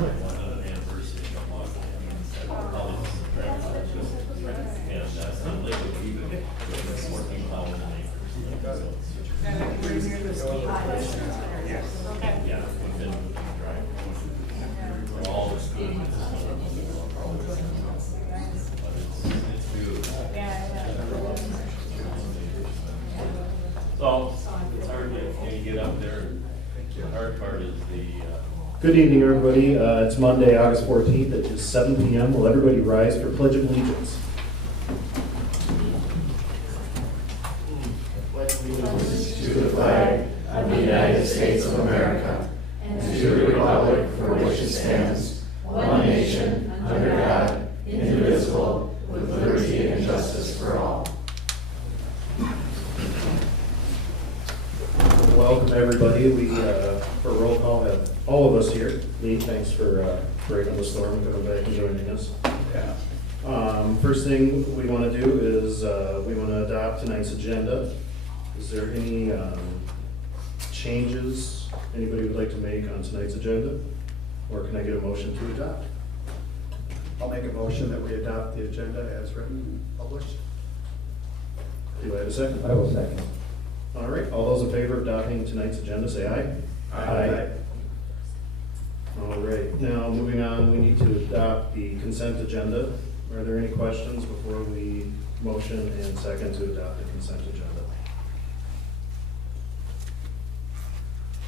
one anniversary of Los Angeles. And Sun Lake would even 14,000 acres. And then we're near the ski place. Yes. Okay. Yeah, within drive. All the ski. It's beautiful. Yeah. So it's hard to, can you get up there? The hard part is the, Good evening, everybody. It's Monday, August 14th. It is 7 p.m. Will everybody rise for Pledge of Allegiance? To the flag of the United States of America and to the republic for which it stands, one nation, under God, indivisible, with liberty and justice for all. Welcome, everybody. We, for roll call, have all of us here. Lee, thanks for breaking the storm and coming back and joining us. Yeah. First thing we want to do is we want to adopt tonight's agenda. Is there any changes anybody would like to make on tonight's agenda? Or can I get a motion to adopt? I'll make a motion that we adopt the agenda as written and published. Do I have a second? I will second. All right, all those in favor of adopting tonight's agenda, say aye. All right, now moving on, we need to adopt the consent agenda. Are there any questions before we motion and second to adopt the consent agenda?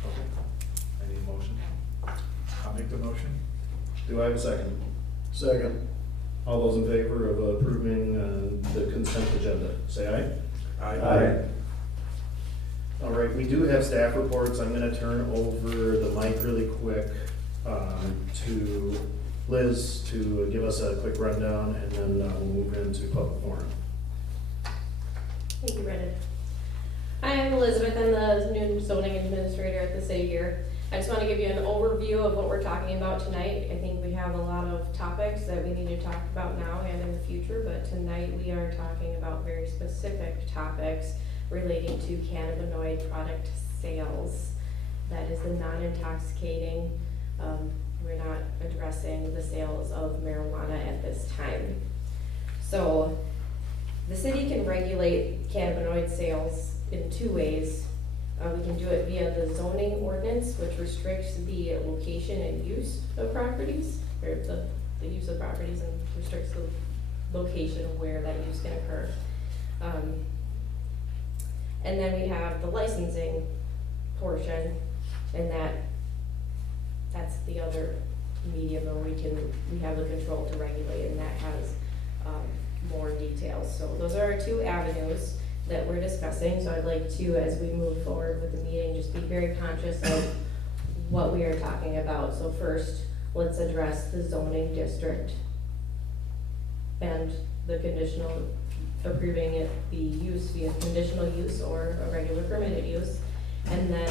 Okay, I need a motion. I'll make the motion. Do I have a second? Second. All those in favor of approving the consent agenda, say aye. All right, we do have staff reports. I'm gonna turn over the mic really quick to Liz to give us a quick rundown, and then we'll move into public forum. Thank you, Brendan. Hi, I'm Elizabeth. I'm the new zoning administrator at the city here. I just want to give you an overview of what we're talking about tonight. I think we have a lot of topics that we need to talk about now and in the future, but tonight we are talking about very specific topics relating to cannabinoid product sales. That is the non-intoxicating. We're not addressing the sales of marijuana at this time. So the city can regulate cannabinoid sales in two ways. We can do it via the zoning ordinance, which restricts the location and use of properties, or the use of properties, and restricts the location of where that use can occur. And then we have the licensing portion, and that's the other medium where we have the control to regulate, and that has more details. So those are our two avenues that we're discussing. So I'd like to, as we move forward with the meeting, just be very conscious of what we are talking about. So first, let's address the zoning district and the conditional, approving it be used via conditional use or a regular permitted use. And then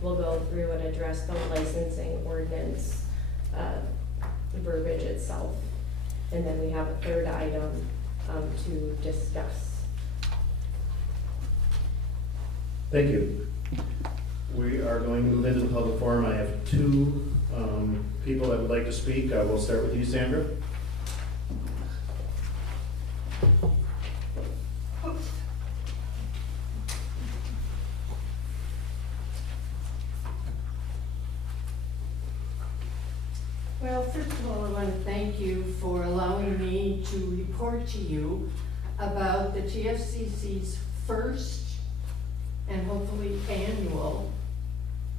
we'll go through and address the licensing ordinance verbiage itself. And then we have a third item to discuss. Thank you. We are going to move into the public forum. I have two people that would like to speak. I will start with you, Sandra. Well, first of all, I want to thank you for allowing me to report to you about the TFCC's first and hopefully annual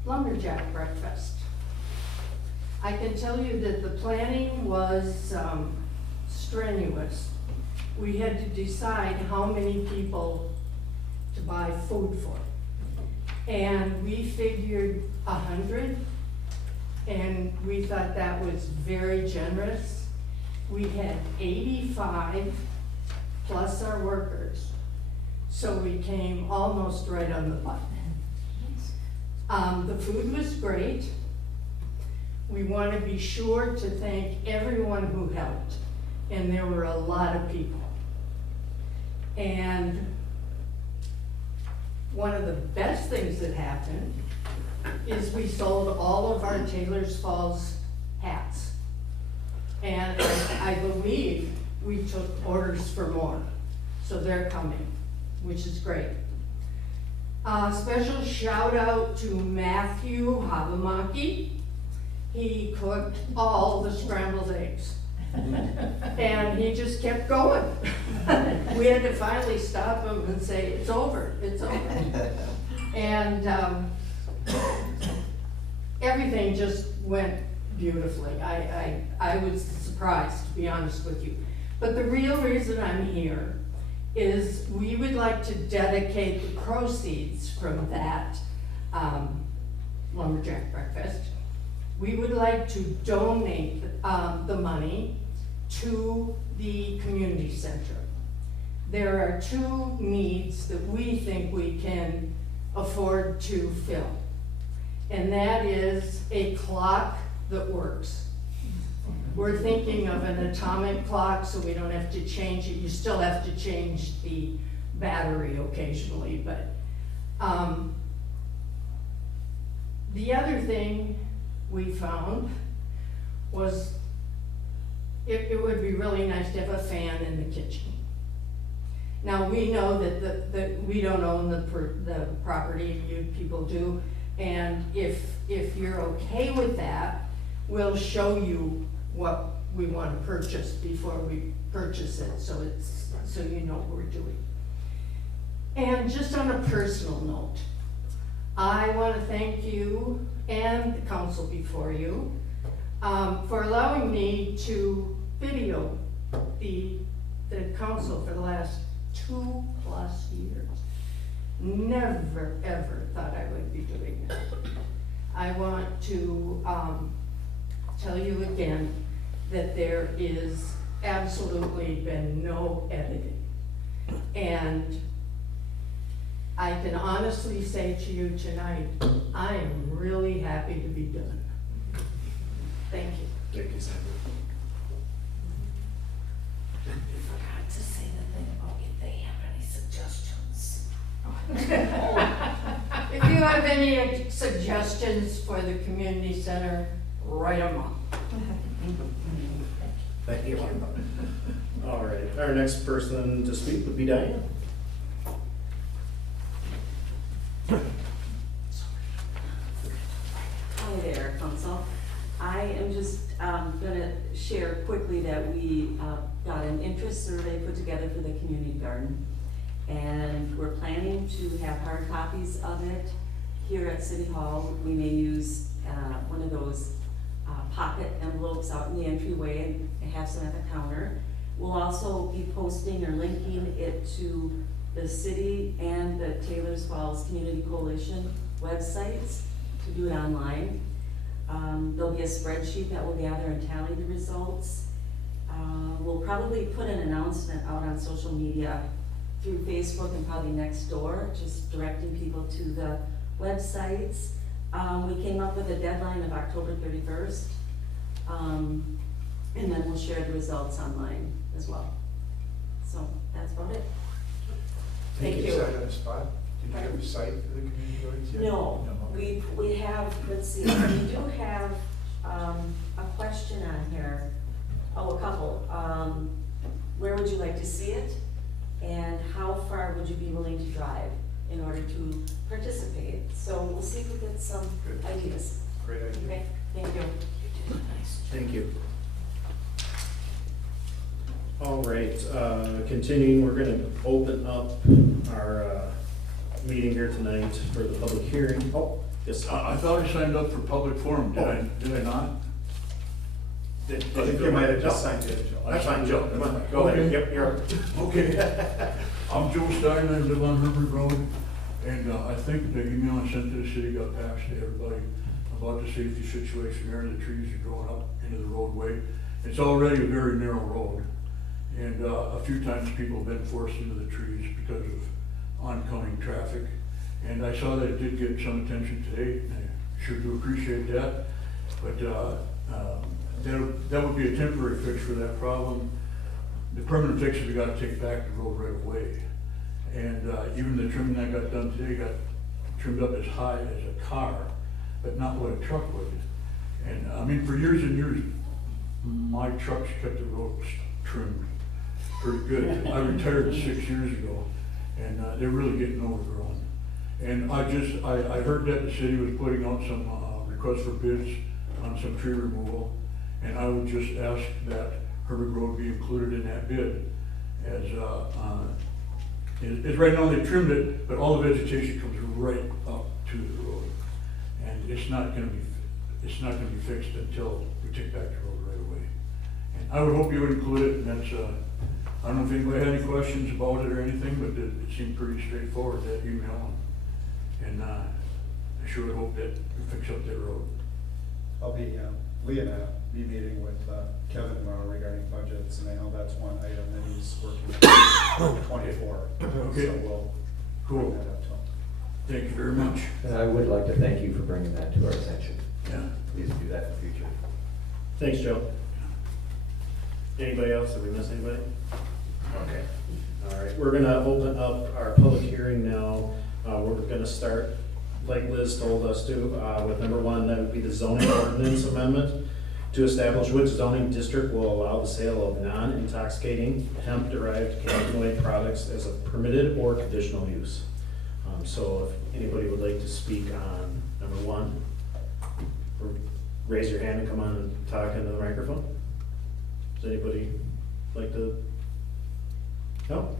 lumberjack breakfast. I can tell you that the planning was strenuous. We had to decide how many people to buy food for. And we figured 100. And we thought that was very generous. We had 85 plus our workers. So we came almost right on the button. The food was great. We want to be sure to thank everyone who helped. And there were a lot of people. And one of the best things that happened is we sold all of our Taylor's Falls hats. I believe we took orders for more, so they're coming, which is great. Special shout out to Matthew Habamaki. He cooked all the scrambled eggs. And he just kept going. We had to finally stop him and say, it's over, it's over. And everything just went beautifully. I was surprised, to be honest with you. But the real reason I'm here is we would like to dedicate the proceeds from that lumberjack breakfast. We would like to donate the money to the community center. There are two needs that we think we can afford to fill. And that is a clock that works. We're thinking of an atomic clock so we don't have to change it. You still have to change the battery occasionally, but the other thing we found was it would be really nice to have a fan in the kitchen. Now, we know that we don't own the property, you people do, and if you're okay with that, we'll show you what we want to purchase before we purchase it, so you know what we're doing. And just on a personal note, I want to thank you and the council before you for allowing me to video the council for the last 2+ years. Never, ever thought I would be doing that. I want to tell you again that there is absolutely been no editing. And I can honestly say to you tonight, I am really happy to be done. Thank you. Thank you, Sandra. You forgot to say the thing about if they have any suggestions. If you have any suggestions for the community center, write them up. Thank you. All right, our next person to speak would be Diane. Hi there, Council. I am just gonna share quickly that we got an interest survey put together for the community garden. And we're planning to have hard copies of it here at City Hall. We may use one of those pocket envelopes out in the entryway and have some at the counter. We'll also be posting or linking it to the city and the Taylor's Falls Community Coalition websites to do it online. There'll be a spreadsheet that will gather and tally the results. We'll probably put an announcement out on social media through Facebook and probably Nextdoor, just directing people to the websites. We came up with a deadline of October 31st, and then we'll share the results online as well. So that's about it. Thank you. Decided on the spot? Did you have a site for the community gardens yet? No, we have, let's see, we do have a question on here. Oh, a couple. Where would you like to see it? And how far would you be willing to drive in order to participate? So we'll see if we get some Good. ideas. Great idea. Okay, thank you. Thank you. All right, continuing, we're gonna open up our meeting here tonight for the public hearing. Oh, yes. I thought I signed up for public forum, did I not? I think you might have just signed it, Joe. That's fine, Joe, come on, go ahead, yep, you're up. Okay. I'm Joe Stein, I live on Herbert Road, and I think the email I sent to the city got passed to everybody about the safety situation there. The trees are growing up into the roadway. It's already a very narrow road, and a few times people have been forced into the trees because of oncoming traffic. And I saw that it did get some attention today, and I sure do appreciate that. But that would be a temporary fix for that problem. The permanent fix is we gotta take back the road right away. And even the trimming that got done today got trimmed up as high as a car, but not what a truck would. And I mean, for years and years, my trucks kept the roads trimmed pretty good. I retired 6 years ago, and they're really getting overgrown. And I heard that the city was putting out some requests for bids on some tree removal, and I would just ask that Herbert Road be included in that bid. As right now they trimmed it, but all the vegetation comes right up to the road, and it's not going to be fixed until we take back the road right away. And I would hope you would include it, and that's, I don't know if anybody had any questions about it or anything, but it seemed pretty straightforward, that email. And I sure would hope that we fix up that road. I'll be, Lee and I'll be meeting with Kevin tomorrow regarding budgets, and I know that's one item that he's working on 24. Okay. So we'll Cool. bring that up to him. Thank you very much. And I would like to thank you for bringing that to our attention. Yeah. Please do that in the future. Thanks, Joe. Anybody else? Did we miss anybody? Okay. All right, we're gonna open up our public hearing now. We're gonna start, like Liz told us to, with number one, that would be the zoning ordinance amendment to establish which zoning district will allow the sale of non-intoxicating hemp-derived cannabinoid products as a permitted or conditional use. So if anybody would like to speak on number one, raise your hand and come on and talk into the microphone. Does anybody like to? No?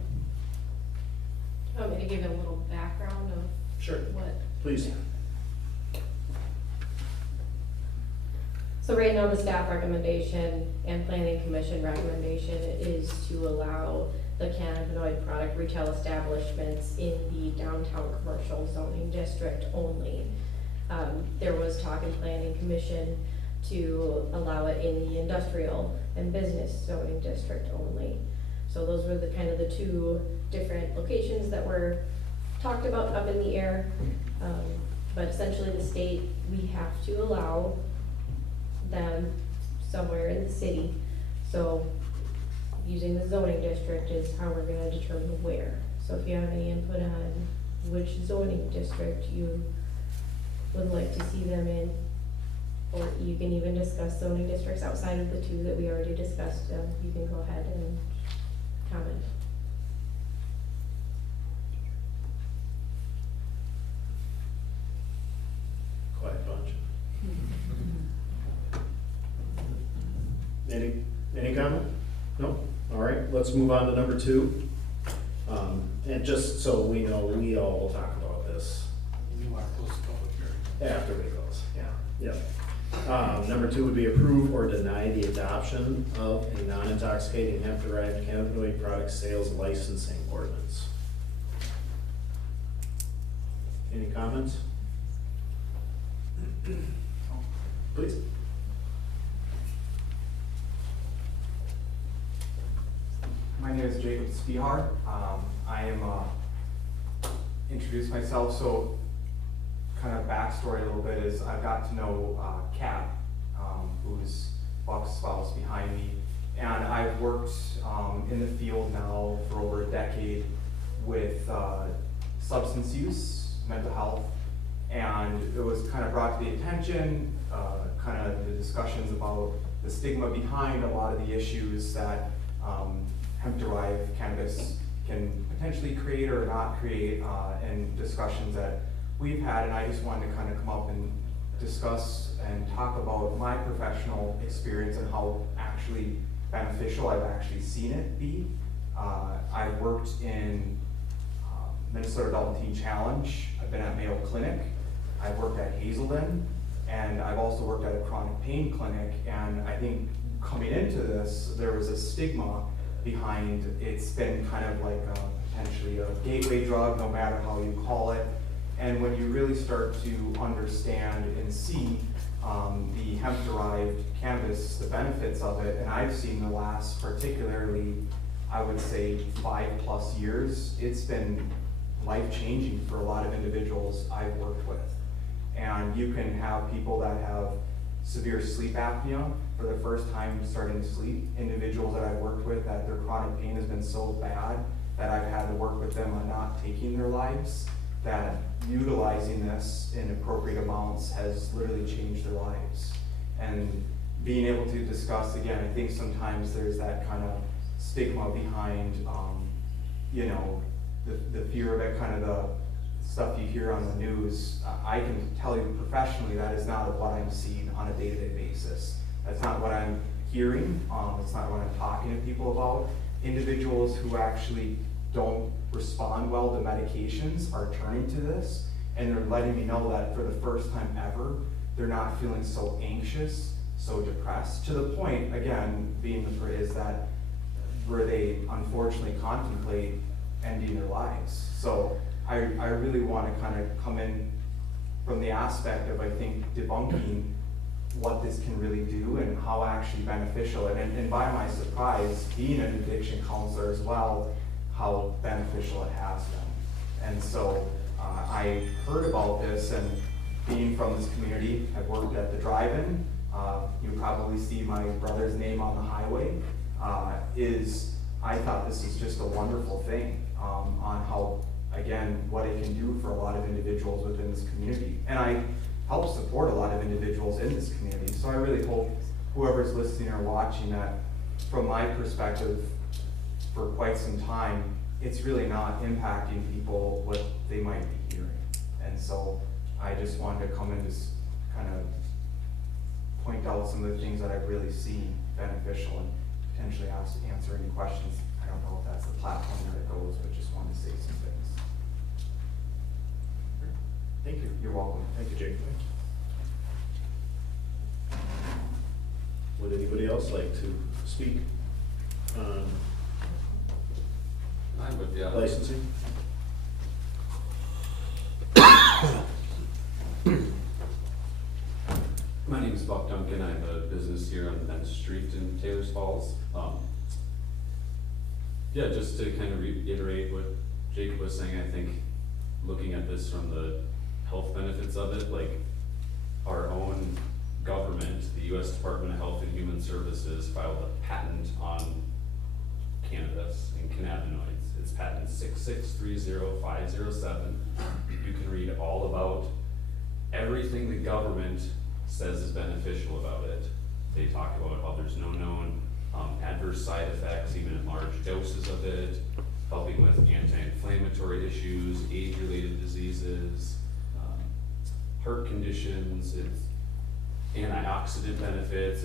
You want me to give you a little background of Sure. what? Please. So right now, the staff recommendation and planning commission recommendation is to allow the cannabinoid product retail establishments in the downtown commercial zoning district only. There was talk in planning commission to allow it in the industrial and business zoning district only. So those were the kind of the two different locations that were talked about up in the air. But essentially the state, we have to allow them somewhere in the city. So using the zoning district is how we're gonna determine where. So if you have any input on which zoning district you would like to see them in, or you can even discuss zoning districts outside of the two that we already discussed, you can go ahead and comment. Quiet bunch. Any comment? No? All right, let's move on to number two. And just so we know, we all will talk about this after we close, yeah. Number two would be approve or deny the adoption of a non-intoxicating hemp-derived cannabinoid product sales licensing ordinance. Any comments? Please. My name is Jacob Spihar. I am introduce myself. So, kind of backstory a little bit is I've got to know Kat, who's Buck's spouse behind me, and I've worked in the field now for over a decade with substance use, mental health, and it was kind of brought to the attention, kind of the discussions about the stigma behind a lot of the issues that hemp-derived cannabis can potentially create or not create, and discussions that we've had, and I just wanted to kind of come up and discuss and talk about my professional experience and how actually beneficial I've actually seen it be. I've worked in Minnesota Adult and Teen Challenge, I've been at Mayo Clinic, I've worked at Hazelden, and I've also worked at a chronic pain clinic, and I think coming into this, there was a stigma behind it's been kind of like potentially a gateway drug, no matter how you call it. And when you really start to understand and see the hemp-derived cannabis, the benefits of it, and I've seen the last particularly, I would say 5+ years, it's been life-changing for a lot of individuals I've worked with. And you can have people that have severe sleep apnea for the first time starting to sleep, individuals that I've worked with that their chronic pain has been so bad that I've had to work with them on not taking their lives, that utilizing this in appropriate amounts has literally changed their lives. And being able to discuss, again, I think sometimes there's that kind of stigma behind, you know, the fear of it, kind of the stuff you hear on the news. I can tell you professionally that is not what I'm seeing on a day-to-day basis. That's not what I'm hearing, it's not what I'm talking to people about. Individuals who actually don't respond well to medications are turning to this, and they're letting me know that for the first time ever, they're not feeling so anxious, so depressed, to the point, again, is that where they unfortunately contemplate ending their lives. So I really want to kind of come in from the aspect of, I think, debunking what this can really do and how actually beneficial, and by my surprise, being an addiction counselor as well, how beneficial it has been. And so I heard about this, and being from this community, I've worked at the drive-in. You probably see my brother's name on the highway. I thought this is just a wonderful thing on how, again, what it can do for a lot of individuals within this community. And I help support a lot of individuals in this community. So I really hope whoever's listening or watching that, from my perspective, for quite some time, it's really not impacting people what they might be hearing. And so I just wanted to come and just kind of point out some of the things that I've really seen beneficial and potentially answer any questions. I don't know if that's the platform that it goes, but just wanted to say some things. Thank you. You're welcome. Thank you, Jake. Would anybody else like to speak on I'm with the licensing? My name is Buck Duncan. I have a business here on 10th Street in Taylor's Falls. Yeah, just to kind of reiterate what Jacob was saying, I think looking at this from the health benefits of it, like our own government, the U.S. Department of Health and Human Services filed a patent on cannabis and cannabinoids. It's patent 6630507. You can read all about everything the government says is beneficial about it. They talk about how there's no known adverse side effects, even in large doses of it, helping with anti-inflammatory issues, age-related diseases, heart conditions, it's antioxidant benefits,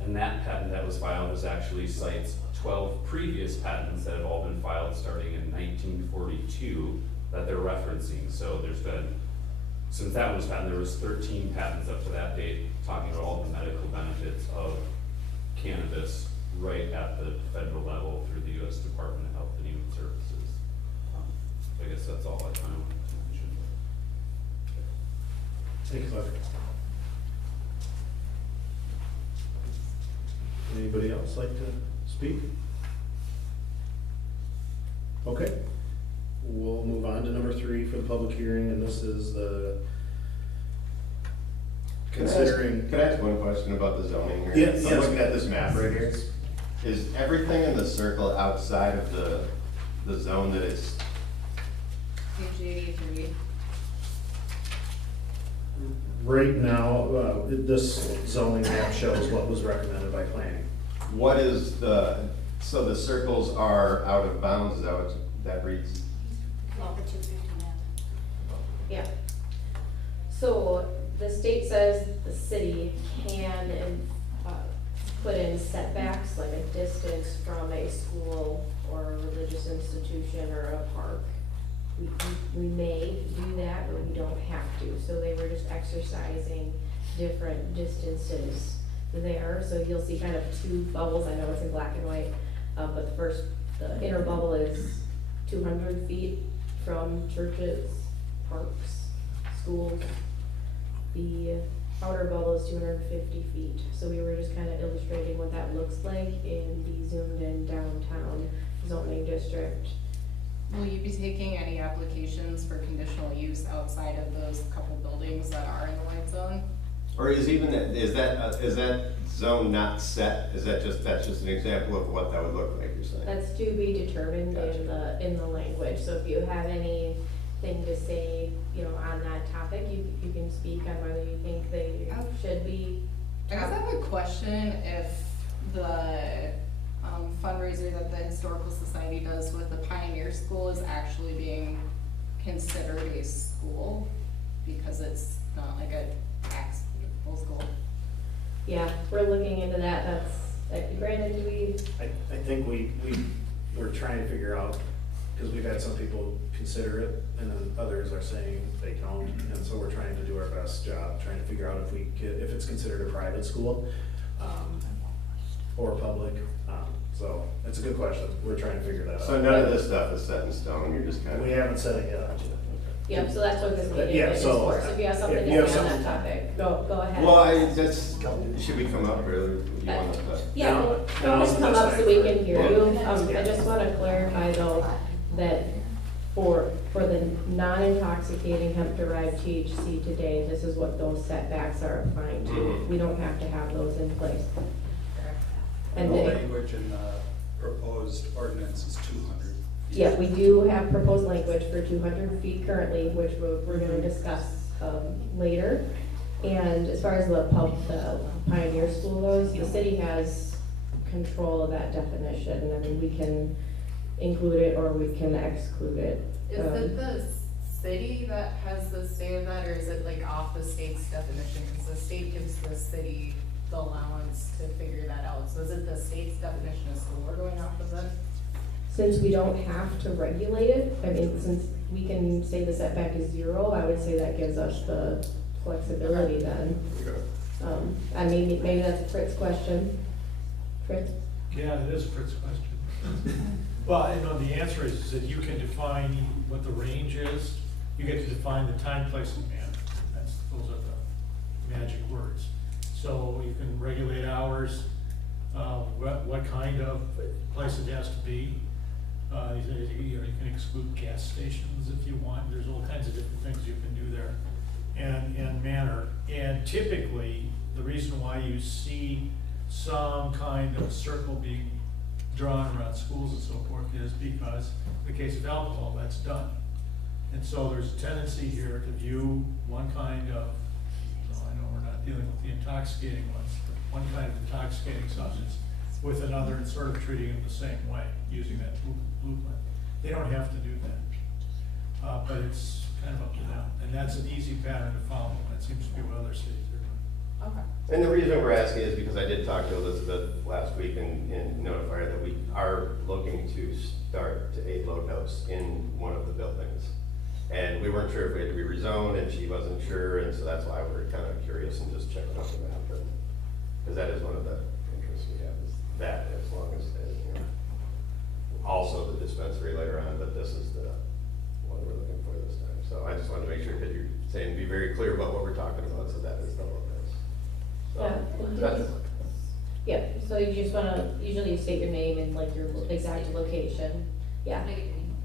and that patent that was filed is actually cites 12 previous patents that have all been filed starting in 1942 that they're referencing. So there's been, since that was patented, there was 13 patents up to that date talking about all the medical benefits of cannabis right at the federal level through the U.S. Department of Health and Human Services. So I guess that's all I kind of wanted to mention. Thank you, Buck. Anybody else like to speak? Okay, we'll move on to number 3 for the public hearing, and this is the considering. Can I ask one question about the zoning here? Yes. I'm looking at this map right here. Is everything in the circle outside of the zone that it's? Page 83. Right now, this zoning map shows what was recommended by planning. What is so the circles are out of bounds, is that what that reads? Yeah. So the state says the city can put in setbacks, like a distance from a school or a religious institution or a park. We may do that, but we don't have to. So they were just exercising different distances there. So you'll see kind of 2 bubbles. I know it's in black and white, but the inner bubble is 200 feet from churches, parks, schools. The outer bubble is 250 feet. So we were just kind of illustrating what that looks like in the zoomed in downtown zoning district. Will you be taking any applications for conditional use outside of those couple buildings that are in the white zone? Or is that zone not set? That's just an example of what that would look like, you're saying? That's to be determined Gotcha. in the language. So if you have anything to say, on that topic, you can speak on whether you think they should be I guess I have a question if the fundraiser that the Historical Society does with the Pioneer School is actually being considered a school, because it's not like a taxable school. Yeah, we're looking into that, Brandon, do we? I think we're trying to figure out, because we've had some people consider it, and then others are saying they don't, and so we're trying to do our best job, trying to figure out if it's considered a private school, or public, so it's a good question, we're trying to figure that out. So none of this stuff is set in stone, you're just kind of. We haven't said it yet. Yep, so that's what this meeting Yeah, is so- for, so if you have something if to you have say on that something- topic, go ahead. Well, should we come up, or you want to? Yeah, No, well, no, don't just come that's up so fine. we can hear you. Yeah. I just wanna clarify though, that for the non-intoxicating hemp-derived THC today, this is what those setbacks are applying to. Mhm. We don't have to have those in place. The And then, language in the proposed ordinance is 200. yeah, we do have proposed language for 200 feet currently, which we're gonna discuss, later. And as far as the Pioneer School goes, the city has control of that definition. I mean, we can include it or we can exclude it. Is it the city that has the say of that, or is it like off the state's definition? Because the state gives the city the allowance to figure that out. So is it the state's definition of school we're going off of then? Since we don't have to regulate it, I mean, since we can say the setback is 0, I would say that gives us the flexibility then. I mean, maybe that's a Fritz question. Fritz? Yeah, it is Fritz's question. But, you know, the answer is that you can define what the range is. You get to define the time, place, and manner. Those are the magic words. So you can regulate hours, what kind of place it has to be. You can exclude gas stations if you want. There's all kinds of different things you can do there. And manner. And typically, the reason why you see some kind of circle being drawn around schools and so forth is because in the case of alcohol, that's done. And so there's a tendency here to view one kind of, I know we're not dealing with the intoxicating ones, but one kind of intoxicating substance with another and sort of treating them the same way, using that blueprint. They don't have to do that, but it's kind of up to them. And that's an easy pattern to follow. That seems to be what other cities are doing. Okay. And the reason we're asking is because I did talk to Elizabeth last week and notify her that we are looking to start a load house in one of the buildings. And we weren't sure if we had to be rezoned, and she wasn't sure, and so that's why we're kind of curious and just checking out the map. Because that is one of the interests we have, is that as long as, you know, also the dispensary later on, but this is the one we're looking for this time. So I just wanted to make sure that you're saying, be very clear about what we're talking about, so that is the load house. So, that's it. Yeah, so you just wanna, usually you state your name and like your exact location. Yeah. You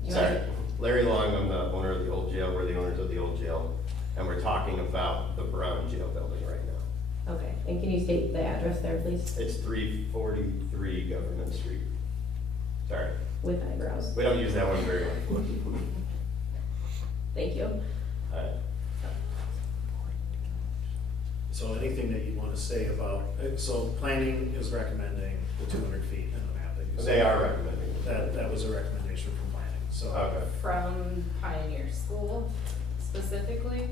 wanna- Sorry, Larry Long, I'm the owner of the old jail, we're the owners of the old jail, and we're talking about the Brown Jail building right now. Okay, and can you state the address there, please? It's 343 Government Street. Sorry, With eyebrows. we don't use that one very much. Thank you. So anything that you want to say about, so planning is recommending the 200 feet in the map that you said. They are recommending. That was a recommendation from planning, so. Okay. From Pioneer School specifically?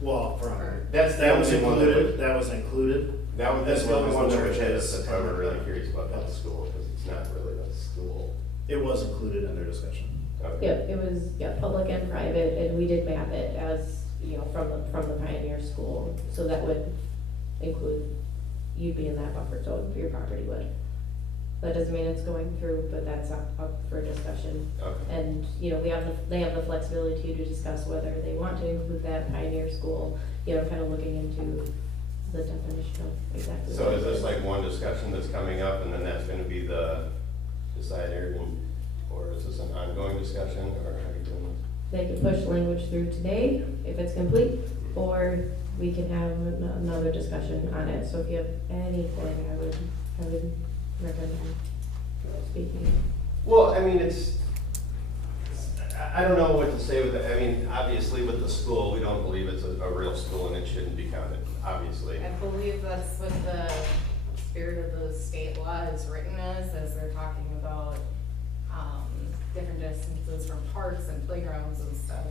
Well, from, Or- that was the only one that included, would- that was included. That's the only one that would hit us, churches. that's why we're really curious about that school, because it's not really a school. It was included in their discussion. Okay. Yep, it was, yeah, public and private, and we did map it as, you know, from the Pioneer School. So that would include you being in that buffer zone for your property would. That doesn't mean it's going through, but that's up for discussion. Okay. And, you know, they have the flexibility to discuss whether they want to include that Pioneer School, you know, kind of looking into the definition of exactly. So what is it this like one discussion that's coming up, and then that's gonna be the decider, or is this an ongoing discussion, or how are you doing this? They can push language through today if it's complete, or we can have another discussion on it. So if you have anything, I would recommend speaking. Well, I mean, I don't know what to say with it. I mean, obviously with the school, we don't believe it's a real school and it shouldn't be counted. obviously. I believe that's what the spirit of the state law is written as they're talking about, different distances from parks and playgrounds and stuff.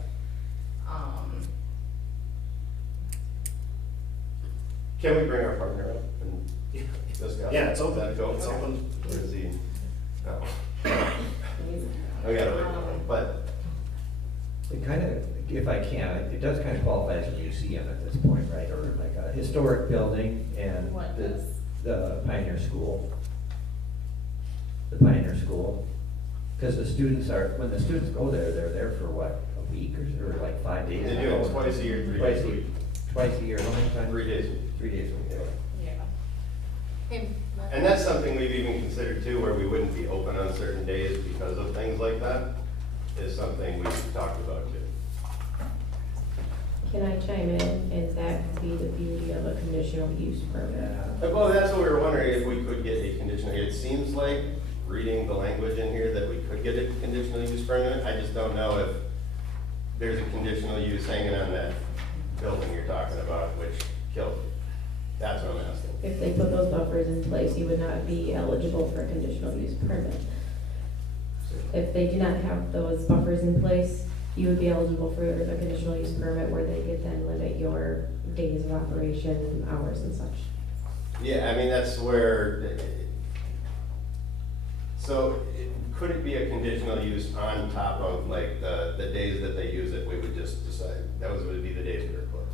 Can we bring our partner up and discuss? Yeah, it's open. That go? It's open. Where is he? No. I gotta wait for him, but It kind of, if I can, it does kind of qualify as a museum at this point, right? Or like a historic building and What the, does? the Pioneer School. The Pioneer School. Because the students are, when the students go there, they're there for what, a week or like 5 days? they do it twice a year, 3 days a week. Twice a year, how many times? 3 days. 3 days a week. Yeah. Hey, And that's something we've even considered too, where we wouldn't be open on certain days because of things like that, is something we've talked about too. Can I chime in? And that could be the beauty of a conditional use permit. Well, that's what we were wondering, if we could get a conditional, it seems like, reading the language in here, that we could get a conditional use permit. I just don't know if there's a conditional use hanging on that building you're talking about, which killed it. That's what I'm asking. If they put those buffers in place, you would not be eligible for a conditional use permit. If they do not have those buffers in place, you would be eligible for the conditional use permit where they could then limit your days of operation, hours and such. Yeah, I mean, that's where, so could it be a conditional use on top of like the days that they use it, we would just decide, those would be the days that are closed?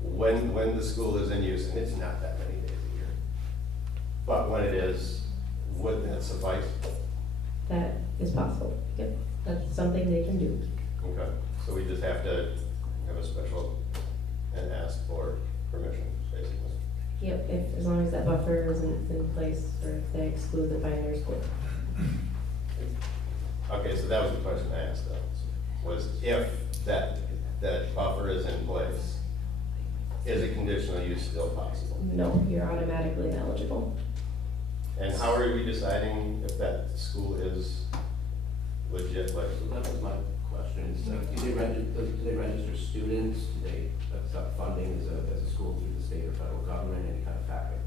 When the school is in use, and it's not that many days a year, but when it is, wouldn't that suffice? That is possible. Yep, that's something they can do. Okay, so we just have to have a special and ask for permission, basically. Yep, if, as long as that buffer isn't in place, or if they exclude the Pioneer School. Okay, so that was the question I asked though, was if that buffer is in place, is a conditional use still possible? No, you're automatically ineligible. And how are we deciding if that school is legit, like? So that was my question, is, do they register students, do they accept funding as a school through the state or federal government, any kind of packet?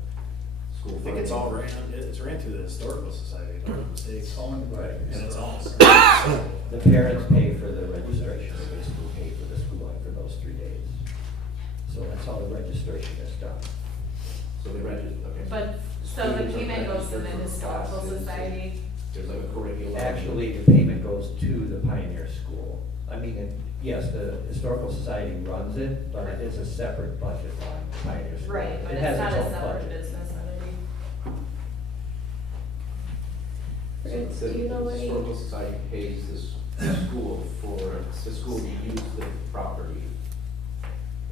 School I think it's all funding? it's ran through the historical society, if I'm not mistaken. It's owned by. And it's all. The parents pay for the registration, the school pay for the schooling for those 3 days. So that's how the registration is done. So they register, okay. But, so the students are payment goes to the registered for historical classes. society. There's like a curriculum. Actually, the payment goes to the Pioneer School. I mean, yes, the Historical Society runs it, but it is a separate budget line, Pioneer School. Right, but It it's has not its a own separate budget. business entity. Fritz, So do you know the any? Historical Society pays this school for, the school to use the property,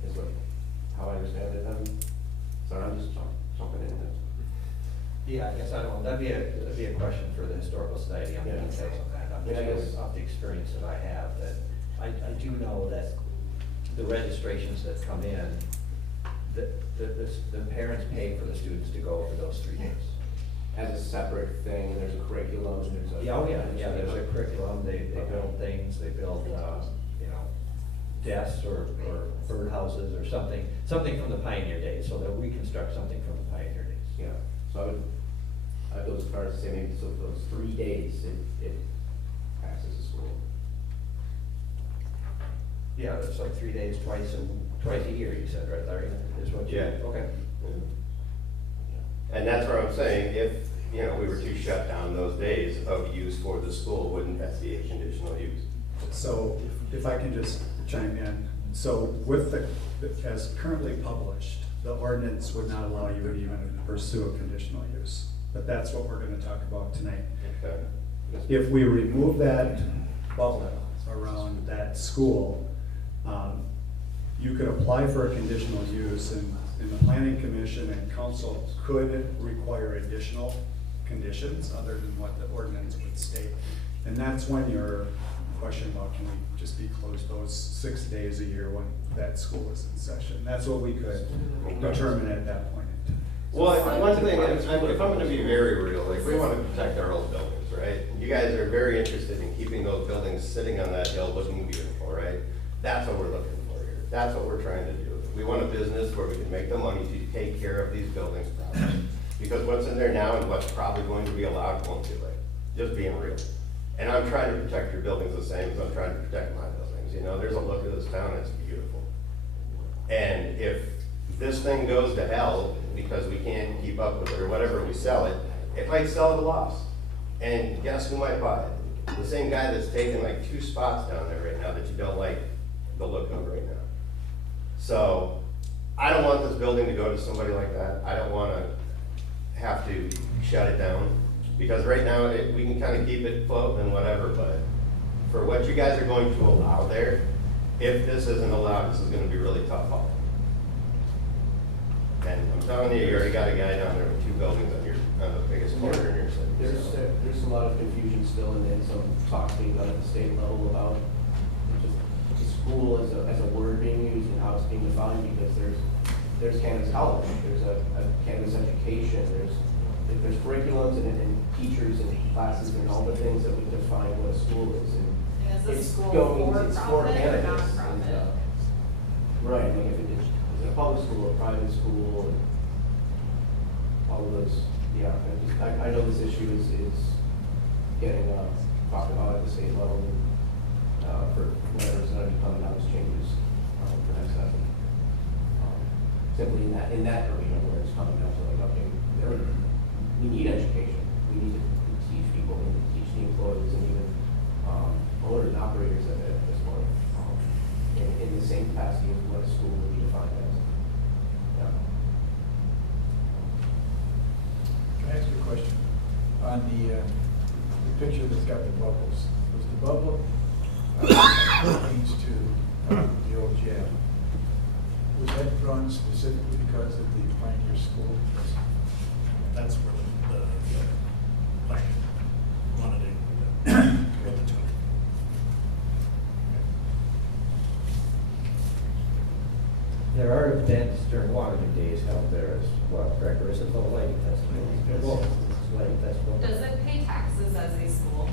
is what, how I understand it, sorry, I'm just jumping in there. Yeah, I guess I don't, that'd be a question for the Historical Society on the Yeah. details on that. I'm Yeah, I just guess- going off the experience that I have, that I do know that the registrations that come in, the parents pay for the students to go for those 3 days. As a separate thing, there's a curriculum, there's a. Yeah, oh yeah, there's a curriculum, they build things, they build, desks or birdhouses or something from the Pioneer days, so they'll reconstruct something from the Pioneer days. Yeah, so I'd go as far as to say maybe, so for those 3 days, it passes the school. Yeah, it's like 3 days, twice a year, you said, right, Larry? Is what you? Yeah. Okay. And that's where I'm saying, if, we were to shut down those days of use for the school, wouldn't that be a conditional use? So if I can just chime in, so with as currently published, the ordinance would not allow you to even pursue a conditional use. But that's what we're gonna talk about tonight. Okay. If we remove that bubble around that school, you could apply for a conditional use and the planning commission and council could require additional conditions other than what the ordinance would state. And that's when your question about can we just be closed those 6 days a year when that school is in session. That's what we could determine at that point in time. Well, one thing, if I'm gonna be very real, like, we wanna protect our old buildings, right? You guys are very interested in keeping those buildings sitting on that hill looking beautiful, right? That's what we're looking for here. That's what we're trying to do. We want a business where we can make the money to take care of these buildings properly. Because what's in there now and what's probably going to be allowed won't do it, just being real. And I'm trying to protect your buildings the same as I'm trying to protect my buildings. You know, there's a look at this town, it's beautiful. And if this thing goes to hell because we can't keep up with it or whatever, we sell it, it might sell at a loss. And guess who might buy it? The same guy that's taking like 2 spots down there right now that you don't like the look of right now. So I don't want this building to go to somebody like that. I don't want to have to shut it down, because right now we can kind of keep it floating and whatever, but for what you guys are going to allow there, if this isn't allowed, this is going to be really tough haul. And I'm telling you, you already got a guy down there with 2 buildings on the biggest corner in your city. There's a lot of confusion still, and some talk being done at the state level about just the school as a word being used and how it's being defined, because there's cannabis college, there's a cannabis education, there's curriculums and teachers and classes and all the things that would define what a school is. And Is it's this school going, it's for for-profit or cannabis. non-profit? And, right, like if is it a public school, a private school, and all of those, yeah. I know this issue is getting talked about at the state level for whatever's going to be coming out as changes for next session. Simply in that arena where it's coming down to like, okay, we need education. We need to teach people, we need to teach the employees and even owners and operators at this point in the same capacity as what a school would be defined as. Yeah. Can I ask you a question? On the picture that's got the bubbles, was the bubble leads to the old jail? Was that drawn specifically because of the Pioneer School? That's where the plan wanted to go to. There are events during Waterman Days held there as well, correct? Or is it the lighting festival? Lighting festival. Does it pay taxes as a school?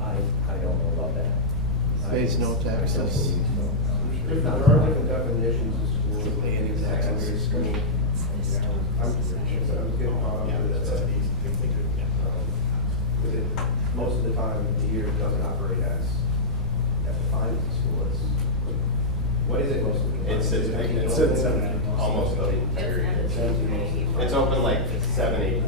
I don't know about that. Pays no taxes. There are different definitions of schools, paying taxes. I was getting caught up with that. Most of the time, the year doesn't operate as defined as a school. What is it most of the time? It's almost the entire. It's open like 7, 8 days.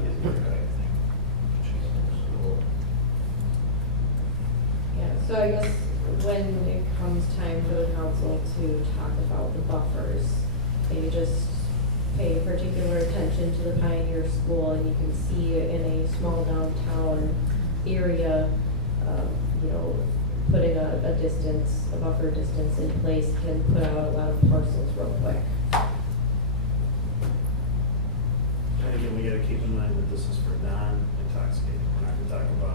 Yeah, so I guess when it comes time for the council to talk about the buffers, maybe just pay particular attention to the Pioneer School, and you can see in a small downtown area, putting a distance, a buffer distance in place can put out a lot of parcels real quick. And again, we gotta keep in mind that this is for non-intoxicating, we're not gonna talk about.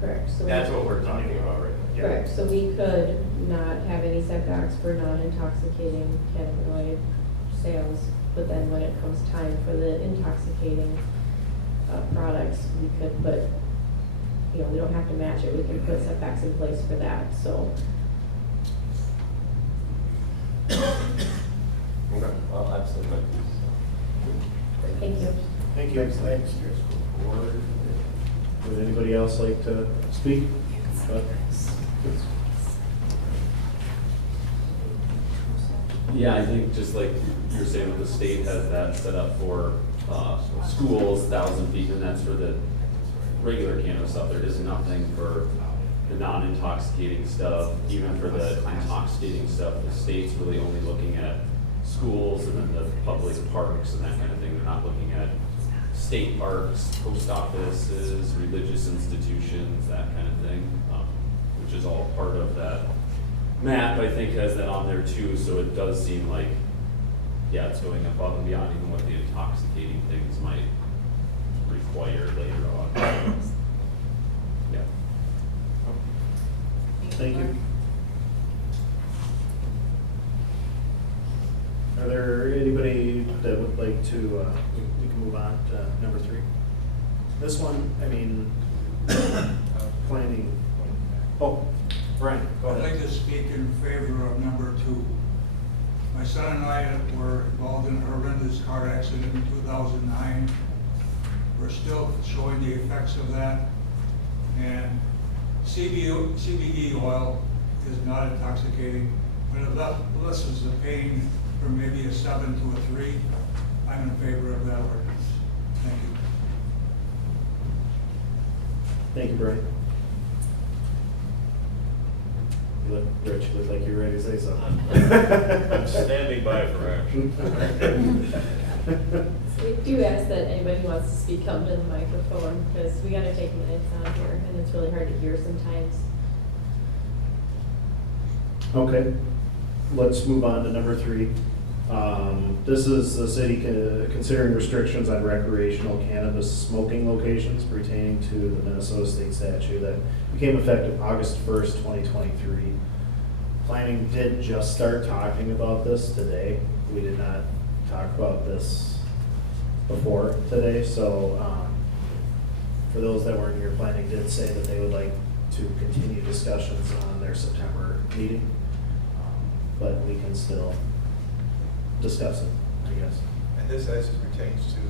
Correct. So That's what we're talking about right now. Correct, so we could not have any setbacks for non-intoxicating cannabinoid sales, but then when it comes time for the intoxicating products, we could put, we don't have to match it, we can put setbacks in place for that, so. Okay, well, absolutely. Thank you. Thank you. Thanks. Would anybody else like to speak? Yeah, I think just like you're saying, the state has that set up for schools, 1,000 feet, and that's for the regular cannabis stuff. There is nothing for the non-intoxicating stuff. Even for the intoxicating stuff, the state's really only looking at schools and then the public parks and that kind of thing. They're not looking at state parks, post offices, religious institutions, that kind of thing, which is all part of that map. I think has that on there too, so it does seem like, yeah, it's going above and beyond even what the intoxicating things might require later on. Yeah. Thank you. Are there anybody that would like to, we can move on to number 3? This one, I mean, planning. Oh, Brian, go I'd ahead. like to speak in favor of number 2. My son and I were involved in a horrendous car accident in 2009. We're still showing the effects of that. And CBD oil is not intoxicating, but it lessens the pain from maybe a 7 to a 3. I'm in favor of that ordinance. Thank you. Thank you, Brian. Rich, you look like you're ready to say something. I'm standing by for action. We do ask that anybody who wants to speak come to the microphone, because we gotta take minutes on here, and it's really hard to hear sometimes. Okay, let's move on to number 3. This is the city considering restrictions on recreational cannabis smoking locations pertaining to the Minnesota state statute that became effective August 1st, 2023. Planning did just start talking about this today. We did not talk about this before today, so for those that weren't here, planning did say that they would like to continue discussions on their September meeting, but we can still discuss it, I guess. And this as it pertains to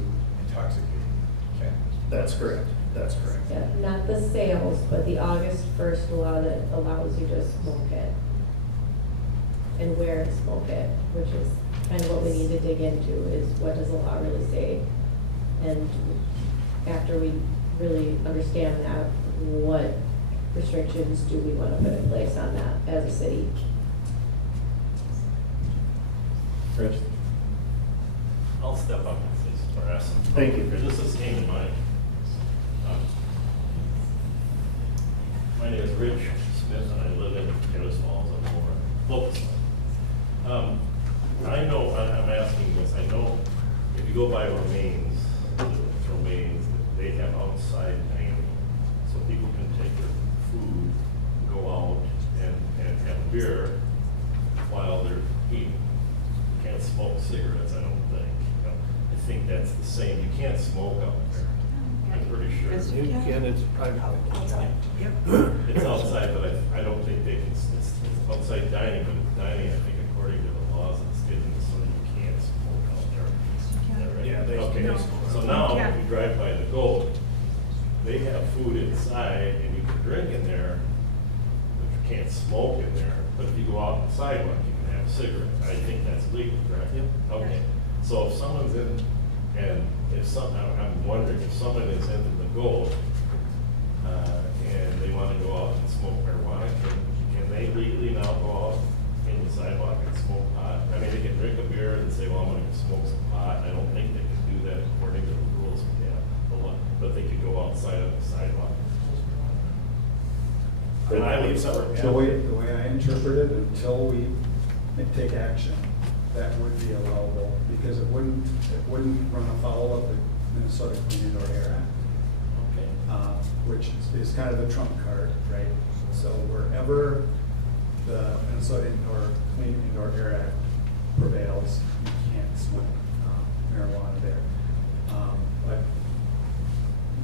intoxicating cannabis. That's correct, that's correct. Yeah, not the sales, but the August 1st law that allows you to smoke it. And where to smoke it, which is kind of what we need to dig into, is what does the law really say? And after we really understand that, what restrictions do we want to put in place on that as a city? Rich? I'll step up and say, or ask them. Thank you. This is came to mind. My name is Rich Smith, and I live in Taylor's Falls, I'm over Locust. I know, I'm asking this, I know if you go by Romaines, they have outside dining, so people can take their food, go out and have a beer while they're eating. You can't smoke cigarettes, I don't think. I think that's the same, you can't smoke out there, I'm pretty sure. You can, it's private. It's outside, but I don't think they can, it's outside dining, but it's dining, I think according to the laws of the state of Minnesota, you can't smoke out there. Is that right? Yeah, they Okay, no. so now, if you drive by the Gold, they have food inside, and you can drink in there, but you can't smoke in there, but if you go out on the sidewalk, you can have cigarettes, I think that's legal, correct? Yep. Okay, so if someone's in, and if I'm wondering if someone is in the Gold, and they want to go out and smoke marijuana, can they legally now go out in the sidewalk and smoke pot? I mean, they can drink a beer and say, well, I'm going to smoke some pot. I don't think they can do that according to the rules we have, but they could go outside on the sidewalk. And I leave separate. The way I interpret it, until we take action, that would be allowable, because it wouldn't run afoul of the Minnesota Clean Indoor Air Act. Which is kind of the trump card, right? So wherever the Minnesota Clean Indoor Air Act prevails, you can't smoke marijuana there. But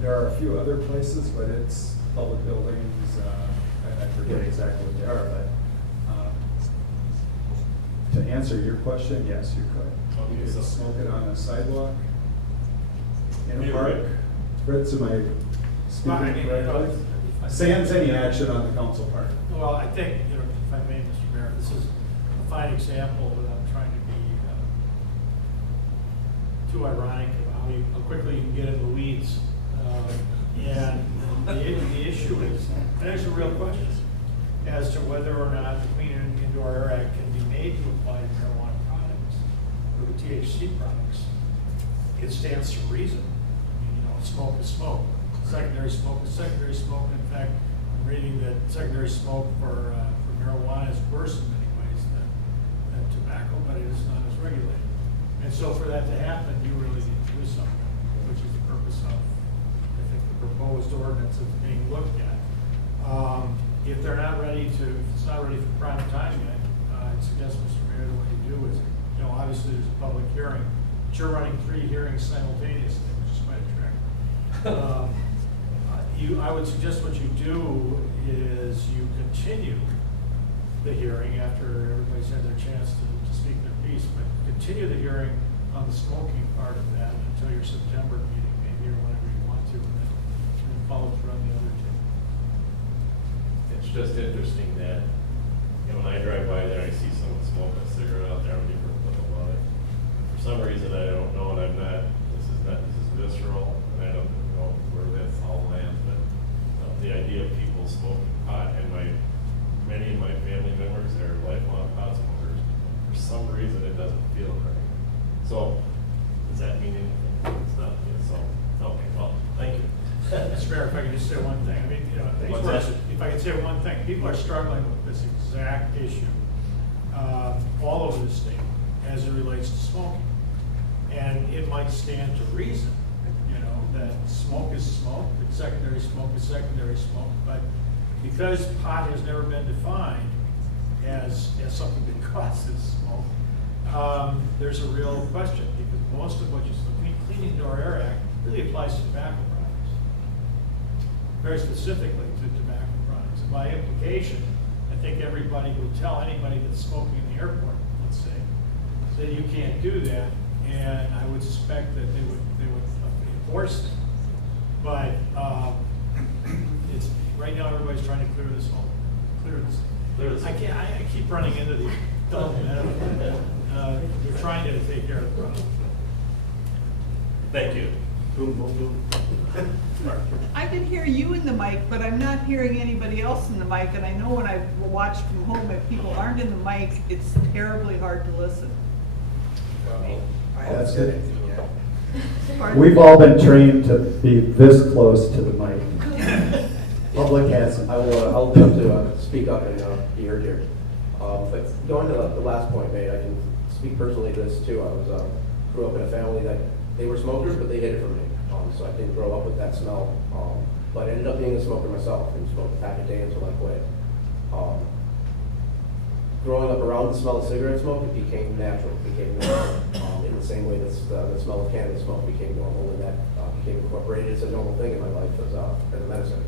there are a few other places, but it's public buildings, I forget exactly what they are, but to answer your question, yes, you could. You could smoke it on a sidewalk, in a park. Fritz, am I speaking correctly? Sans any action on the council part. Well, I think, if I may, Mr. Mayor, this is a fine example without trying to be too ironic about how quickly you can get in the weeds. And the issue is, and there's a real question as to whether or not the Clean Indoor Air Act can be made to apply to marijuana products or the THC products. It stands to reason. Smoke is smoke. Secondary smoke is secondary smoke. In fact, I'm reading that secondary smoke for marijuana is worse in many ways than tobacco, but it is not as regulated. And so for that to happen, you really need to do something, which is the purpose of, I think, the proposed ordinance that's being looked at. If they're not ready to, if it's not ready for prime time yet, I'd suggest, Mr. Mayor, what you do is, obviously there's a public hearing, but you're running 3 hearings simultaneously, which is quite attractive. I would suggest what you do is you continue the hearing after everybody's had their chance to speak their piece, but continue the hearing on the smoking part of that until your September meeting, maybe, or whenever you want to, and then follow through on the other two. It's just interesting that, you know, when I drive by there, I see someone smoking a cigarette out there, I'm different about it. For some reason, I don't know, and I'm not, this is visceral, and I don't know where that's all lands, but the idea of people smoking pot, and many of my family members are lifelong pot smokers. For some reason, it doesn't feel right. So, does that mean anything? It's not, so, okay, well, thank you. Mr. Mayor, if I could just say one thing, I mean, you know, What's that? if I could say one thing, people are struggling with this exact issue, all over the state, as it relates to smoking. And it might stand to reason, you know, that smoke is smoke, that secondary smoke is secondary smoke, but because pot has never been defined as something that causes smoke, there's a real question, because most of what you see, Clean Indoor Air Act really applies to tobacco products, very specifically to tobacco products. And by implication, I think everybody would tell anybody that's smoking in the airport, let's say, that you can't do that, and I would suspect that they would enforce it. But it's right now everybody's trying to clear this. I keep running into these dumb men. We're trying to take care of the problem. Thank you. Boom, boom, boom. I can hear you in the mic, but I'm not hearing anybody else in the mic, and I know when I watch from home, if people aren't in the mic, it's terribly hard to listen. That's it. Pardon? We've all been trained to be this close to the mic. Public has. I'll attempt to speak up and be heard here. But going to the last point made, I can speak personally to this too. I grew up in a family that they were smokers, but they hid it from me. So I didn't grow up with that smell. But I ended up being a smoker myself and smoked a pack a day until I quit. Growing up around the smell of cigarette smoke, it became natural, it became normal. In the same way that the smell of cannabis smoke became normal, and that became incorporated as a normal thing in my life as a medicine.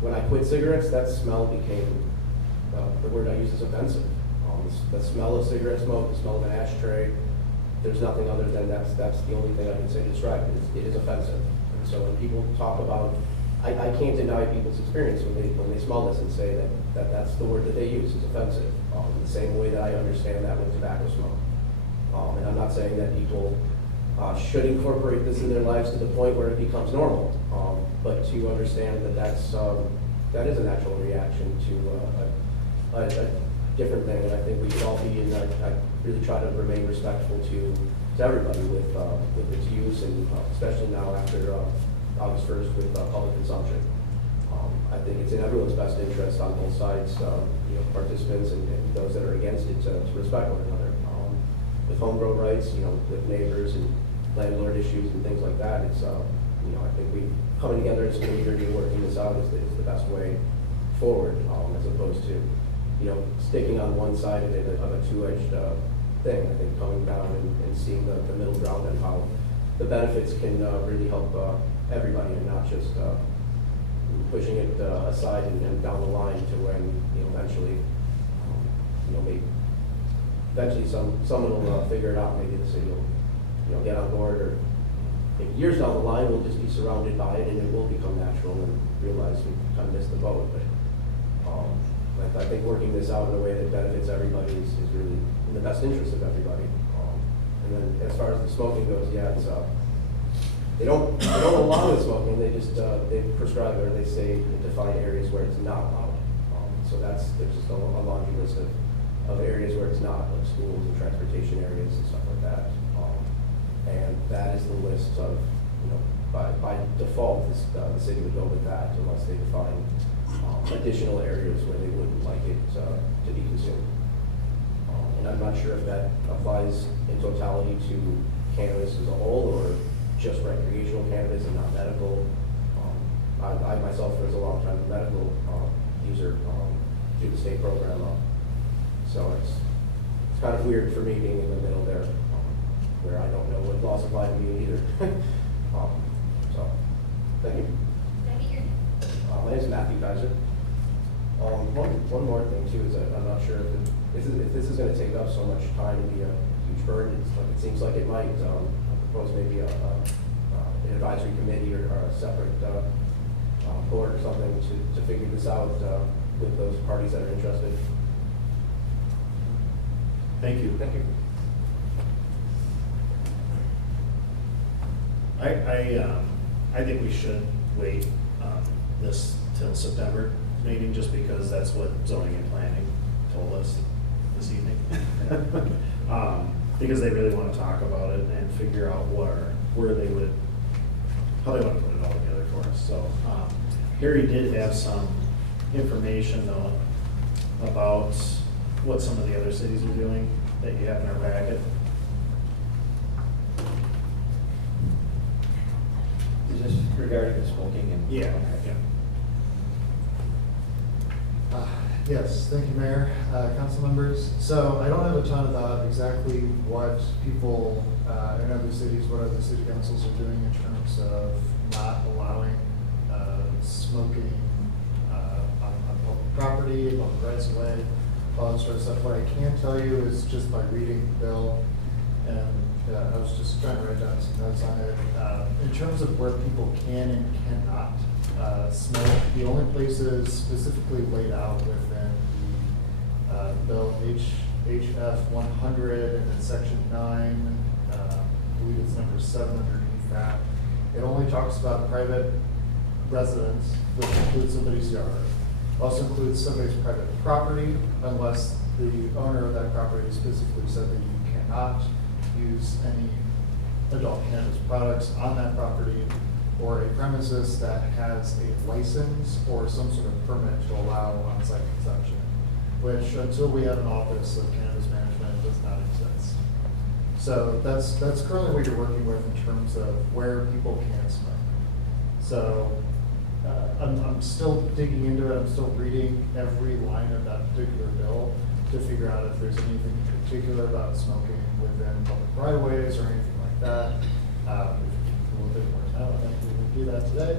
When I quit cigarettes, that smell became, the word I use is offensive. The smell of cigarette smoke, the smell of an ashtray, there's nothing other than that's the only thing I can say to describe it. It is offensive. And so when people talk about, I can't deny people's experience when they smell this and say that's the word that they use, is offensive. The same way that I understand that with tobacco smoke. And I'm not saying that people should incorporate this in their lives to the point where it becomes normal, but to understand that that is a natural reaction to a different thing. And I think we should all be, and I really try to remain respectful to everybody with its use, and especially now after August 1st with public consumption. I think it's in everyone's best interest on both sides, participants and those that are against it, to respect one another. With homegrown rights, with neighbors and landlord issues and things like that, it's I think we coming together as a community and working this out is the best way forward, as opposed to sticking on one side of a two-edged thing. I think coming down and seeing the middle ground and how the benefits can really help everybody, and not just pushing it aside and down the line to when eventually maybe someone will figure it out. Maybe the city will get on board, or maybe years down the line we'll just be surrounded by it and it will become natural and realize we kind of missed the boat. But I think working this out in a way that benefits everybody is really in the best interest of everybody. And then as far as the smoking goes, yeah, it's they don't allow the smoking. They just they prescribe it, or they say define areas where it's not allowed. So there's just a laundry list of areas where it's not, like schools and transportation areas and stuff like that. And that is the list of, by default, the city would go with that unless they define additional areas where they wouldn't like it to be consumed. And I'm not sure if that applies in totality to cannabis as a whole, or just recreational cannabis and not medical. I myself, for a long time, a medical user through the state program. So it's kind of weird for me being in the middle there, where I don't know what laws apply to me either. So, thank you. My name is Matthew Kaiser. One more thing too is that I'm not sure if if this is gonna take up so much time and be a huge burden, it seems like it might, I'll propose maybe an advisory committee or a separate, board or something to figure this out, with those parties that are interested. Thank you. Thank you. I think we should wait, this till September meeting, just because that's what zoning and planning told us this evening. Because they really wanna talk about it and figure out where they would, how they wanna put it all together for us, so. Harry did have some information though about what some of the other cities are doing that you have in our packet. Is this regarding the smoking and? Yeah. Yes, thank you, Mayor, council members. So I don't have a ton about exactly what people in other cities, what other city councils are doing in terms of not allowing smoking on public property, public rights of way, all that sort of stuff. What I can tell you is just by reading the bill, and I was just trying to write down some notes on it. In terms of where people can and cannot smoke, the only places specifically laid out within the bill, HF 100 and then section 9, I believe it's number 7 underneath that. It only talks about private residence, which includes somebody's yard. Also includes somebody's private property, unless the owner of that property specifically said that you cannot use any adult cannabis products on that property, or a premises that has a license or some sort of permit to allow on-site consumption, which until we have an office of cannabis management does not exist. So that's currently what you're working with in terms of where people can smoke. So I'm still digging into it. I'm still reading every line of that particular bill to figure out if there's anything in particular about smoking within public right-of-ways or anything like that. If a little bit more time, I think we can do that today.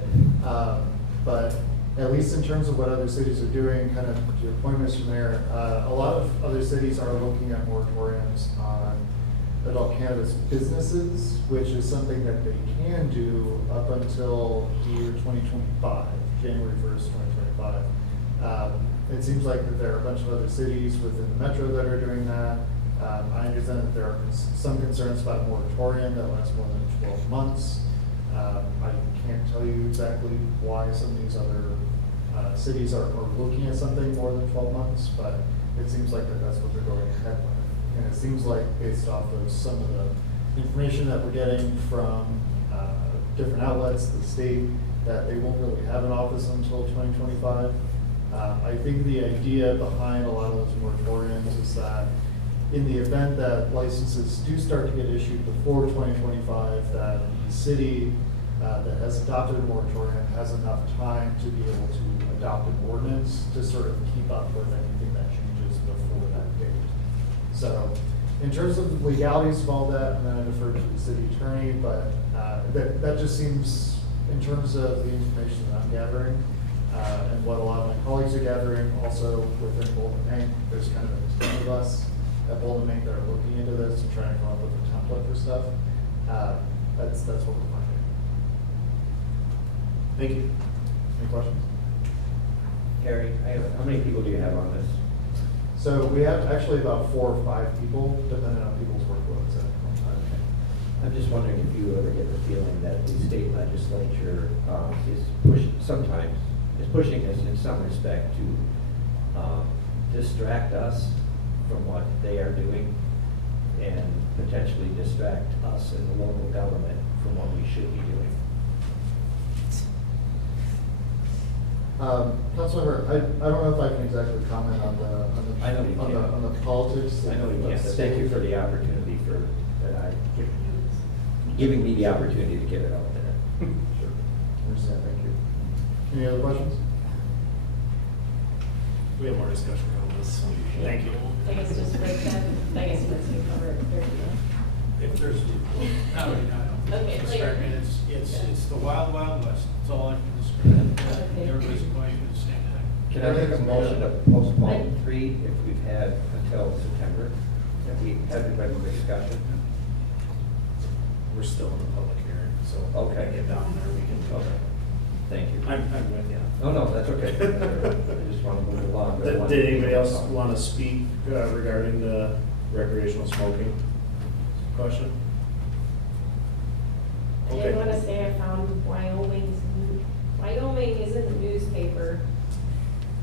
But at least in terms of what other cities are doing, kind of to your point, Mr. Mayor, a lot of other cities are looking at moratoriums on adult cannabis businesses, which is something that they can do up until the year 2025, January 1st, 2025. It seems like that there are a bunch of other cities within the metro that are doing that. I understand that there are some concerns about a moratorium that lasts more than 12 months. I can't tell you exactly why some of these other cities are looking at something more than 12 months, but it seems like that's what they're going ahead with. And it seems like based off of some of the information that we're getting from different outlets, the state, that they won't really have an office until 2025. I think the idea behind a lot of those moratoriums is that in the event that licenses do start to get issued before 2025, that the city that has adopted a moratorium has enough time to be able to adopt an ordinance to sort of keep up with anything that changes before that date. So in terms of the legalities of all that, I'm going to defer to the city attorney, but that just seems, in terms of the information that I'm gathering, and what a lot of my colleagues are gathering, also within Bolton Mank, there's kind of a team of us at Bolton Mank that are looking into this and trying to come up with a template for stuff. That's what we're finding. Thank you. Any questions? Harry, how many people do you have on this? So we have actually about 4 or 5 people, depending on people's workloads at one time. I'm just wondering if you ever get the feeling that the state legislature is pushing us in some respect to distract us from what they are doing and potentially distract us in the local government from what we should be doing. Councilmember, I don't know if I can exactly comment on the politics. I know you can't, but thank you for the opportunity giving me the opportunity to get it out there. Sure. Understand, thank you. Any other questions? We have more discussion on this. Thank you. I guess just break that, I guess let's cover it there. If there's, Okay, later. it's the wild, wild west, that's all I can describe. Okay. Everybody's going at the same time. Can I make a motion to postpone 3 if we've had a until September. Have we had any discussion? We're still in the public hearing, so. Okay. When we get down there, we can. Okay. Thank you. I'm with you. No, that's okay. I just want to move along. Did anybody else want to speak regarding the recreational smoking question? I did want to say I found Wyoming is in the newspaper.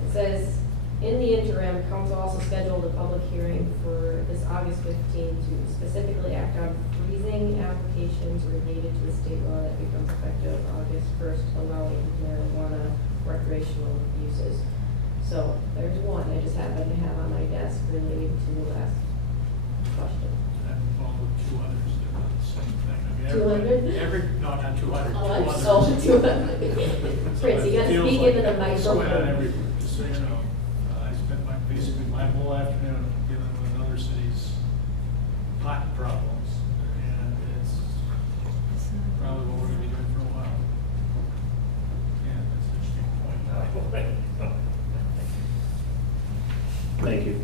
It says, in the interim, council also scheduled a public hearing for this August 15th to specifically act on freezing applications related to the state law that becomes effective August 1st, allowing marijuana recreational uses. So there's one I just happened to have on my desk relating to the last question. I'm involved with 2 others that are the same thing. I mean, 200? No, not 200. Oh, I'm 200. sold 200. Prince, you gotta Feels speak like into the what's going on microphone. everywhere, just so you know. I spent basically my whole afternoon dealing with another city's pot problems, and it's probably what we're gonna be doing for a while. Yeah, that's an interesting point. Thank you.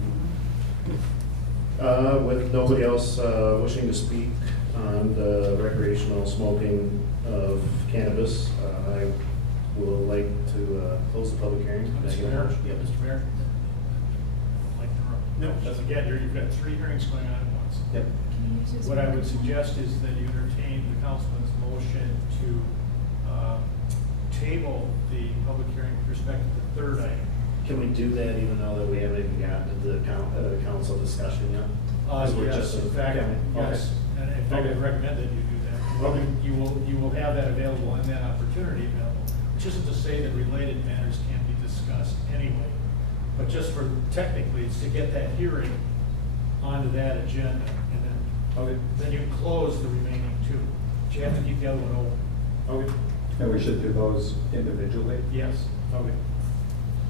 With nobody else wishing to speak on the recreational smoking of cannabis, I would like to close the public hearing. Mr. Mayor? Yeah, Mr. Mayor? No, that's again, you've got 3 hearings going on at once. Yep. What I would suggest is that you entertain the councilman's motion to table the public hearing with respect to the 3rd item. Can we do that even though that we haven't even gotten to the council discussion yet? 'Cause we're Yes, just in fact, okay. yes, and in fact, I recommend that you do that. Okay. You will have that available and that opportunity available, which isn't to say that related matters can't be discussed anyway. But just for, technically, it's to get that hearing onto that agenda, and then you close the remaining 2. But you have to keep the other one open. Okay. And we should do those individually? Yes. Okay.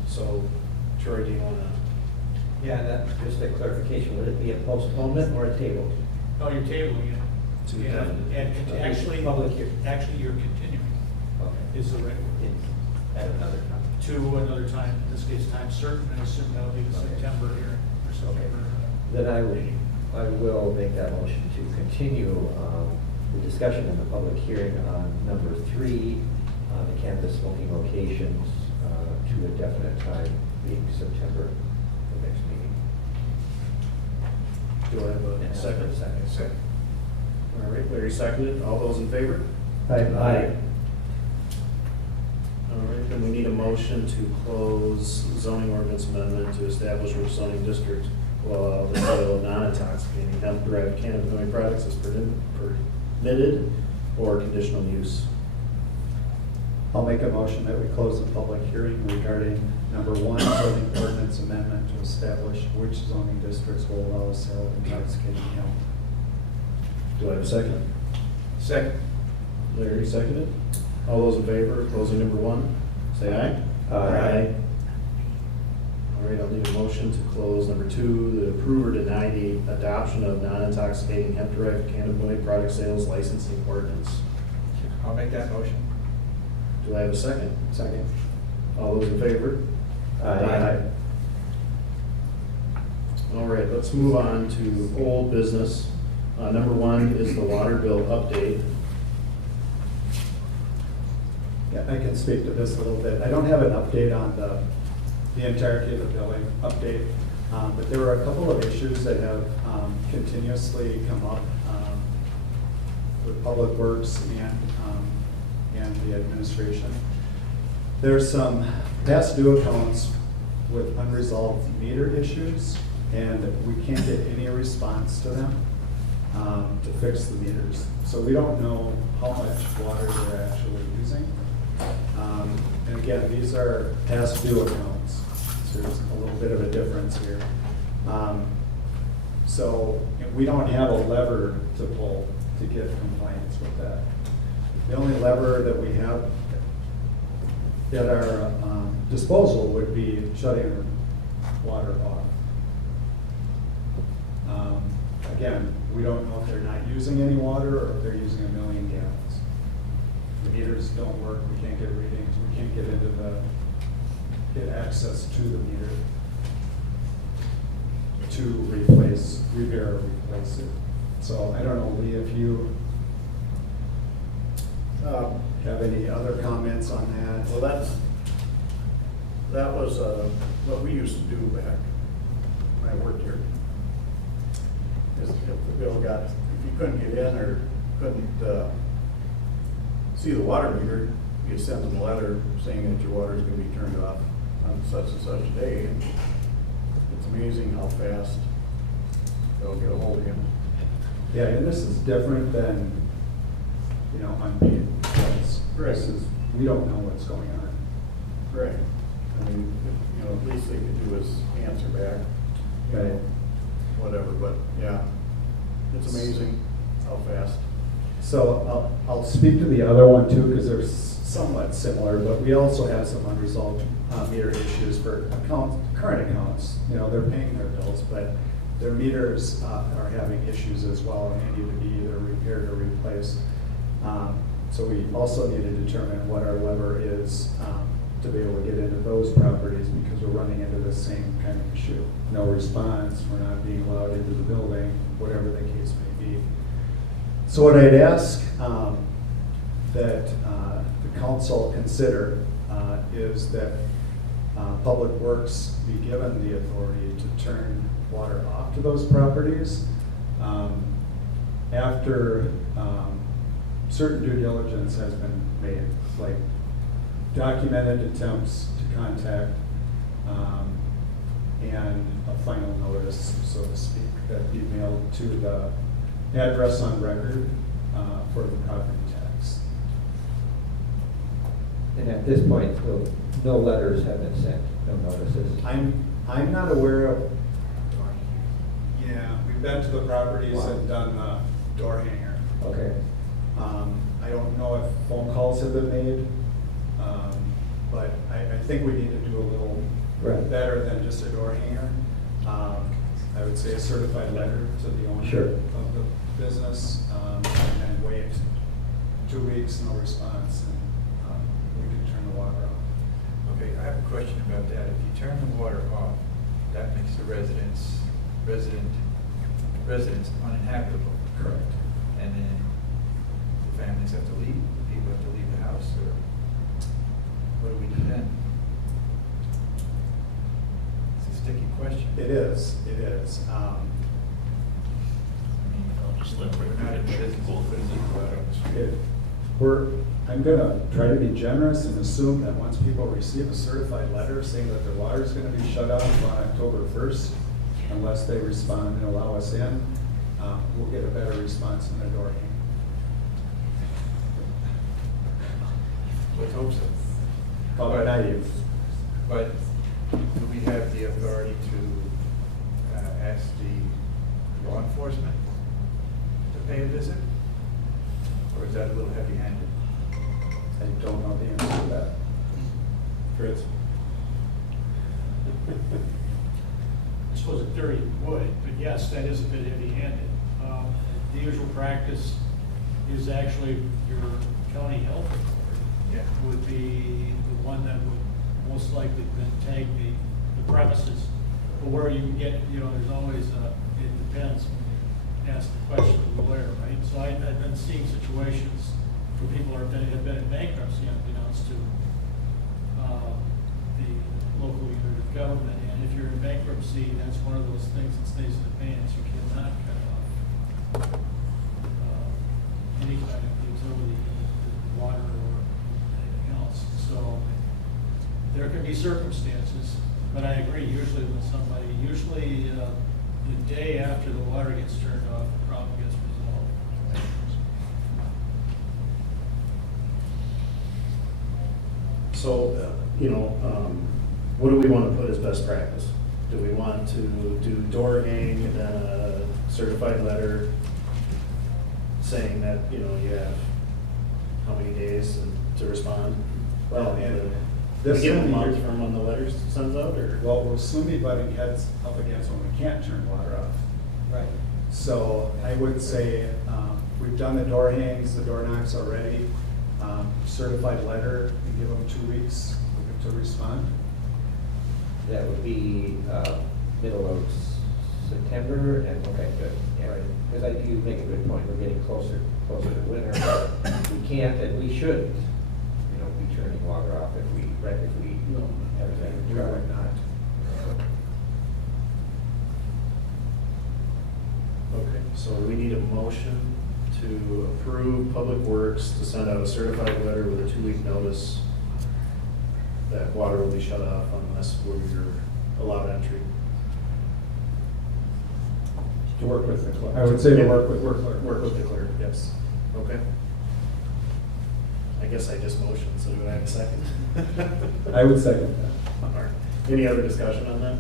So, Troy, do you want to? Yeah, that, just a clarification, would it be a postponement or a table? No, you're tabling it. To And actually, Public hearing. actually, you're continuing, Okay. is the right word. At another time. To another time, in this case, time certain, I assume that'll be the Okay. September hearing, or September. Then I will make that motion to continue the discussion in the public hearing on number 3, the cannabis smoking locations, to a definite time, being September, the next meeting. Do I have a And second? Second. All right, Larry seconded. All those in favor? Aye. All right, then we need a motion to close zoning ordinance amendment to establish which zoning district will allow the sale of non-intoxicating hemp-derived cannabinoid products as permitted or conditional use. I'll make a motion that we close the public hearing regarding number 1, zoning ordinance amendment to establish which zoning districts will allow the sale of intoxicating hemp. Do I have a second? Second. Larry seconded. All those in favor of closing number 1, say aye. Aye. All right, I'll need a motion to close number 2, to approve or deny the adoption of non-intoxicating hemp-derived cannabinoid product sales licensing ordinance. I'll make that motion. Do I have a second? Second. All those in favor? Aye. All right, let's move on to old business. Number 1 is the water bill update. Yeah, I can speak to this a little bit. I don't have an update on the entirety of the billing update, but there were a couple of issues that have continuously come up with Public Works and the administration. There's some past due accounts with unresolved meter issues, and we can't get any response to them to fix the meters. So we don't know how much water they're actually using. And again, these are past due accounts, so there's a little bit of a difference here. So we don't have a lever to pull to get compliance with that. The only lever that we have at our disposal would be shutting water off. Again, we don't know if they're not using any water or if they're using 1 million gallons. The meters don't work, we can't get readings, we can't get access to the meter to replace, repair or replace it. So I don't know, Lee, if you have any other comments on that? Well, that was what we used to do back when I worked here. Is if the bill got, if you couldn't get in or couldn't see the water meter, you send them a letter saying that your water is gonna be turned off on such and such a day. And it's amazing how fast they'll get a hold of you. Yeah, and this is different than, you know, unpaid bills. Right. This is, we don't know what's going on. Right. I mean, you know, at least they could do is answer back, you know, whatever, but yeah, it's amazing how fast. So I'll speak to the other one too, because they're somewhat similar, but we also have some unresolved meter issues for current accounts. You know, they're paying their bills, but their meters are having issues as well, and they need to be either repaired or replaced. So we also need to determine what our lever is to be able to get into those properties, because we're running into the same kind of issue. No response, we're not being allowed into the building, whatever the case may be. So what I'd ask that the council consider is that Public Works be given the authority to turn water off to those properties after certain due diligence has been made, like documented attempts to contact and a final notice, so to speak, that be mailed to the address on record for the property tax. And at this point, no letters have been sent, no notices. I'm not aware of. Yeah, we've been to the properties and done the door hanger. Okay. I don't know if phone calls have been made, but I think we need to do a little better than just a door hanger. I would say a certified letter to the owner of the business, and wait 2 weeks, no response, and we can turn the water off. Okay, I have a question about that. If you turn the water off, that makes the residents uninhabitable. Correct. And then the families have to leave, people have to leave the house, or what do we do then? It's a sticky question. It is. We're not in business of putting people out on the street. I'm gonna try to be generous and assume that once people receive a certified letter saying that their water is gonna be shut off on October 1st, unless they respond and allow us in, we'll get a better response than a door hanger. Let's hope so. But naive. But do we have the authority to ask the law enforcement to pay a visit? Or is that a little heavy-handed? I don't know the answer to that. Fritz? I suppose in theory it would, but yes, that is a bit heavy-handed. The usual practice is actually your county health authority would be the one that would most likely then take the premises. But where you get, you know, there's always it depends when you ask the question of the lawyer, right? So I've been seeing situations where people have been in bankruptcy unbeknownst to the local unit of government. And if you're in bankruptcy, that's one of those things that stays in the pants. You cannot cut off any kind of utility, water or anything else. So there can be circumstances, but I agree, usually when somebody, the day after the water gets turned off, the problem gets resolved. So, what do we want to put as best practice? Do we want to do door hang and then a certified letter saying that, you have how many days to respond? Well, we give them a month from when the letter sends out, or? Well, we'll soon be butting heads up against when we can't turn water off. Right. So I would say, we've done the door hangs, the door knocks already. Certified letter, we give them 2 weeks to respond. That would be Middle Oaks September, and, okay, good. Yeah, because I do make a good point, we're getting closer to winter. We can't and we shouldn't, be turning water off if we have everything. We would not. Okay, so we need a motion to approve Public Works to send out a certified letter with a 2-week notice that water will be shut off unless we're allowed entry. To work with the clerk. I would say to work with clerk. Work with the clerk, yes. Okay. I guess I just motioned, so do I have a second? I would second that. All right. Any other discussion on that?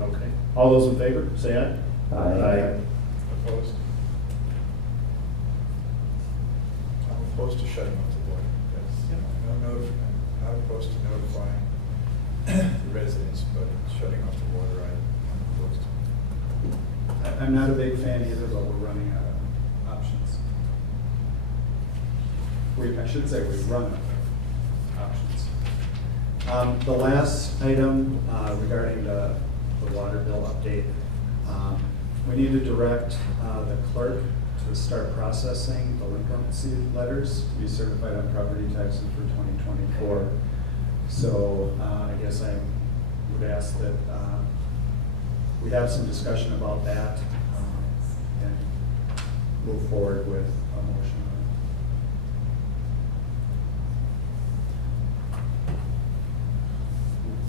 Okay. All those in favor, say aye. Aye. Opposed? I'm opposed to shutting off the water. I'm opposed to notifying the residents, but shutting off the water, I'm opposed to. I'm not a big fan either, but we're running out of options. I should say we run out of options. The last item regarding the water bill update, we need to direct the clerk to start processing delinquency letters to be certified on property taxes for 2024. So I guess I would ask that we have some discussion about that and move forward with a motion.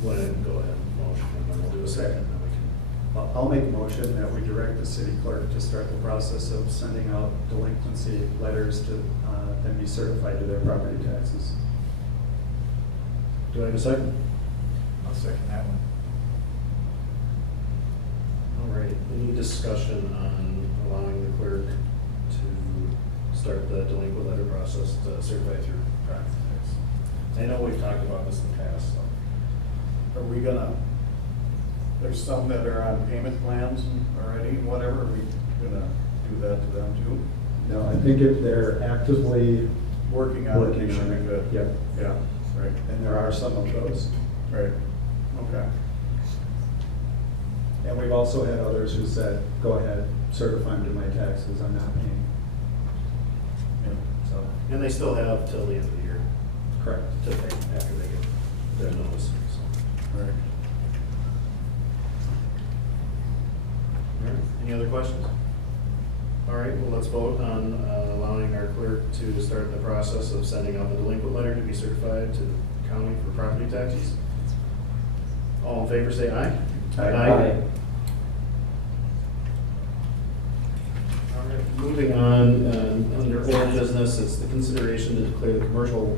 Go ahead, motion, and then we'll do a second, and then we can. I'll make a motion that we direct the city clerk to start the process of sending out delinquency letters to then be certified to their property taxes. Do I have a second? I'll second that one. All right, any discussion on allowing the clerk to start the delinquent letter process to certify through property tax? I know we've talked about this in the past, so. Are we gonna, there's some that are on payment plans already, whatever, are we gonna do that to them too? No, I think if they're actively working on it, they should be good. Yep. Yeah, right. And there are some of those. Right. Okay. And we've also had others who said, go ahead, certify them to my taxes, I'm not paying. Yeah, so. And they still have till the end of the year. Correct. To pay after they get their notice, so. Right. All right, any other questions? All right, well, let's vote on allowing our clerk to start the process of sending out the delinquent letter to be certified to the county for property taxes. All in favor, say aye. Aye. All right, moving on, under old business, it's the consideration to declare the commercial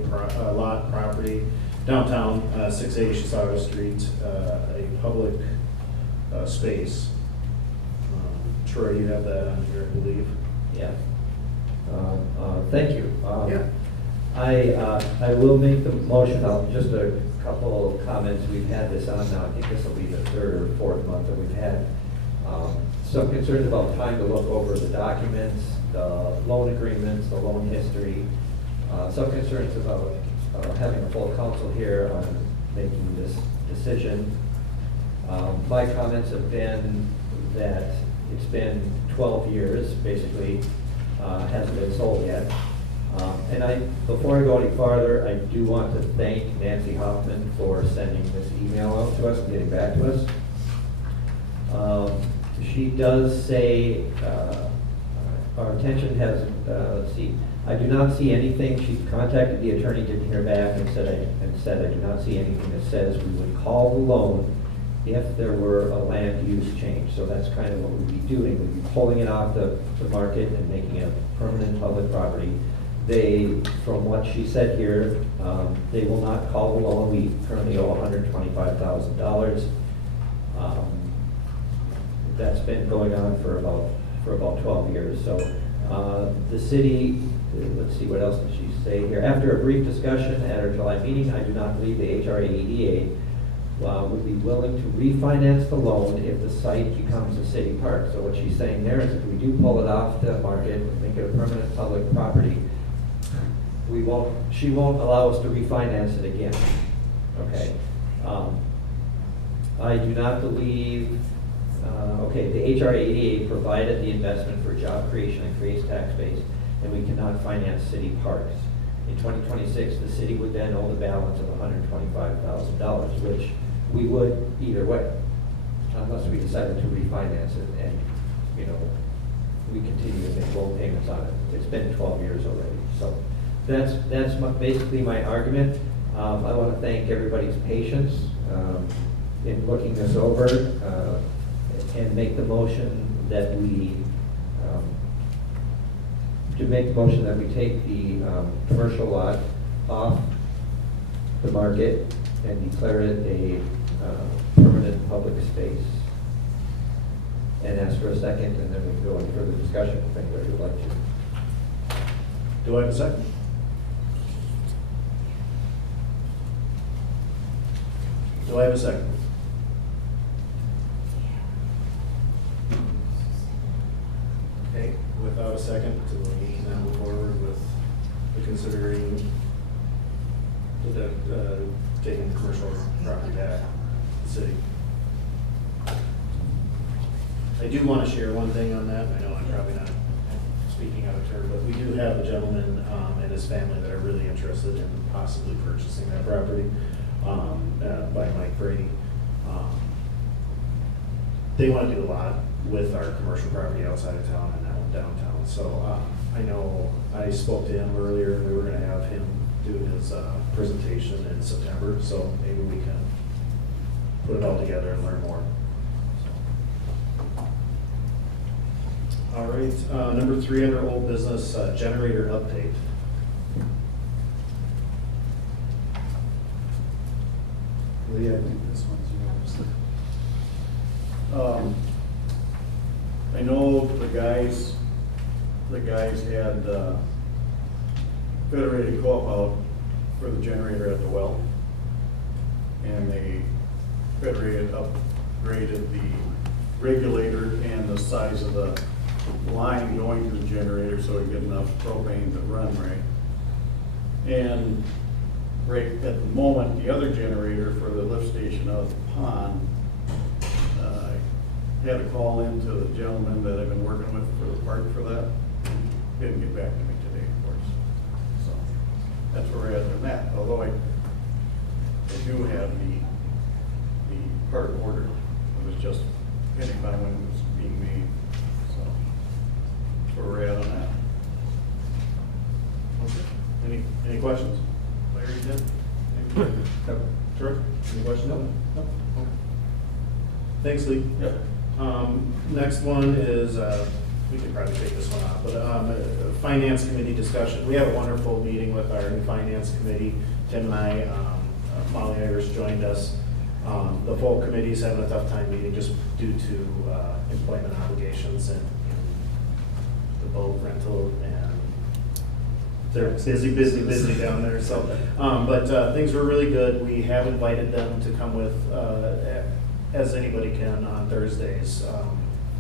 lot property downtown, 680 Chisago Street, a public space. Troy, you have that on here, I believe. Yeah. Thank you. Yeah. I will make the motion, just a couple of comments. We've had this on now, I think this will be the 3rd or 4th month that we've had some concerns about time to look over the documents, the loan agreements, the loan history, some concerns about having a full council here on making this decision. My comments have been that it's been 12 years, basically, hasn't been sold yet. And before I go any farther, I do want to thank Nancy Hoffman for sending this email out to us and getting back to us. She does say, our attention has, let's see, I do not see anything, she contacted the attorney, didn't hear back, and said I do not see anything that says we would call the loan if there were a land use change. So that's kind of what we'd be doing, we'd be pulling it off the market and making it permanent public property. They, from what she said here, they will not call the loan. We currently owe $125,000. That's been going on for about 12 years. So the city, let's see, what else did she say here? After a brief discussion at our July meeting, I do not believe the HRA-EDA would be willing to refinance the loan if the site becomes a city park. So what she's saying there is if we do pull it off the market and make it a permanent public property, she won't allow us to refinance it again. Okay. I do not believe, okay, the HR 88 provided the investment for job creation and creates tax base, and we cannot finance city parks. In 2026, the city would then owe the balance of $125,000, which we would either way, unless we decided to refinance it, and, you know, we continue to make low payments on it. It's been 12 years already. So that's basically my argument. I want to thank everybody's patience in looking this over and make the motion that we take the commercial lot off the market and declare it a permanent public space. And ask for a second, and then we can go into further discussion if anybody would like to. Do I have a second? Do I have a second? Okay, without a second, we can now move forward with the considering the taking commercial property back to the city. I do want to share one thing on that. I know I'm probably not speaking out of turn, but we do have a gentleman and his family that are really interested in possibly purchasing that property by Mike Brady. They want to do a lot with our commercial property outside of town and now downtown. So I know I spoke to him earlier, and we were going to have him do his presentation in September. So maybe we can put it all together and learn more. All right, number 3 under old business, generator update. Lee, I think this one's yours. I know the guys had Federated Co-op out for the generator at the well, and they Federated upgraded the regulator and the size of the line going to the generator so we get enough propane to run right. And right at the moment, the other generator for the lift station out of the pond, had a call in to the gentleman that I've been working with for the part for that. Didn't get back to me today, of course. So that's where we're at on that. Although I do have the part ordered. It was just depending on when it was being made. So that's where we're at on that. Okay. Any questions? Larry, Tim? No. Sure. Any questions? No. Okay. Thanks, Lee. Yep. Next one is, we could probably take this one off, but finance committee discussion. We had a wonderful meeting with our new finance committee. Tim and I, Molly Irish joined us. The full committee's having a tough time meeting just due to employment obligations and the boat rental, and they're busy down there. So, but things were really good. We have invited them to come with, as anybody can on Thursdays,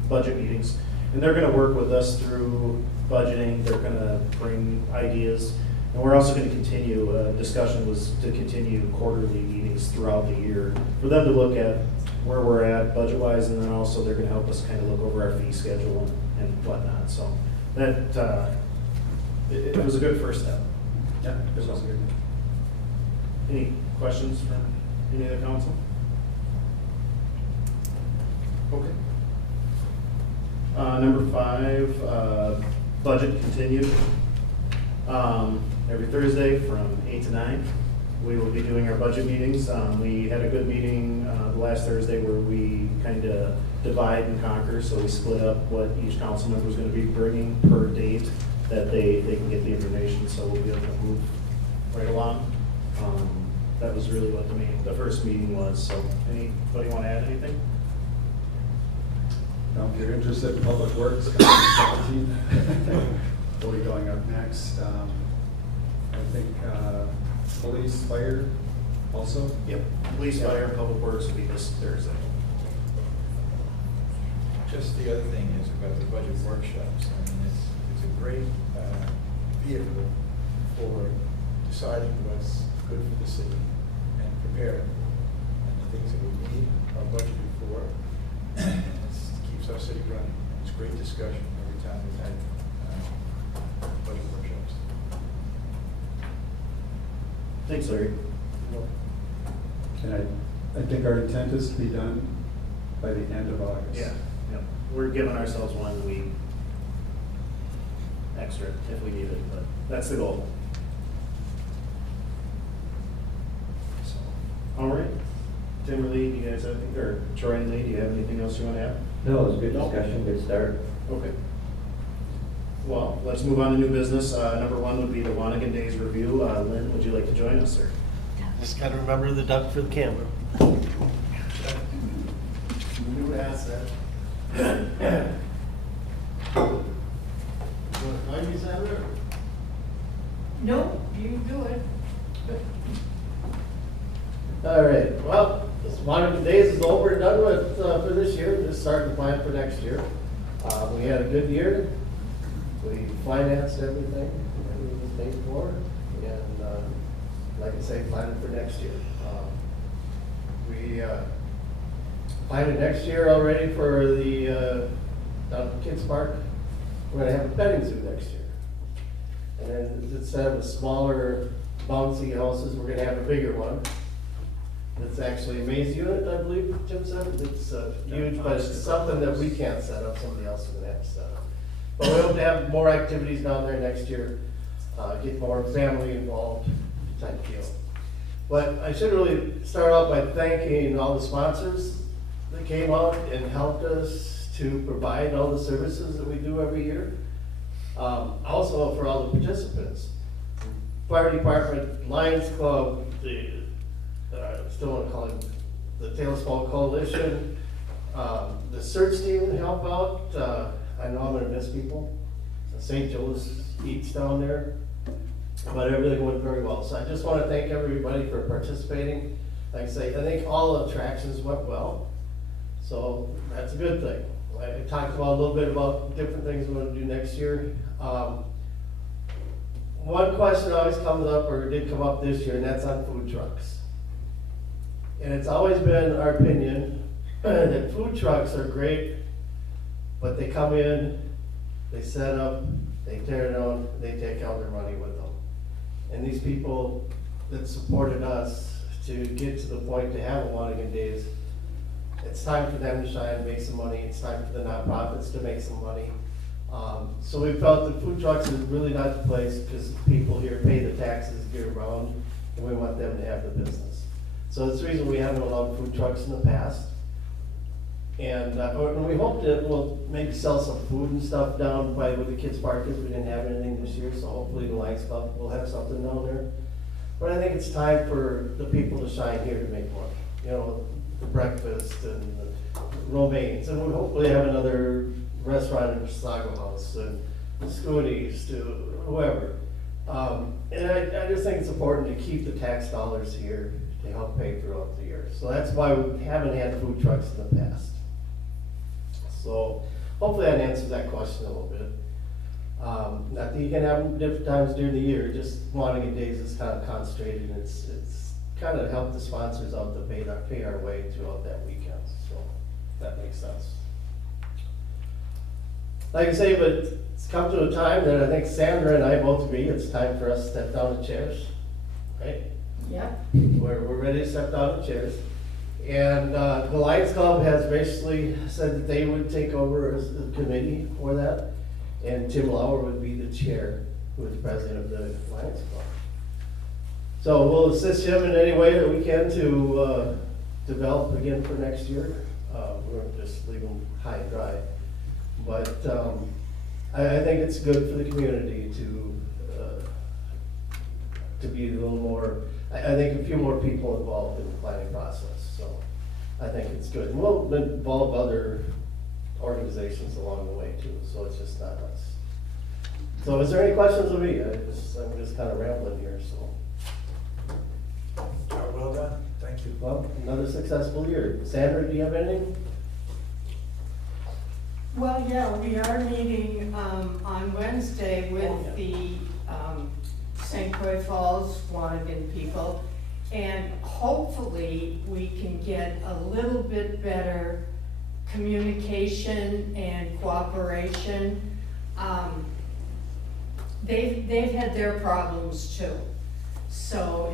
budget meetings. And they're gonna work with us through budgeting. They're gonna bring ideas. And we're also gonna continue, discussion was to continue quarterly meetings throughout the year for them to look at where we're at budget-wise, and then also they're gonna help us kind of look over our fee schedule and whatnot. So that, it was a good first step. Yeah, it was good. Any questions from any of the council? Okay. Number 5, budget continued. Every Thursday from 8 to 9, we will be doing our budget meetings. We had a good meeting the last Thursday where we kind of divide and conquer. So we split up what each council member is going to be bringing per date that they can get the information. So we'll be able to move right along. That was really what the first meeting was. So anybody want to add anything? Now, if you're interested in public works, 17th, we'll be going up next. I think police, fire also? Yep, police, fire, and public works will be this Thursday. Just the other thing is about the budget workshops. I mean, it's a great vehicle for deciding what's good for the city and preparing. And things that we need are budgeted for. And it keeps our city running. It's great discussion every time we've had budget workshops. Thanks, Larry. And I think our intent is to be done by the end of August. Yeah, yeah. We're giving ourselves 1 week extra if we need it, but that's the goal. So, all right. Tim or Lee, do you guys have anything, or Troy and Lee, do you have anything else you want to add? No, it was a good No? discussion, good start. Okay. Well, let's move on to new business. Number 1 would be the Wanigan Days Review. Lynn, would you like to join us, sir? Just gotta remember the duck for the camera. New asset. Find me, Senator? Nope, you do it. All right, well, this Wanigan Days is over and done with for this year, just starting to plan for next year. We had a good year. We financed everything was paid for, and like I say, planning for next year. We planning next year already for the down at Kids Park. We're gonna have a petting zoo next year. And then instead of a smaller bouncy houses, we're gonna have a bigger one. It's actually a maze unit, I believe, Jim said. It's huge, but it's something that we can't set up, somebody else is gonna have to set up. But we hope to have more activities down there next year, get more family involved type deal. But I should really start out by thanking all the sponsors that came out and helped us to provide all the services that we do every year. Also for all the participants. Fire Department, Lions Club, the, I still want to call it the Tails Fall Coalition, the search team to help out. I know I'm gonna miss people. St. Joe's Eats down there, but everything went very well. So I just want to thank everybody for participating. Like I say, I think all the attractions went well, so that's a good thing. I talked about a little bit about different things we want to do next year. One question always comes up, or did come up this year, and that's on food trucks. And it's always been our opinion that food trucks are great, but they come in, they set up, they tear it down, they take out their money with them. And these people that supported us to get to the point to have a Wanigan Days, it's time for them to shine and make some money. It's time for the nonprofits to make some money. So we felt that food trucks is really not the place, because people here pay the taxes year round, and we want them to have the business. So that's the reason we haven't allowed food trucks in the past. And we hope that we'll maybe sell some food and stuff down by where the Kids Park is. We didn't have anything this year, so hopefully the Lions Club will have something down there. But I think it's time for the people to shine here to make money. You know, the breakfast and the Romaines, and we'll hopefully have another restaurant in Sago House and Scooties to whoever. And I just think it's important to keep the tax dollars here to help pay throughout the year. So that's why we haven't had food trucks in the past. So hopefully that answers that question a little bit. Not that you can have them different times during the year, just Wanigan Days is kind of concentrated. It's kind of helped the sponsors out to pay our way throughout that weekend, so if that makes sense. Like I say, but it's come to a time that I think Sandra and I both agree it's time for us to step down the chairs, right? Yeah. We're ready to step down the chairs. And the Lions Club has basically said that they would take over as the committee for that. And Tim Lauer would be the chair, who is president of the Lions Club. So we'll assist him in any way that we can to develop again for next year. We won't just leave him high and dry. But I think it's good for the community to be a little more, I think a few more people involved in the planning process. So I think it's good. And we'll involve other organizations along the way too, so it's just not us. So is there any questions of me? I'm just kind of rambling here, so. Well done, thank you. Well, another successful year. Sandra, do you have anything? Well, yeah, we are meeting on Wednesday with the St. Croix Falls Wanigan people, And hopefully, we can get a little bit better communication and cooperation. They've had their problems too. So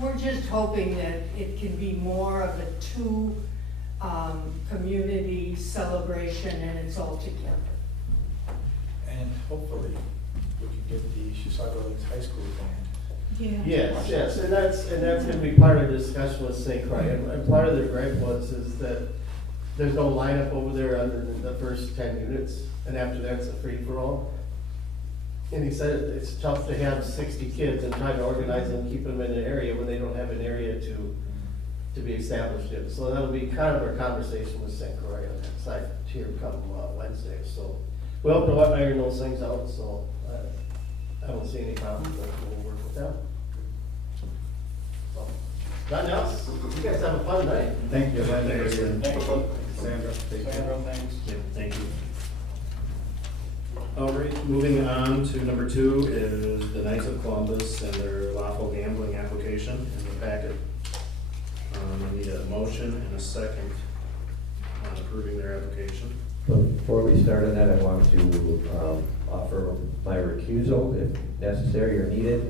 we're just hoping that it can be more of a community celebration and it's all together. And hopefully, we can get the Chisago Lakes High School band. Yes, and that's gonna be part of the discussion with St. Croix, and part of their gripe is that there's no lineup over there under the first 10 units, and after that, it's a free-for-all. And he said it's tough to have 60 kids and try to organize them, keep them in an area when they don't have an area to be established in. So that'll be kind of our conversation with St. Croix on that side here come Wednesday. So we hope to iron those things out, so I don't see any problem, but we'll work with them. So, nothing else? You guys have a fun night. Thank you. Thanks. Sandra. Sandra, thanks. Yeah, thank you. All right, moving on to number 2 is the Knights of Columbus and their lawful gambling application in the packet. I need a motion and a second on approving their application. Before we start on that, I want to offer my recusal if necessary or needed.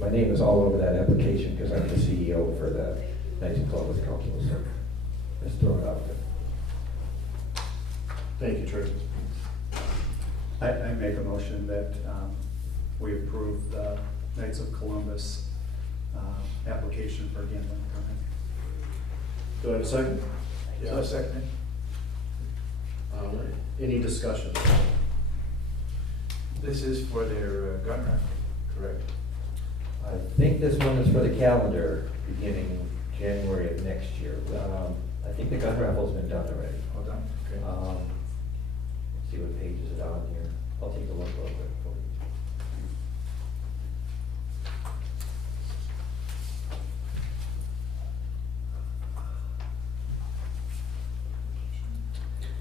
My name is all over that application because I'm the CEO for the Knights of Columbus Council, so let's throw it out there. Thank you, Troy. I make a motion that we approve the Knights of Columbus application for a gambling permit. Do I have a second? Yeah, second. All right, any discussion? This is for their gun raffle, correct? I think this one is for the calendar beginning January of next year. I think the gun raffle's been done already. All done? Okay. Let's see what page is it on here. I'll take a look real quick for you.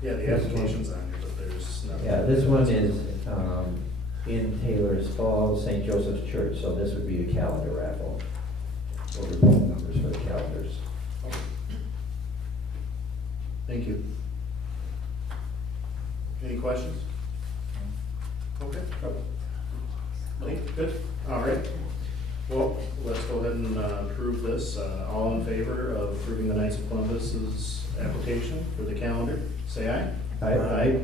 Yeah, the application's on here, but there's nothing. Yeah, this one is in Taylor's Falls, St. Joseph's Church, so this would be the calendar raffle. We'll repeat the numbers for the calendars. Thank you. Any questions? Okay. Good, all right. Well, let's go ahead and approve this. All in favor of approving the Knights of Columbus's application for the calendar, say aye. Aye.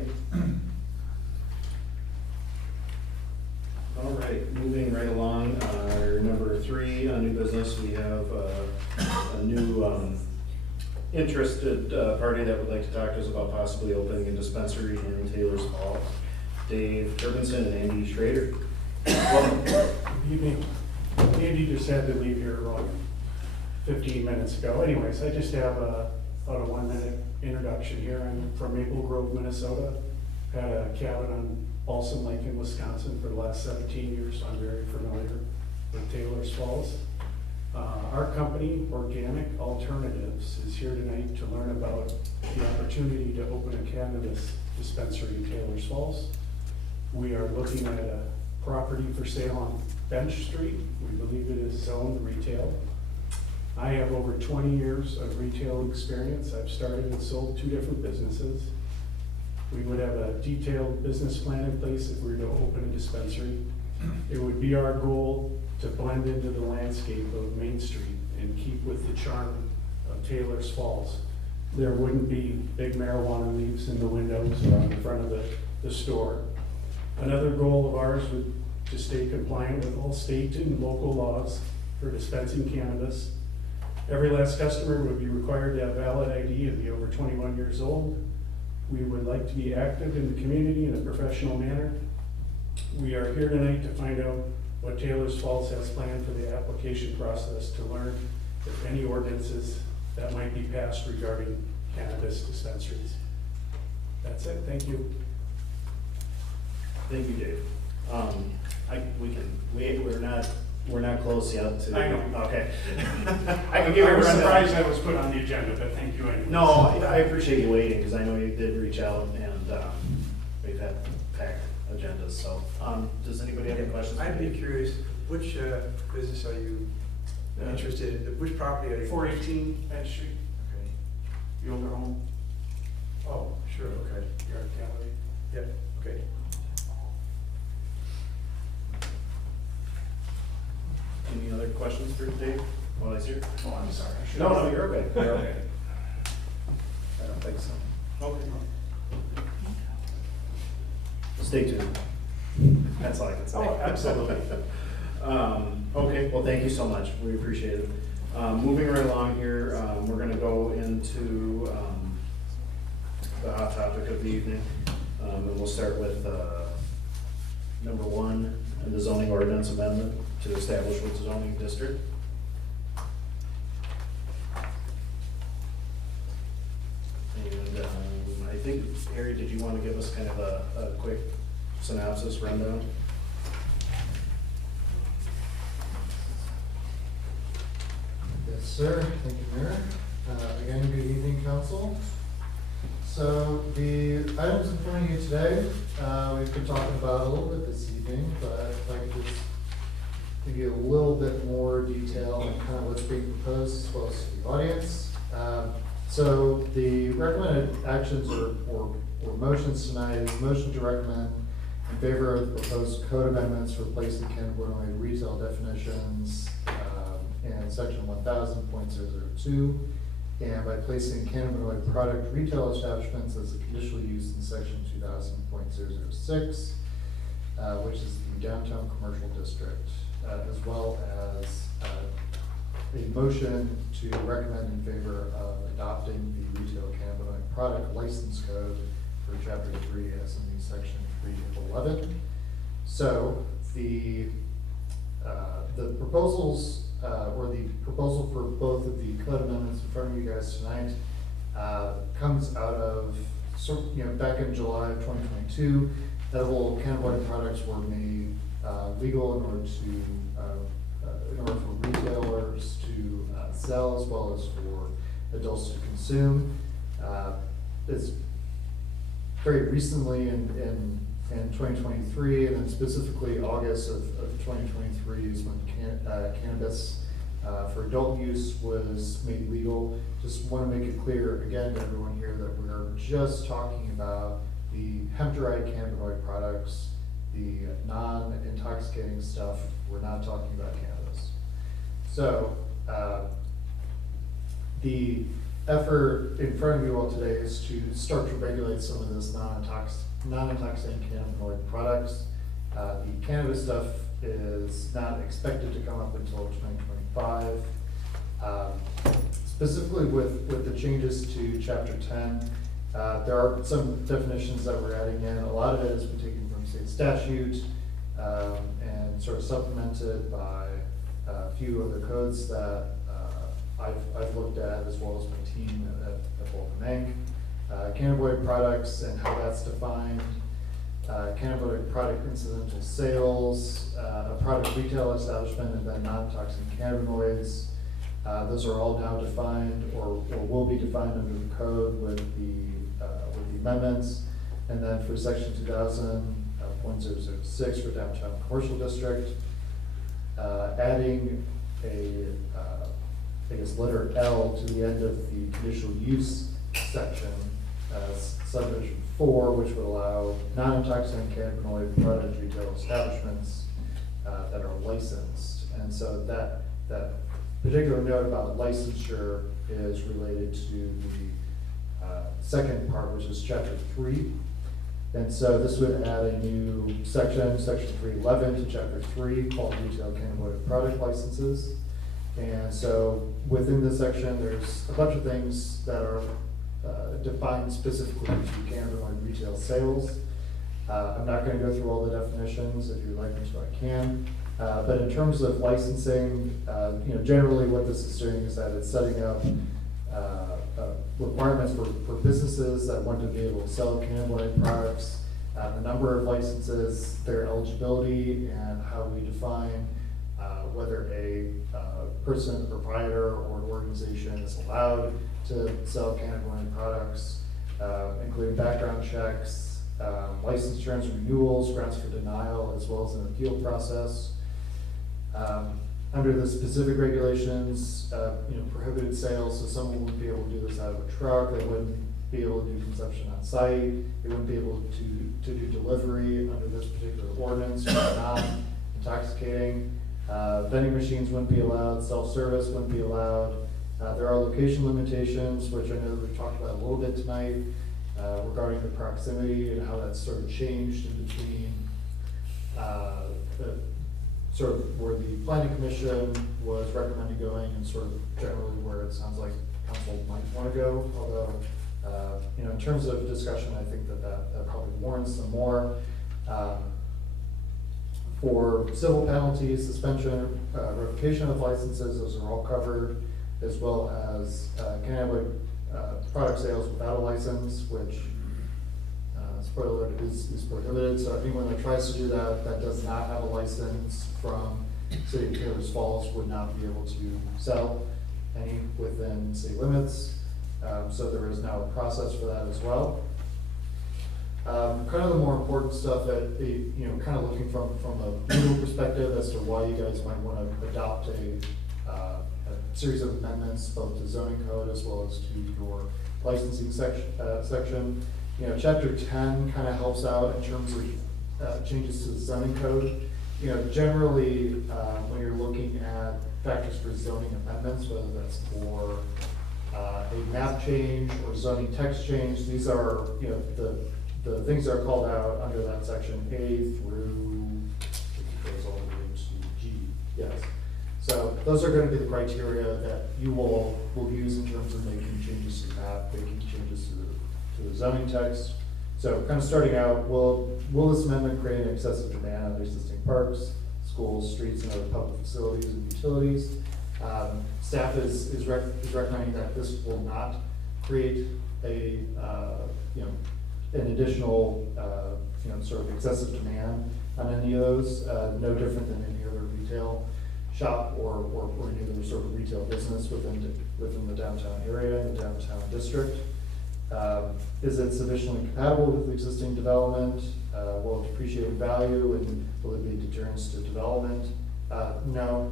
All right, moving right along, our number 3 on new business, we have a new interested party that would like to talk to us about possibly opening a dispensary in Taylor's Falls. Dave Turbinson and Andy Schrader. Welcome. Good evening. Andy just had to leave here around 15 minutes ago. Anyways, I just have about a 1-minute introduction here. I'm from Maple Grove, Minnesota. Had a cabin on Balsam Lake in Wisconsin for the last 17 years, so I'm very familiar with Taylor's Falls. Our company, Organic Alternatives, is here tonight to learn about the opportunity to open a cannabis dispensary in Taylor's Falls. We are looking at a property for sale on Bench Street. We believe it is zoned retail. I have over 20 years of retail experience. I've started and sold 2 different businesses. We would have a detailed business plan in place if we were to open a dispensary. It would be our goal to blend into the landscape of Main Street and keep with the charm of Taylor's Falls. There wouldn't be big marijuana leaves in the windows or on the front of the store. Another goal of ours would to stay compliant with all state and local laws for dispensing cannabis. Every last customer would be required to have valid ID and be over 21 years old. We would like to be active in the community in a professional manner. We are here tonight to find out what Taylor's Falls has planned for the application process, to learn if any ordinances that might be passed regarding cannabis dispensaries. That's it, thank you. Thank you, Dave. We're not close yet to. I know. Okay. I was surprised I was put on the agenda, but thank you anyway. No, I appreciate you waiting, because I know you did reach out, and we've had packed agendas, so, does anybody have any questions? I'd be curious, which business are you Interested, in which property are you? 418 Penn Street. Okay. You own their home? Oh, sure, okay. You're at Gallery. Yep, okay. Any other questions for Dave while he's here? Oh, I'm sorry. I should No, have- no, you're okay, you're okay. I don't think so. Okay. Stay tuned. That's all I can say. Oh, absolutely. Okay, well, thank you so much. We appreciate it. Moving right along here, we're gonna go into, the hot topic of the evening. And we'll start with, number 1, the zoning ordinance amendment to establish what's a zoning district. And, I think, Harry, did you want to give us kind of a quick synopsis rundown? Yes, sir. Thank you, Mayor. Again, good evening, council. So the items in front of you today, we've been talking about a little bit this evening, but if I could just give you a little bit more detail on kind of what's being proposed as well as to the audience. So the recommended actions or motions tonight is motion to recommend in favor of the proposed code amendments replacing cannabinoid retail definitions in section 1000.002 and by placing cannabinoid product retail establishments as a conditional use in section 2000.006, which is the downtown commercial district, as well as a motion to recommend in favor of adopting the retail cannabinoid product license code for chapter 3 as in the section 311. So the proposals or the proposal for both of the code amendments in front of you guys tonight comes out of back in July of 2022, edible cannabinoid products were made legal in order for retailers to sell as well as for adults to consume. It's very recently in 2023, and then specifically August of 2023 is when cannabis for adult use was made legal. Just want to make it clear again to everyone here that we're just talking about the hemp-derived cannabinoid products, the non-intoxicating stuff. We're not talking about cannabis. So the effort in front of you all today is to start to regulate some of this non-intoxicating cannabinoid products. The cannabis stuff is not expected to come up until 2025. Specifically with the changes to chapter 10, there are some definitions that we're adding in. A lot of it has been taken from state statute and sort of supplemented by a few other codes that I've looked at, as well as my team at Vulcan Inc. Cannabinoid products and how that's defined, cannabinoid product incidental sales, a product retail establishment, and then non-toxic cannabinoids. Those are all now defined or will be defined under the code with the amendments. And then for section 2000.006 for downtown commercial district, adding I guess letter L to the end of the conditional use section, subdivision 4, which would allow non-intoxicating cannabinoid product retail establishments that are licensed. And so that particular note about licensure is related to the second part, which is chapter 3. And so this would add a new section 311 to chapter 3 called retail cannabinoid product licenses. And so within this section, there's a bunch of things that are defined specifically to cannabinoid retail sales. I'm not going to go through all the definitions. If you'd like me to, I can. But in terms of licensing, generally what this is doing is that it's setting up requirements for businesses that want to be able to sell cannabinoid products, the number of licenses, their eligibility, and how we define whether a person, a proprietor, or an organization is allowed to sell cannabinoid products, including background checks, license terms, renewals, grounds for denial, as well as an appeal process. Under the specific regulations, prohibited sales, so someone wouldn't be able to do this out of a truck, they wouldn't be able to do consumption on site, they wouldn't be able to do delivery under this particular ordinance, non-intoxicating. Vending machines wouldn't be allowed, self-service wouldn't be allowed. There are location limitations, which I know that we've talked about a little bit tonight, regarding the proximity and how that's sort of changed in between the sort of where the planning commission was recommending going and sort of generally where it sounds like council might want to go, although, in terms of discussion, I think that probably warrants some more. For civil penalties, suspension, revocation of licenses, those are all covered, as well as cannabis product sales without a license, which, spoiler alert, is prohibited. So anyone that tries to do that, that does not have a license from City of Taylor's Falls would not be able to sell any within city limits. So there is now a process for that as well. Kind of the more important stuff that, kind of looking from a legal perspective as to why you guys might want to adopt a series of amendments, both to zoning code as well as to your licensing section. Chapter 10 kind of helps out in terms of changes to the zoning code. Generally, when you're looking at factors for zoning amendments, whether that's for a map change or zoning text change, these are, the things that are called out under that section A through, it goes all the way to G, yes. So those are going to be the criteria that you all will use in terms of making changes to the map, making changes to the zoning text. So kind of starting out, will this amendment create an excessive demand on existing parks, schools, streets, and other public facilities and utilities? Staff is recommending that this will not create a, an additional, sort of excessive demand on any of those, no different than any other retail shop or any other sort of retail business within the downtown area and the downtown district. Is it sufficiently compatible with existing development? Will it depreciate in value, and will it be a deterrence to development? No,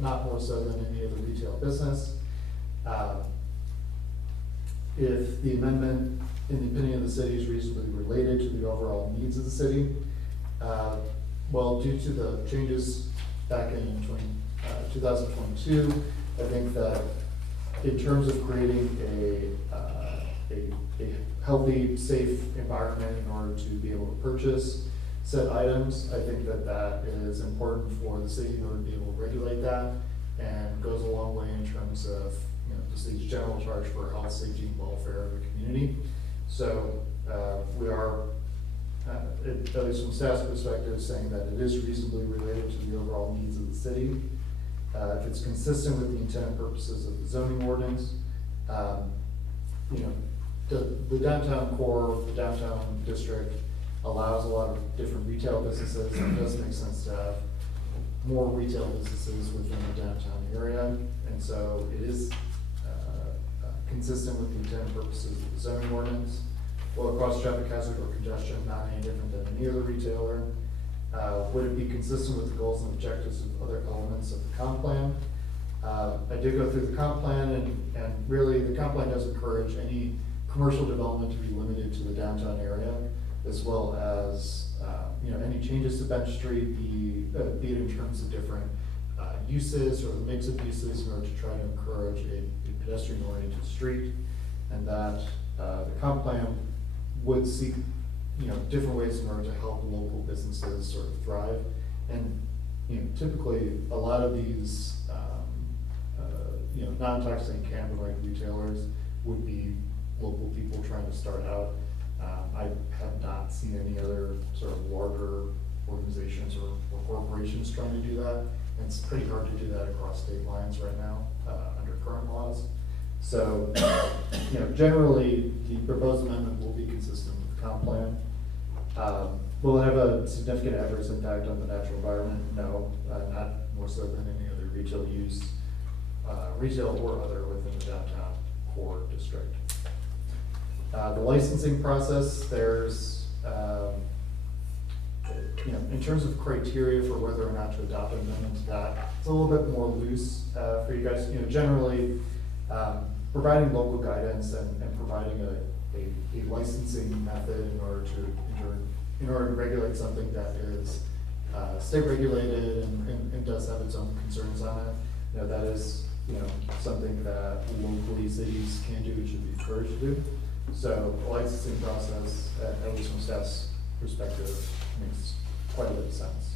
not more so than any other retail business. If the amendment, in the opinion of the city, is reasonably related to the overall needs of the city, well, due to the changes back in 2022, I think that in terms of creating a healthy, safe environment in order to be able to purchase said items, I think that is important for the city in order to be able to regulate that, and goes a long way in terms of the city's general charge for health, safety, and welfare of the community. So we are, at least from staff's perspective, saying that it is reasonably related to the overall needs of the city. If it's consistent with the intent and purposes of the zoning ordinance, the downtown core, the downtown district allows a lot of different retail businesses, and it does make sense to have more retail businesses within the downtown area, and so it is consistent with the intent and purposes of the zoning ordinance. Will it cause traffic hazard or congestion? Not any different than any other retailer. Would it be consistent with the goals and objectives of other elements of the comp plan? I did go through the comp plan, and really the comp plan does encourage any commercial development to be limited to the downtown area, as well as any changes to Bench Street, be it in terms of different uses or the mix of uses in order to try to encourage a pedestrian-oriented street, and that the comp plan would seek different ways in order to help local businesses sort of thrive. And typically a lot of these non-toxic cannabinoid retailers would be local people trying to start out. I have not seen any other sort of larger organizations or corporations trying to do that. And it's pretty hard to do that across state lines right now under current laws. So, generally the proposed amendment will be consistent with the comp plan. Will it have a significant adverse impact on the natural environment? No, not more so than any other retail use, retail or other within the downtown core district. The licensing process, there's in terms of criteria for whether or not to adopt an amendment to that, it's a little bit more loose for you guys. Generally, providing local guidance and providing a licensing method in order to regulate something that is state regulated and does have its own concerns on it. That is something that locally cities can do and should be encouraged to do. So the licensing process, at least from staff's perspective, makes quite a bit of sense.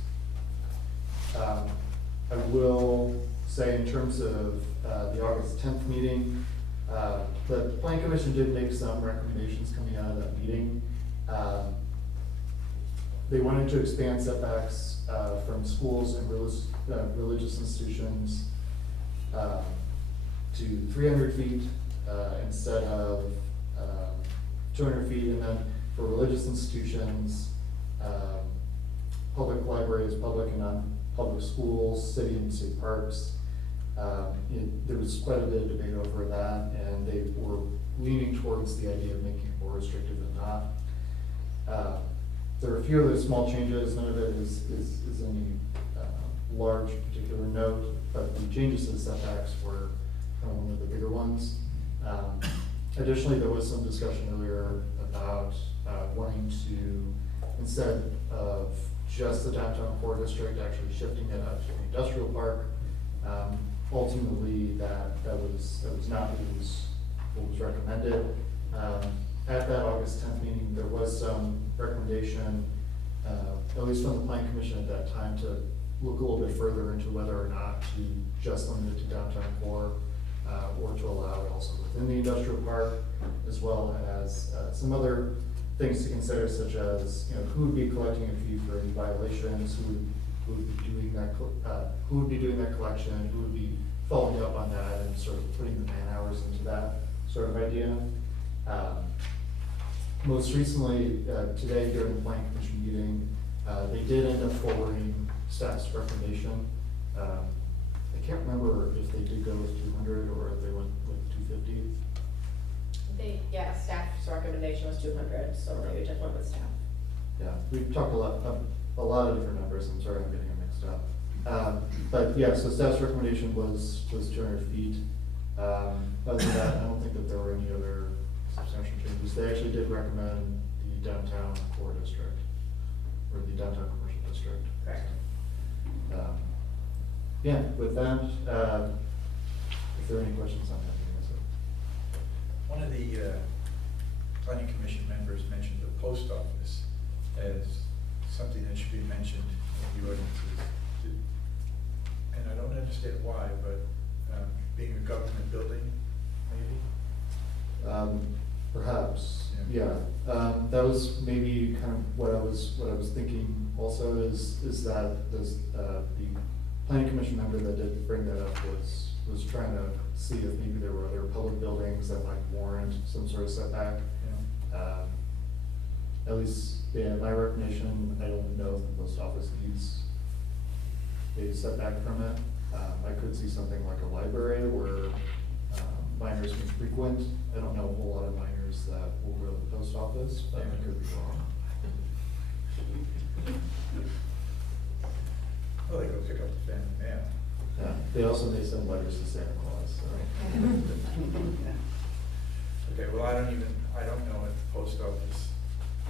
I will say in terms of the August 10th meeting, the Planning Commission did make some recommendations coming out of that meeting. They wanted to expand setbacks from schools and religious institutions to 300 feet instead of 200 feet, and then for religious institutions, public libraries, public and non-public schools, city and state parks. There was quite a bit of debate over that, and they were leaning towards the idea of making it more restrictive than not. There are a few other small changes. None of it is any large particular note, but the changes to the setbacks were kind of one of the bigger ones. Additionally, there was some discussion earlier about wanting to, instead of just the downtown core district, actually shifting it out to the industrial park. Ultimately, that was not what was recommended. At that August 10th meeting, there was some recommendation, at least from the Planning Commission at that time, to look a little bit further into whether or not to just limit it to downtown core, or to allow it also within the industrial park, as well as some other things to consider, such as who would be collecting a fee for any violations, who would be doing that, collection, who would be following up on that, and sort of putting the man hours into that sort of idea. Most recently, today during the Planning Commission meeting, they did end up forwarding staff's recommendation. I can't remember if they did go with 200 or if they went with 250. Staff's recommendation was 200, so maybe just went with staff. Yeah, we've talked a lot of different numbers. I'm sorry, I'm getting them mixed up. But yeah, so staff's recommendation was 200 feet. Other than that, I don't think that there were any other substantial changes. They actually did recommend the downtown core district, or the downtown commercial district. Correct. Yeah, with that, if there are any questions on that, one of the Planning Commission members mentioned the post office as something that should be mentioned in the ordinances. And I don't understand why, but being a government building, maybe? Perhaps, yeah. That was maybe kind of what I was thinking also is that the Planning Commission member that did bring that up was trying to see if maybe there were other public buildings that might warrant some sort of setback. Yeah. At least, yeah, my recommendation, I don't know if the post office needs a setback from it. I could see something like a library where minors can frequent. I don't know a whole lot of minors that will go to the post office, but I could be wrong. Well, they go pick up the family mail. Yeah, they also may send letters to Santa Claus, so. Okay, well, I don't know if the post office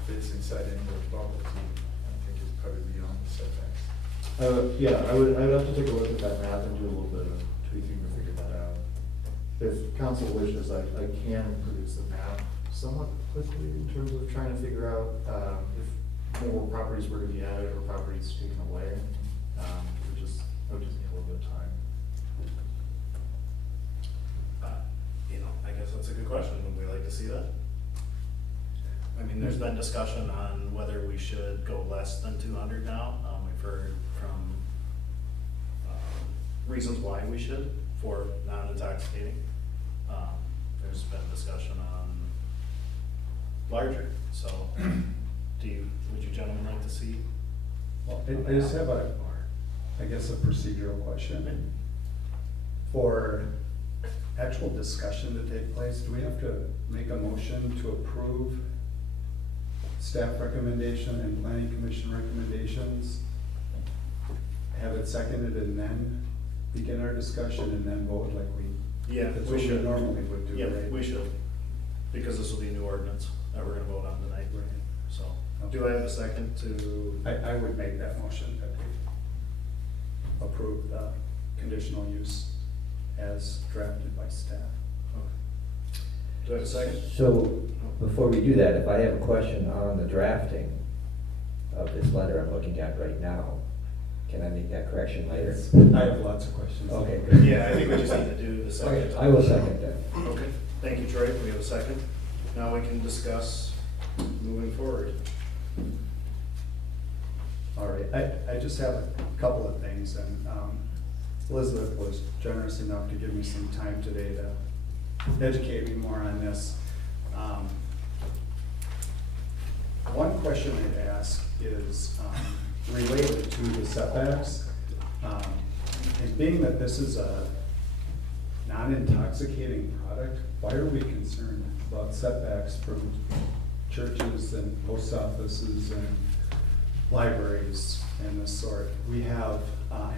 fits inside any of those bubbles. I think it's probably beyond the setbacks. Yeah, I would have to take a look at that map and do a little bit of tweaking to figure that out. If council wishes, I can produce the map somewhat quickly in terms of trying to figure out if more properties were to be added or properties taken away. It would just need a little bit of time. I guess that's a good question. Would we like to see that? I mean, there's been discussion on whether we should go less than 200 now. We've heard from reasons why we should for non-intoxicating. There's been discussion on larger. So, would you gentlemen like to see? Well, I just have I guess a procedural question. For actual discussion to take place, do we have to make a motion to approve staff recommendation and planning commission recommendations, have it seconded, and then begin our discussion and then vote like Yeah, that's we what we should. normally would do, Yeah, right? we should, because this will be a new ordinance that we're gonna vote on tonight. So, do I have a second to? I would make that motion that we approve the conditional use as drafted by staff. Do I have a second? So, before we do that, if I have a question on the drafting of this letter I'm looking at right now, can I make that correction later? I have lots of questions. Okay. Yeah, I think we just need to do the second. Okay, I will second that. Okay, thank you, Troy, we have a second. Now we can discuss moving forward. All right, I just have a couple of things, and Elizabeth was generous enough to give me some time today to educate me more on this. One question I'd ask is related to the setbacks. And being that this is a non-intoxicating product, why are we concerned about setbacks from churches and post offices and libraries and this sort? We have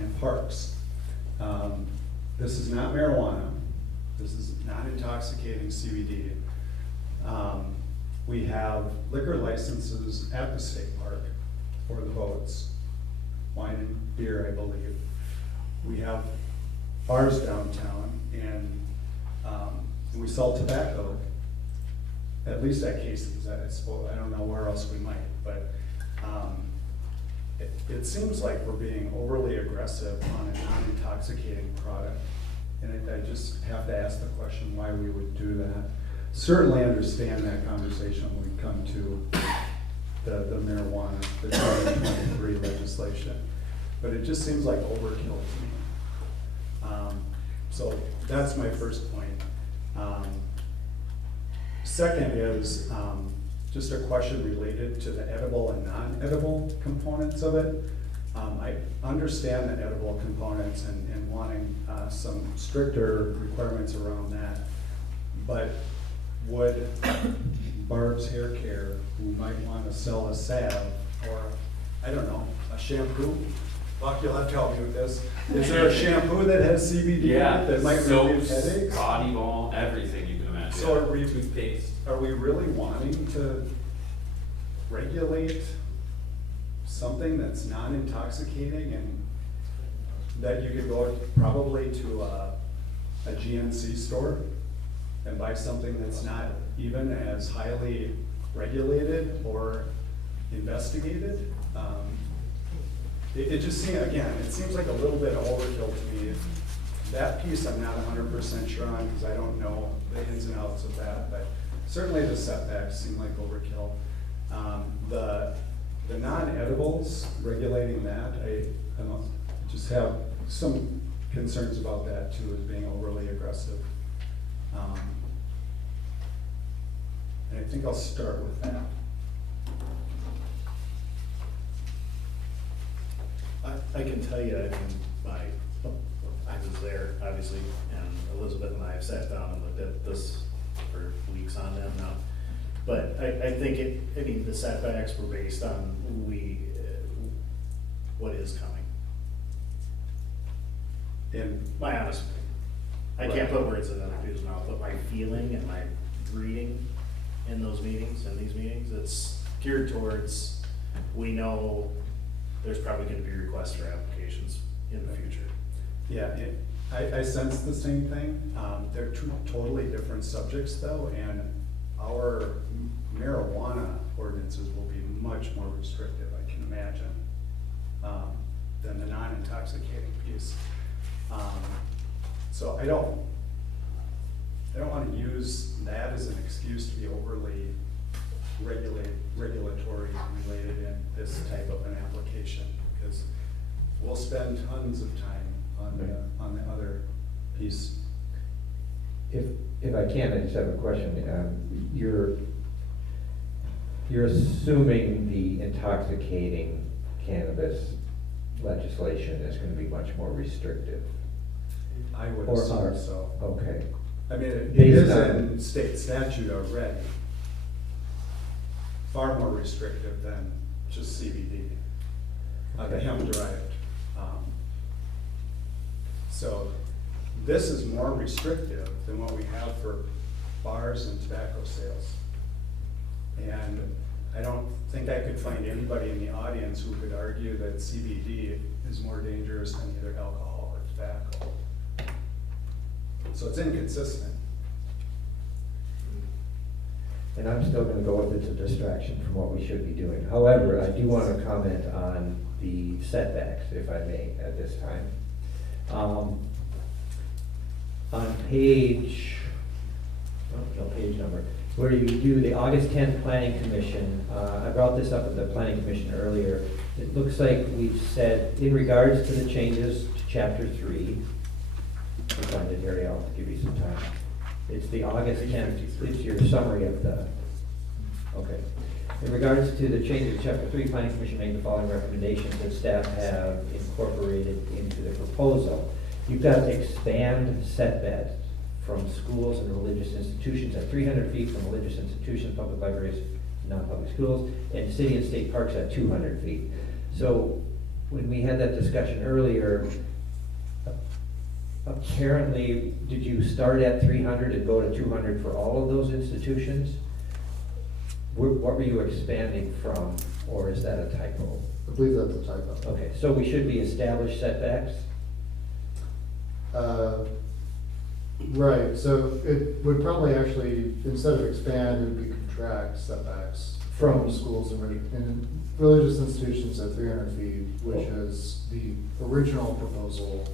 in parks. This is not marijuana. This is non-intoxicating CBD. We have liquor licenses at the state park for the boats, wine and beer, I believe. We have bars downtown, and we sell tobacco, at least at Casey's, I suppose. I don't know where else we might, but it seems like we're being overly aggressive on a non-intoxicating product. And I just have to ask the question why we would do that. Certainly understand that conversation when we come to the marijuana, the 2023 legislation. But it just seems like overkill to me. So that's my first point. Second is just a question related to the edible and non-edible components of it. I understand the edible components and wanting some stricter requirements around that. But would Barb's Hair Care, who might want to sell a salve or, I don't know, a shampoo? Buck, you'll have to help me with this. Is there a shampoo that has CBD in it that might relieve soaps, headaches? body balm, everything you can imagine. So are we, Toothpaste. are we really wanting to regulate something that's non-intoxicating and that you could go probably to a GNC store and buy something that's not even as highly regulated or investigated? It just seems, again, it seems like a little bit overkill to me. That piece I'm not 100% sure on because I don't know the ins and outs of that, but certainly the setbacks seem like overkill. The non-edibles, regulating that, I don't know, just have some concerns about that too, as being overly aggressive. And I think I'll start with that. I can tell you, I was there, obviously, and Elizabeth and I have sat down and looked at this for weeks on end now. But I think the setbacks were based on what is coming. In my honest opinion. I can't put words in other people's mouth, but my feeling and my reading in those meetings, it's geared towards, we know there's probably gonna be requests for applications in the future. Yeah, I sense the same thing. They're two totally different subjects though, and our marijuana ordinances will be much more restrictive, I can imagine, than the non-intoxicating piece. So I don't want to use that as an excuse to be overly regulatory related in this type of an application, because we'll spend tons of time on the other piece. If I can, I just have a question. You're assuming the intoxicating cannabis legislation is going to be much more restrictive. I would Or assume are- so. Okay. I mean, it Based is on- in state statute already. far more restrictive than just CBD, the hemp-derived. So this is more restrictive than what we have for bars and tobacco sales. And I don't think I could find anybody in the audience who could argue that CBD is more dangerous than either alcohol or tobacco. So it's inconsistent. And I'm still gonna go with it's a distraction from what we should be doing. However, I do wanna comment on the setbacks, if I may, at this time. On page, no page number, where you do the August 10th Planning Commission, I brought this up at the Planning Commission earlier. It looks like we've said, in regards to the changes to Chapter 3, I'll find it here, I'll give you some time. It's the August 10th, it's your summary of the, okay. In regards to the changes to Chapter 3, Planning Commission made the following recommendations that staff have incorporated into the proposal. You've got to expand setbacks from schools and religious institutions at 300 feet from religious institutions, public libraries, non-public schools, and city and state parks at 200 feet. So when we had that discussion earlier, apparently, did you start at 300 and go to 200 for all of those institutions? What were you expanding from, or is that a typo? I believe that's a typo. Okay, so we should be established setbacks? Right, so it would probably actually, instead of expand, it would be contract setbacks from schools and religious institutions at 300 feet, which is the original proposal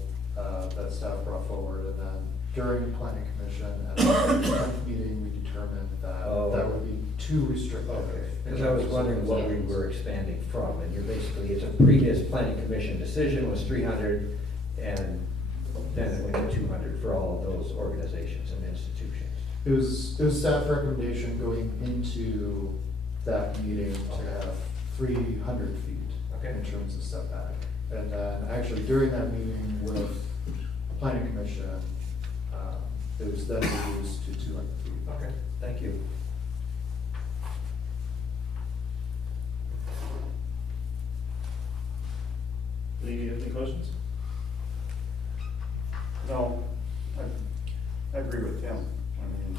that staff brought forward, and then during planning commission at the 10th meeting, we determined that that would be too restrictive. Okay, because I was wondering what we were expanding from, and you're basically, it's a previous planning commission decision was 300, and then it went to 200 for all of those organizations and institutions. It was staff recommendation going into that meeting to have 300 feet in terms of setback. And then actually during that meeting with planning commission, it was then reduced to 200 feet. Okay, thank you. Any questions? No, I agree with Tim. I mean,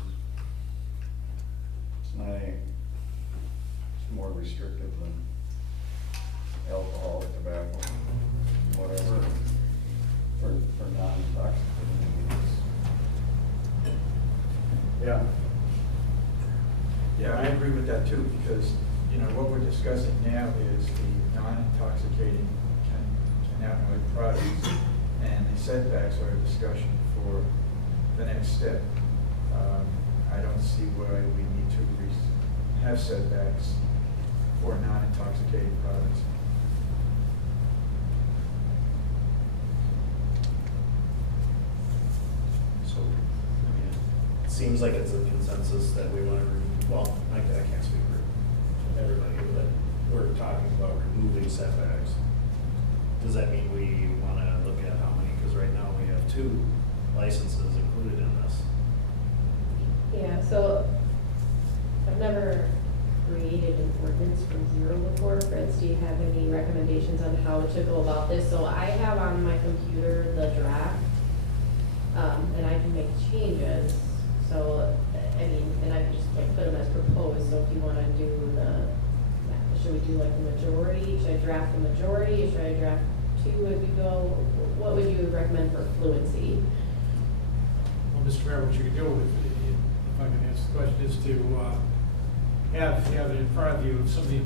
it's more restrictive than alcohol, tobacco, whatever, for non-intoxicating means. Yeah. Yeah, I agree with that too, because, you know, what we're discussing now is the non-intoxicating cannabinoid products, and the setbacks are a discussion for the next step. I don't see why we need to have setbacks for non-intoxicating products. So, I mean, it seems like it's a consensus that we want to, well, I can't speak for everybody, but we're talking about removing setbacks. Does that mean we want to look at how many, because right now we have 2 licenses included in this. Yeah, so I've never created an ordinance from zero before. Fritz, do you have any recommendations on how to go about this? So I have on my computer the draft, and I can make changes. So, I mean, and I can just like put them as proposed. So if you want to do should we do like the majority? Should I draft the majority? Should I draft 2 as we go? What would you recommend for fluency? Well, Mr. Mayor, what you could do with it, if I can answer the question, is to have it in front of you. If somebody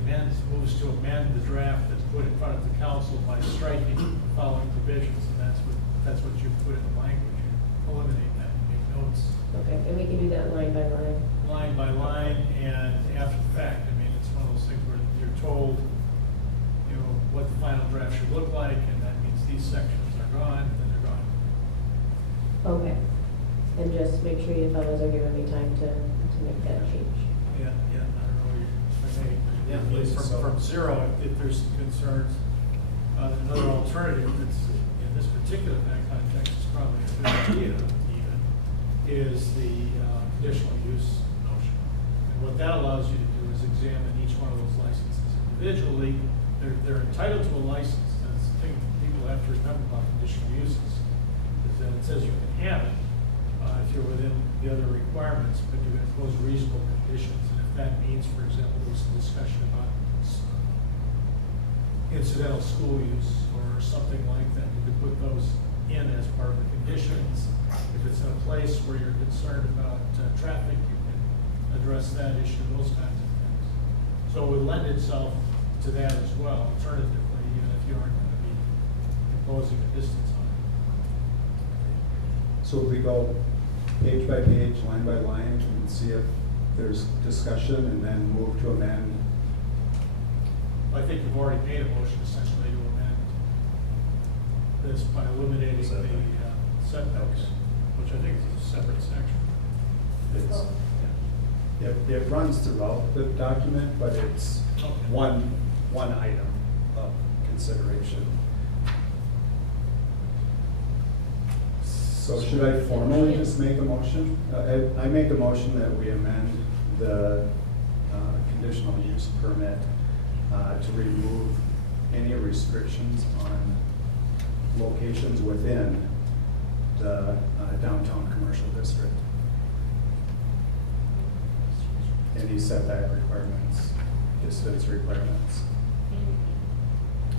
moves to amend the draft that's put in front of the council by striking the following provisions, and that's what you put in the language. You eliminate that, you make notes. Okay, and we can do that line by line. Line by line, and after the fact. I mean, it's one of those things where you're told, you know, what the final draft should look like, and that means these sections are gone, then they're gone. Okay, and just make sure you fellows are giving me time to make that change. Yeah, I don't know, from zero, if there's concerns, another alternative that's, in this particular context, is probably a good idea even, is the conditional use notion. And what that allows you to do is examine each one of those licenses individually. They're entitled to a license. That's the thing people have to remember about conditional uses, is that it says you can have it if you're within the other requirements, but you can impose reasonable conditions. And if that means, for example, there was some discussion about incidental school use or something like that, you could put those in as part of the conditions. If it's in a place where you're concerned about traffic, you can address that issue, those kinds of things. So it would lend itself to that as well, alternatively, even if you aren't going to be imposing a distance on it. So if we go page by page, line by line, and see if there's discussion and then move to amend. I think you've already made a motion essentially to amend this by eliminating the setbacks, which I think is a separate section. It's, it runs throughout the document, but it's one item of consideration. So should I formally just make a motion? I make a motion that we amend the conditional use permit to remove any restrictions on locations within the downtown commercial district. Any setback requirements, distance requirements.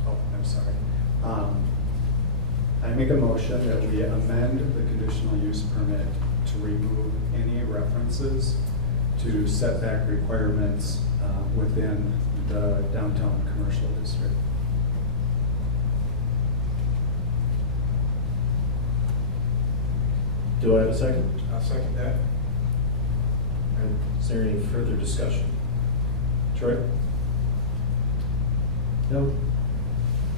Oh, I'm sorry. I make a motion that we amend the conditional use permit to remove any references to setback requirements within the downtown commercial district. Do I have a second? I'll second that. And is there any further discussion? Troy? No.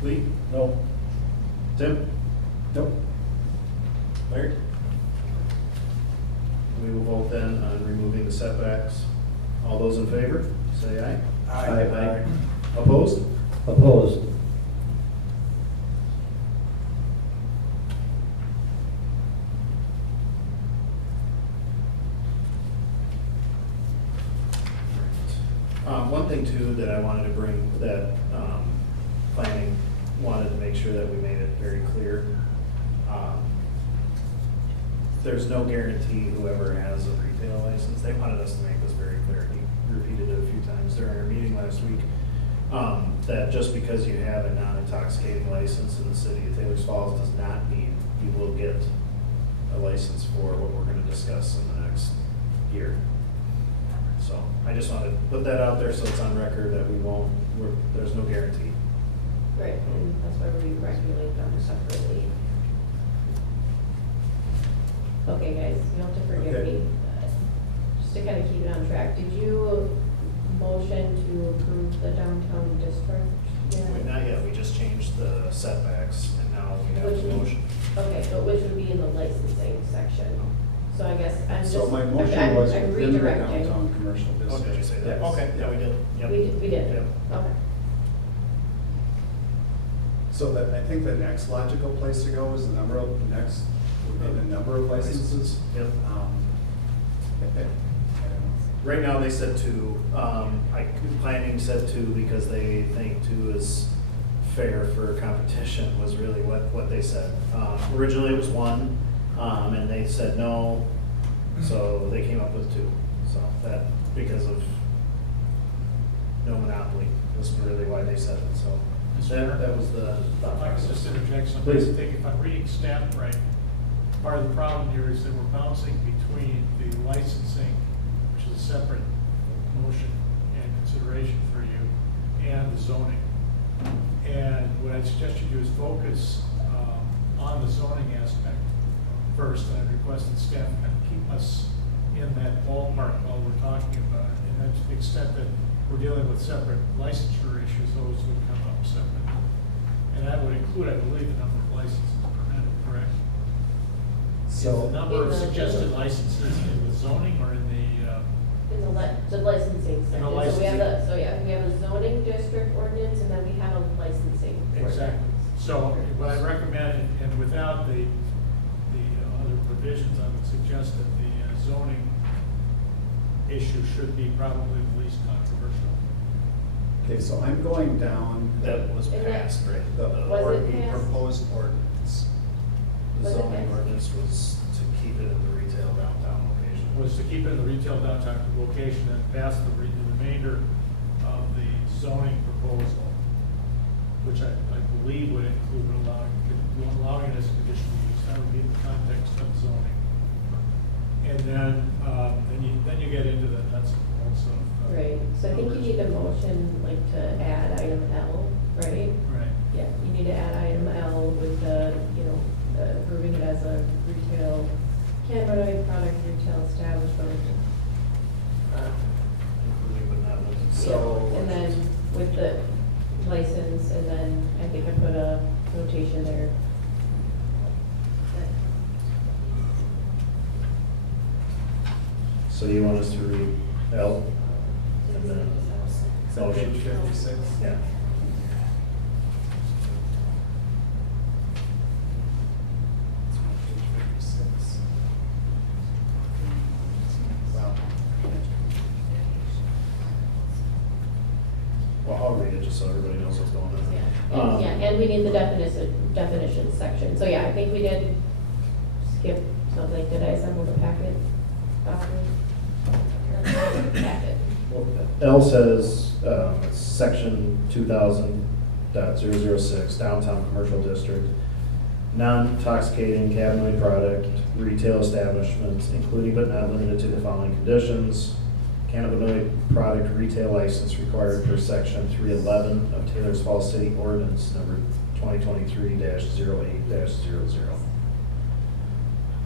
Lee? No. Tim? Nope. Larry? We will vote then on removing the setbacks. All those in favor, say aye. Aye. Opposed? Opposed. One thing too that I wanted to bring, that planning wanted to make sure that we made it very clear. There's no guarantee whoever has a retail license. They wanted us to make this very clear. He repeated it a few times during our meeting last week. That just because you have a non-intoxicating license in the city of Taylor Falls does not mean you will get a license for what we're going to discuss in the next year. So I just wanted to put that out there so it's on record that we won't, there's no guarantee. Right, and that's why we regulate them separately. Okay, guys, you don't have to forgive Okay. me. Just to kind of keep it on track, did you motion to approve the downtown district? Wait, not yet, we just changed the setbacks and now we have Which a would- motion. Okay, but which would be in the licensing section? So I guess I'm just. So my motion I'm was I'm within the redirecting. downtown commercial district. Oh, did you say that? Yes. Okay, yeah, we did. Yep. We did, Yep. okay. So that, I think the next logical place to go is the number of licenses. Yep. I don't know. Right now, they said two. Planning said two because they think two is fair for competition, was really what they said. Originally, it was one, and they said no, so they came up with two. So that, because of no monopoly, was really why they said it, so. That was the. If I could just interject something, I think if I'm reading staff right, part of the problem here is that we're bouncing between the licensing, which is a separate motion and consideration for you, and the zoning. And what I'd suggest you do is focus on the zoning aspect first, and I'd request that staff kind of keep us in that ballpark while we're talking about it. And then to the extent that we're dealing with separate licensure issues, those would come up separately. And that would include, I believe, the number of licenses permitted, correct? So. Is the number of suggested licenses in the zoning or in the, In the licensing section. So we have we have a zoning district ordinance and then we have a licensing ordinance. Exactly. So what I recommend, and without the other provisions, I would suggest that the zoning issue should be probably the least controversial. Okay, so I'm going down. That was And that- passed, right? The Was it passed? Proposed ordinance. The Was it zoning passed? ordinance was to keep it in the retail downtown location. Was to keep it in the retail downtown location and pass the remainder of the zoning proposal, which I believe would include allowing it as a conditional use. That would be in the context of zoning. And then you get into the nuts and bolts of. Right, so I think you need a motion, like, to add item L, right? Right. Yeah, you need to add item L with the, approving it as a retail, cannabinoid product retail establishment. Including but not limited to. So- And then with the license, and then I think I put a notation there. So you want us to read L? And then motion? Page 56? Yeah. Well, I'll read it just so everybody knows what's going on. And we need the definition section. So yeah, I think we did skip something. Did I assemble the packet? Packet. L says, it's section 2000.006, downtown commercial district, non-intoxicating cannabinoid product, retail establishments, including but not limited to the following conditions. Cannabinoid product retail license required per section 311 of Taylor's Falls City Ordinance number 2023-08-00.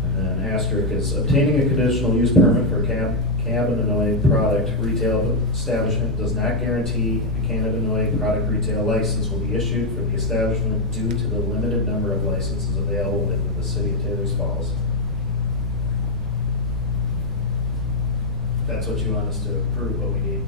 And then asterisk is obtaining a conditional use permit for cannabinoid product retail establishment does not guarantee a cannabinoid product retail license will be issued for the establishment due to the limited number of licenses available within the city of Taylor's Falls. That's what you want us to approve, but we need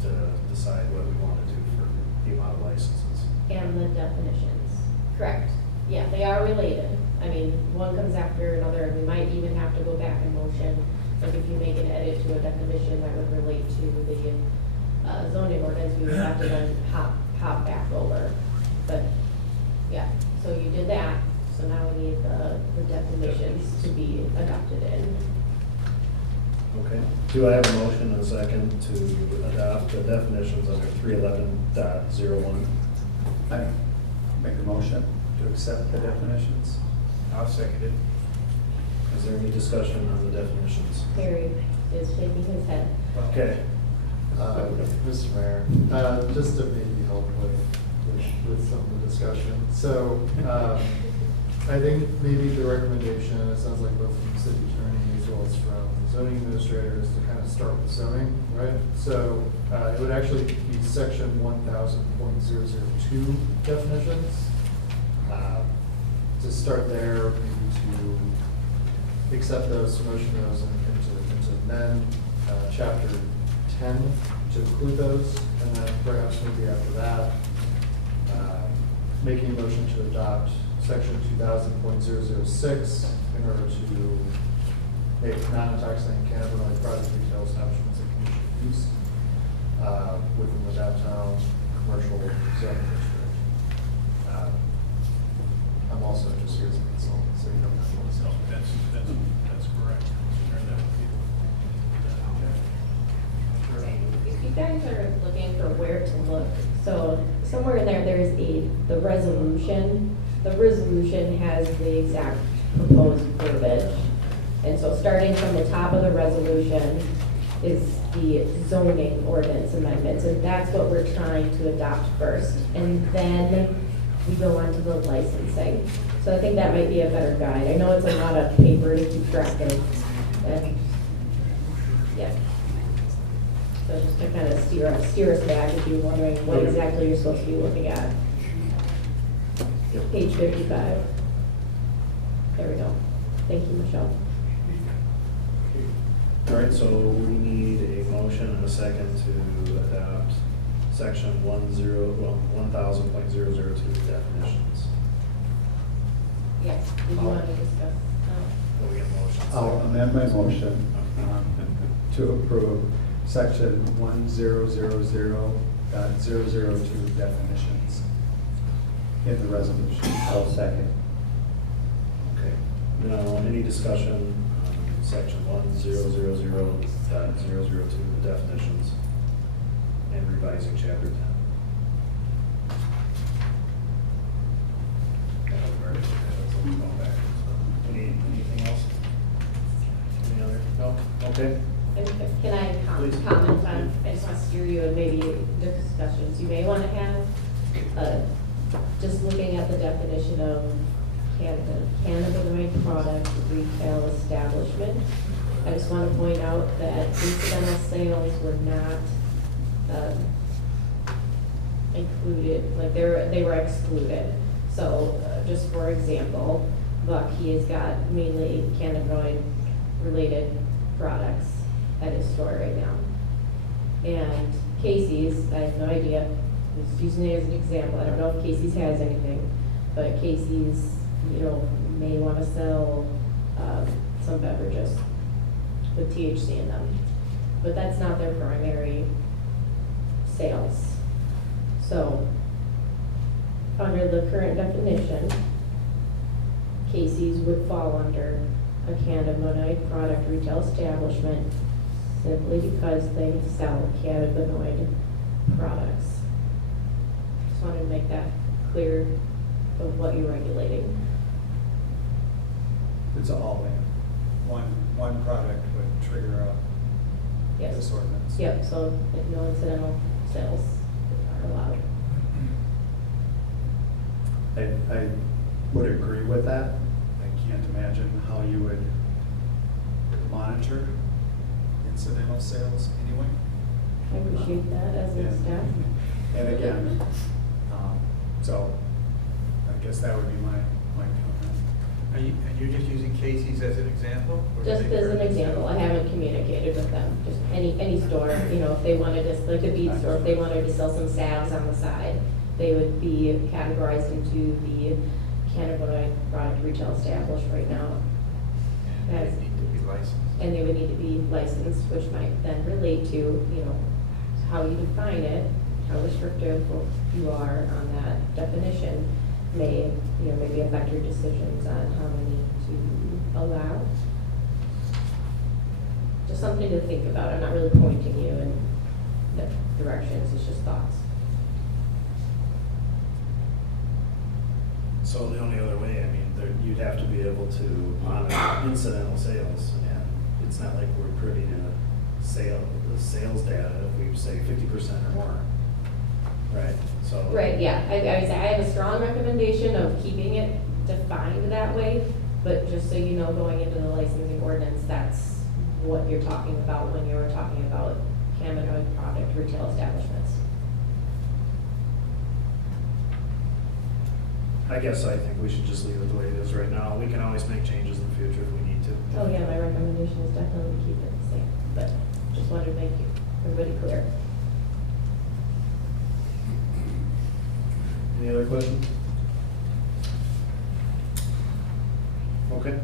to decide what we want to do for the amount of licenses. And the definitions. Correct. Yeah, they are related. I mean, one comes after another, and we might even have to go back in motion. Like if you make an edit to a definition that would relate to the zoning ordinance, we would have to then hop back over. But, yeah, so you did that, so now we need the definitions to be adopted in. Okay. Do I have a motion and a second to adopt the definitions under 311.01? I make a motion to accept the definitions. I'll second it. Is there any discussion on the definitions? Harry is shaking his head. Okay. Mr. Mayor, just to maybe help with some of the discussion. So, I think maybe the recommendation, it sounds like both from the city attorney as well as from the zoning administrator, is to kind of start with zoning, right? So, it would actually be section 1000.002 definitions. To start there, maybe to accept those, to motion those into then, chapter 10 to include those, and then perhaps maybe after that, making a motion to adopt section 2000.006 in order to make non-intoxicating cannabinoid product retail establishments a conditional use within the downtown commercial zone district. I'm also just here as a consultant, so you don't have to myself. That's correct. Share that with If you guys are looking for where to look, so somewhere in there, there's the resolution. The resolution has the exact proposed verbiage. And so starting from the top of the resolution is the zoning ordinance amendments, and that's what we're trying to adopt first. And then we go on to the licensing. So I think that might be a better guide. I know it's a lot of paper to keep track of. Yeah. So just to kind of steer us back if you're wondering what exactly you're supposed to be looking at. Page 55. There we go. Thank you, Michelle. All right, so we need a motion and a second to adopt section 1000.002 definitions. Yes, did you want to discuss? Do we get a motion? I'll amend my motion to approve section 1000.002 definitions in the resolution. I'll second. Okay. Now, any discussion on section 1000.002, the definitions, and revising chapter 10? Anything else? Any other? No? Okay. Can I Please. comment on, I just want to steer you and maybe the discussions you may want to have. Just looking at the definition of cannabinoid product retail establishment, I just want to point out that incidental sales were not included, like they were excluded. So just for example, Bucky has got mainly cannabinoid related products at his store right now. And Casey's, I have no idea, just using it as an example, I don't know if Casey's has anything, but Casey's, you know, may want to sell some beverages with THC in them. But that's not their primary sales. So, under the current definition, Casey's would fall under a cannabinoid product retail establishment simply because they sell cannabinoid products. Just wanted to make that clear of what you're regulating. It's all in. One product would trigger Yes. this ordinance. Yep, so no incidental sales are allowed. I would agree with that. I can't imagine how you would monitor incidental sales anyway. I appreciate that as a Yeah. staff. And again, so I guess that would be my comment. And you're just using Casey's as an example? Or do Just they as an currently example, sell? I haven't communicated with them, just any store, you know, if they wanted to, like a bead store, if they wanted to sell some salves on the side, they would be categorized into the cannabinoid product retail established right now. And As- they need to be licensed. And they would need to be licensed, which might then relate to, you know, how you define it, how restrictive you are on that definition may, you know, maybe affect your decisions on how many to allow. Just something to think about. I'm not really pointing you in the directions, it's just thoughts. So the only other way, I mean, you'd have to be able to monitor incidental sales, and it's not like we're privy to the sales data if we say 50% or more, right? So. Right, yeah, I would say I have a strong recommendation of keeping it defined that way, but just so you know, going into the licensing ordinance, that's what you're talking about when you're talking about cannabinoid product retail establishments. I guess I think we should just leave it the way it is right now. We can always make changes in the future if we need to. Oh yeah, my recommendation is definitely to keep it the same, but just wanted to make everybody clear. Any other questions? Okay.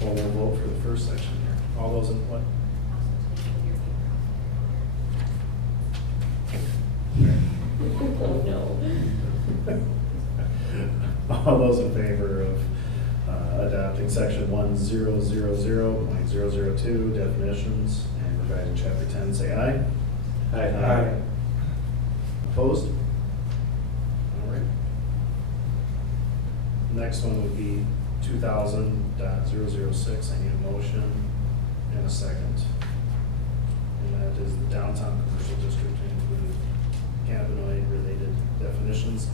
Well, we'll vote for the first section here. All those in what? Oh no. All those in favor of adopting section 1000.002 definitions and revising chapter 10, say aye. Aye. Opposed? All right. Next one would be 2000.006. I need a motion and a second. And that is the downtown commercial district to include cannabinoid-related definitions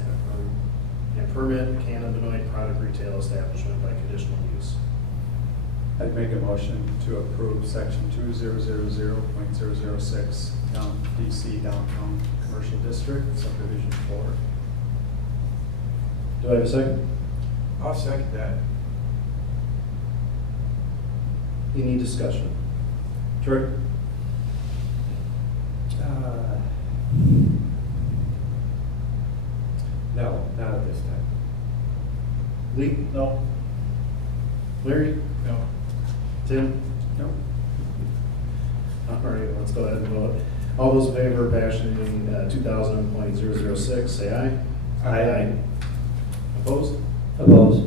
and permit cannabinoid product retail establishment by conditional use. I'd make a motion to approve section 2000.006 DC Downtown Commercial District, subdivision 4. Do I have a second? I'll second that. Any discussion? Troy? No, not at this time. Lee? No. Larry? No. Tim? No. All right, let's go ahead and vote. All those in favor of passing 2000.006, say aye. Aye. Opposed? Opposed?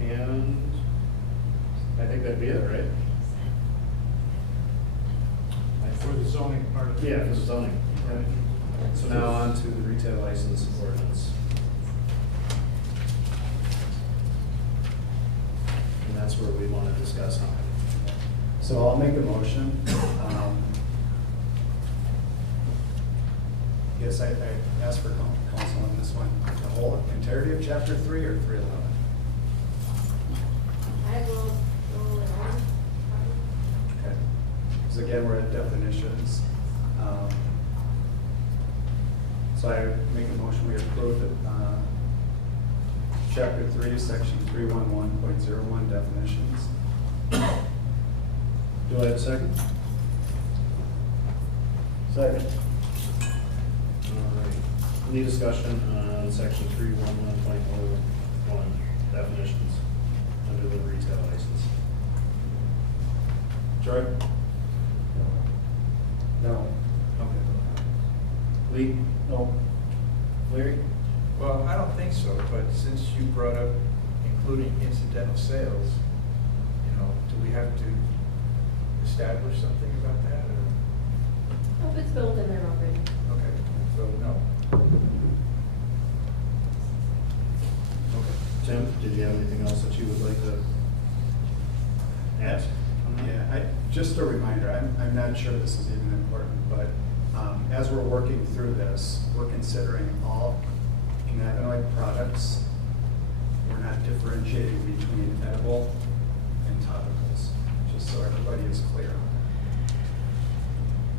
And I think that'd be it, right? For the zoning part of it. Yeah, for the zoning. Right. So now on to the retail license ordinance. And that's where we want to discuss how. So I'll make a motion. Yes, I asked for counsel on this one. The whole entirety of chapter 3 or 311? I will roll it on. Okay. Because again, we're at definitions. So I make a motion, we approve the, chapter 3, section 311.01 definitions. Do I have a second? Second. All right. Any discussion on section 311.01 definitions under the retail license? Troy? No. Okay. Lee? No. Larry? Well, I don't think so, but since you brought up including incidental sales, you know, do we have to establish something about that, or? Oh, it's built in there already. Okay, so no. Okay. Tim, did you have anything else that you would like to ask? Yeah, just a reminder, I'm not sure this is even important, but as we're working through this, we're considering all cannabinoid products. We're not differentiating between edible and topicals, just so everybody is clear on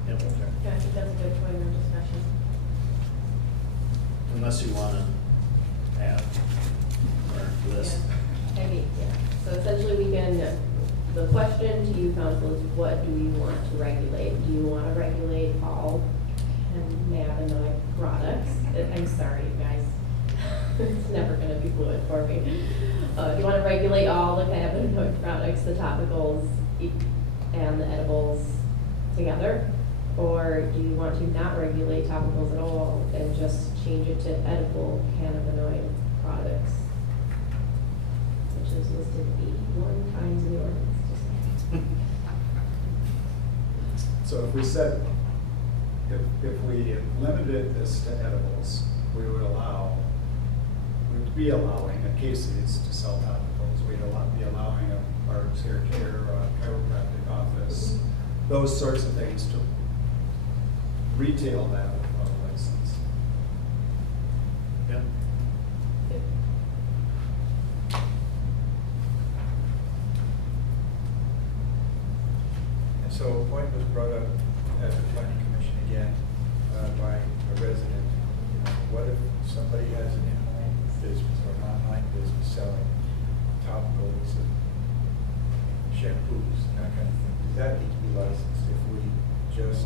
Yep, okay. Yeah, I think that's a good point of discussion. Unless you want to add or list. Yeah. I mean, yeah, so essentially we can, the question to you, council, is what do you want to regulate? Do you want to regulate all cannabinoid products? I'm sorry, you guys. It's never gonna be fluid for me. Do you want to regulate all the cannabinoid products, the topicals and the edibles together? Or do you want to not regulate topicals at all and just change it to edible cannabinoid products? Which is listed 81 times in the ordinance. So if we said, if we limited this to edibles, we would be allowing a Casey's to sell topicals. We'd be allowing a Barb's Hair Care, a chiropractic office, those sorts of things to retail that without a license. Yeah. And so a point was brought up at the planning commission again by a resident. You know, what if somebody has an in-home business or an online business selling topicals and shampoos and that kind of thing? Does that need to be licensed if we just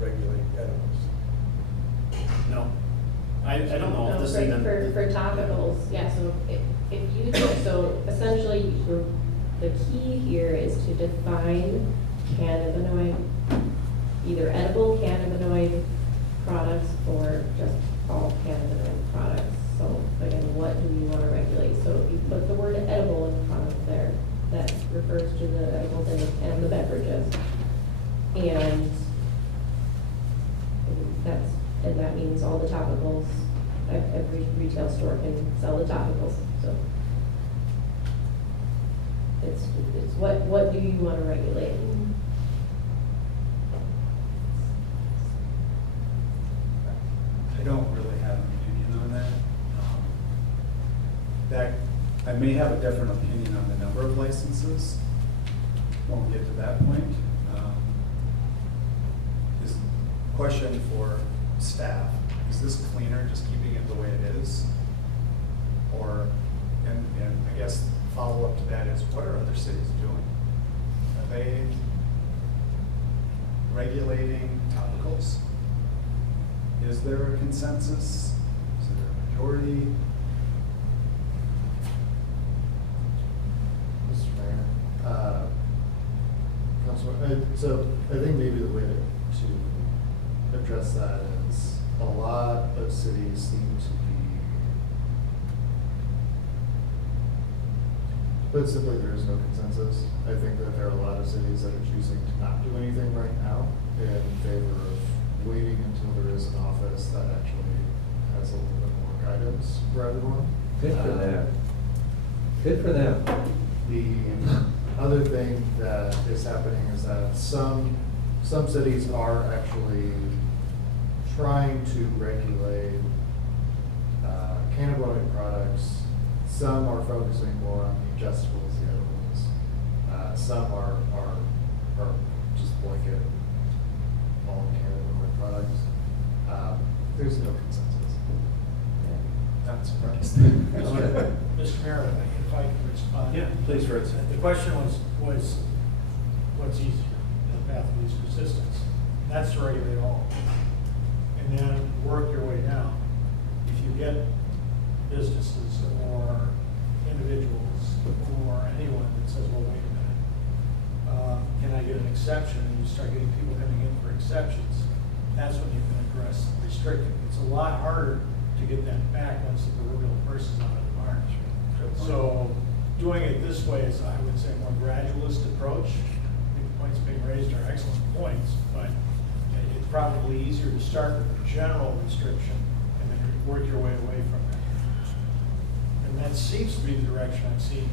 regulate edibles? No. I don't know if No, this for, even. for topicals, yeah, so if you, so essentially, the key here is to define cannabinoid, either edible cannabinoid products or just all cannabinoid products. So again, what do you want to regulate? So if you put the word edible in front of there, that refers to the edibles and the beverages. And that means all the topicals, every retail store can sell the topicals, so. It's what do you want to regulate? I don't really have an opinion on that. I may have a different opinion on the number of licenses when we get to that point. Is question for staff, is this cleaner just keeping it the way it is? Or, and I guess follow up to that is, what are other cities doing? Are they regulating topicals? Is there a consensus? Is there a majority? So I think maybe the way to address that is a lot of cities seem to be, put simply, there is no consensus. I think that there are a lot of cities that are choosing to not do anything right now in favor of waiting until there is an office that actually has a little bit more guidance for everyone. Good for them. Good for them. The other thing that is happening is that some cities are actually trying to regulate cannabinoid products. Some are focusing more on the ingestibles, the edibles. Some are just blanket all cannabinoid products. There's no consensus. Not surprised. Mr. Mayor, if I can respond. Yeah, please, Fritz. The question was what's easier, the path of least resistance? And that's to regulate all. And then work your way down. If you get businesses or individuals or anyone that says, well, wait a minute, can I get an exception? And you start getting people coming in for exceptions, that's when you can address restricting. It's a lot harder to get that back once the proverbial purse is out of the barn. So doing it this way is, I would say, a more gradualist approach. I think the points being raised are excellent points, but it's probably easier to start with a general restriction and then work your way away from that. And that seems to be the direction I'm seeing.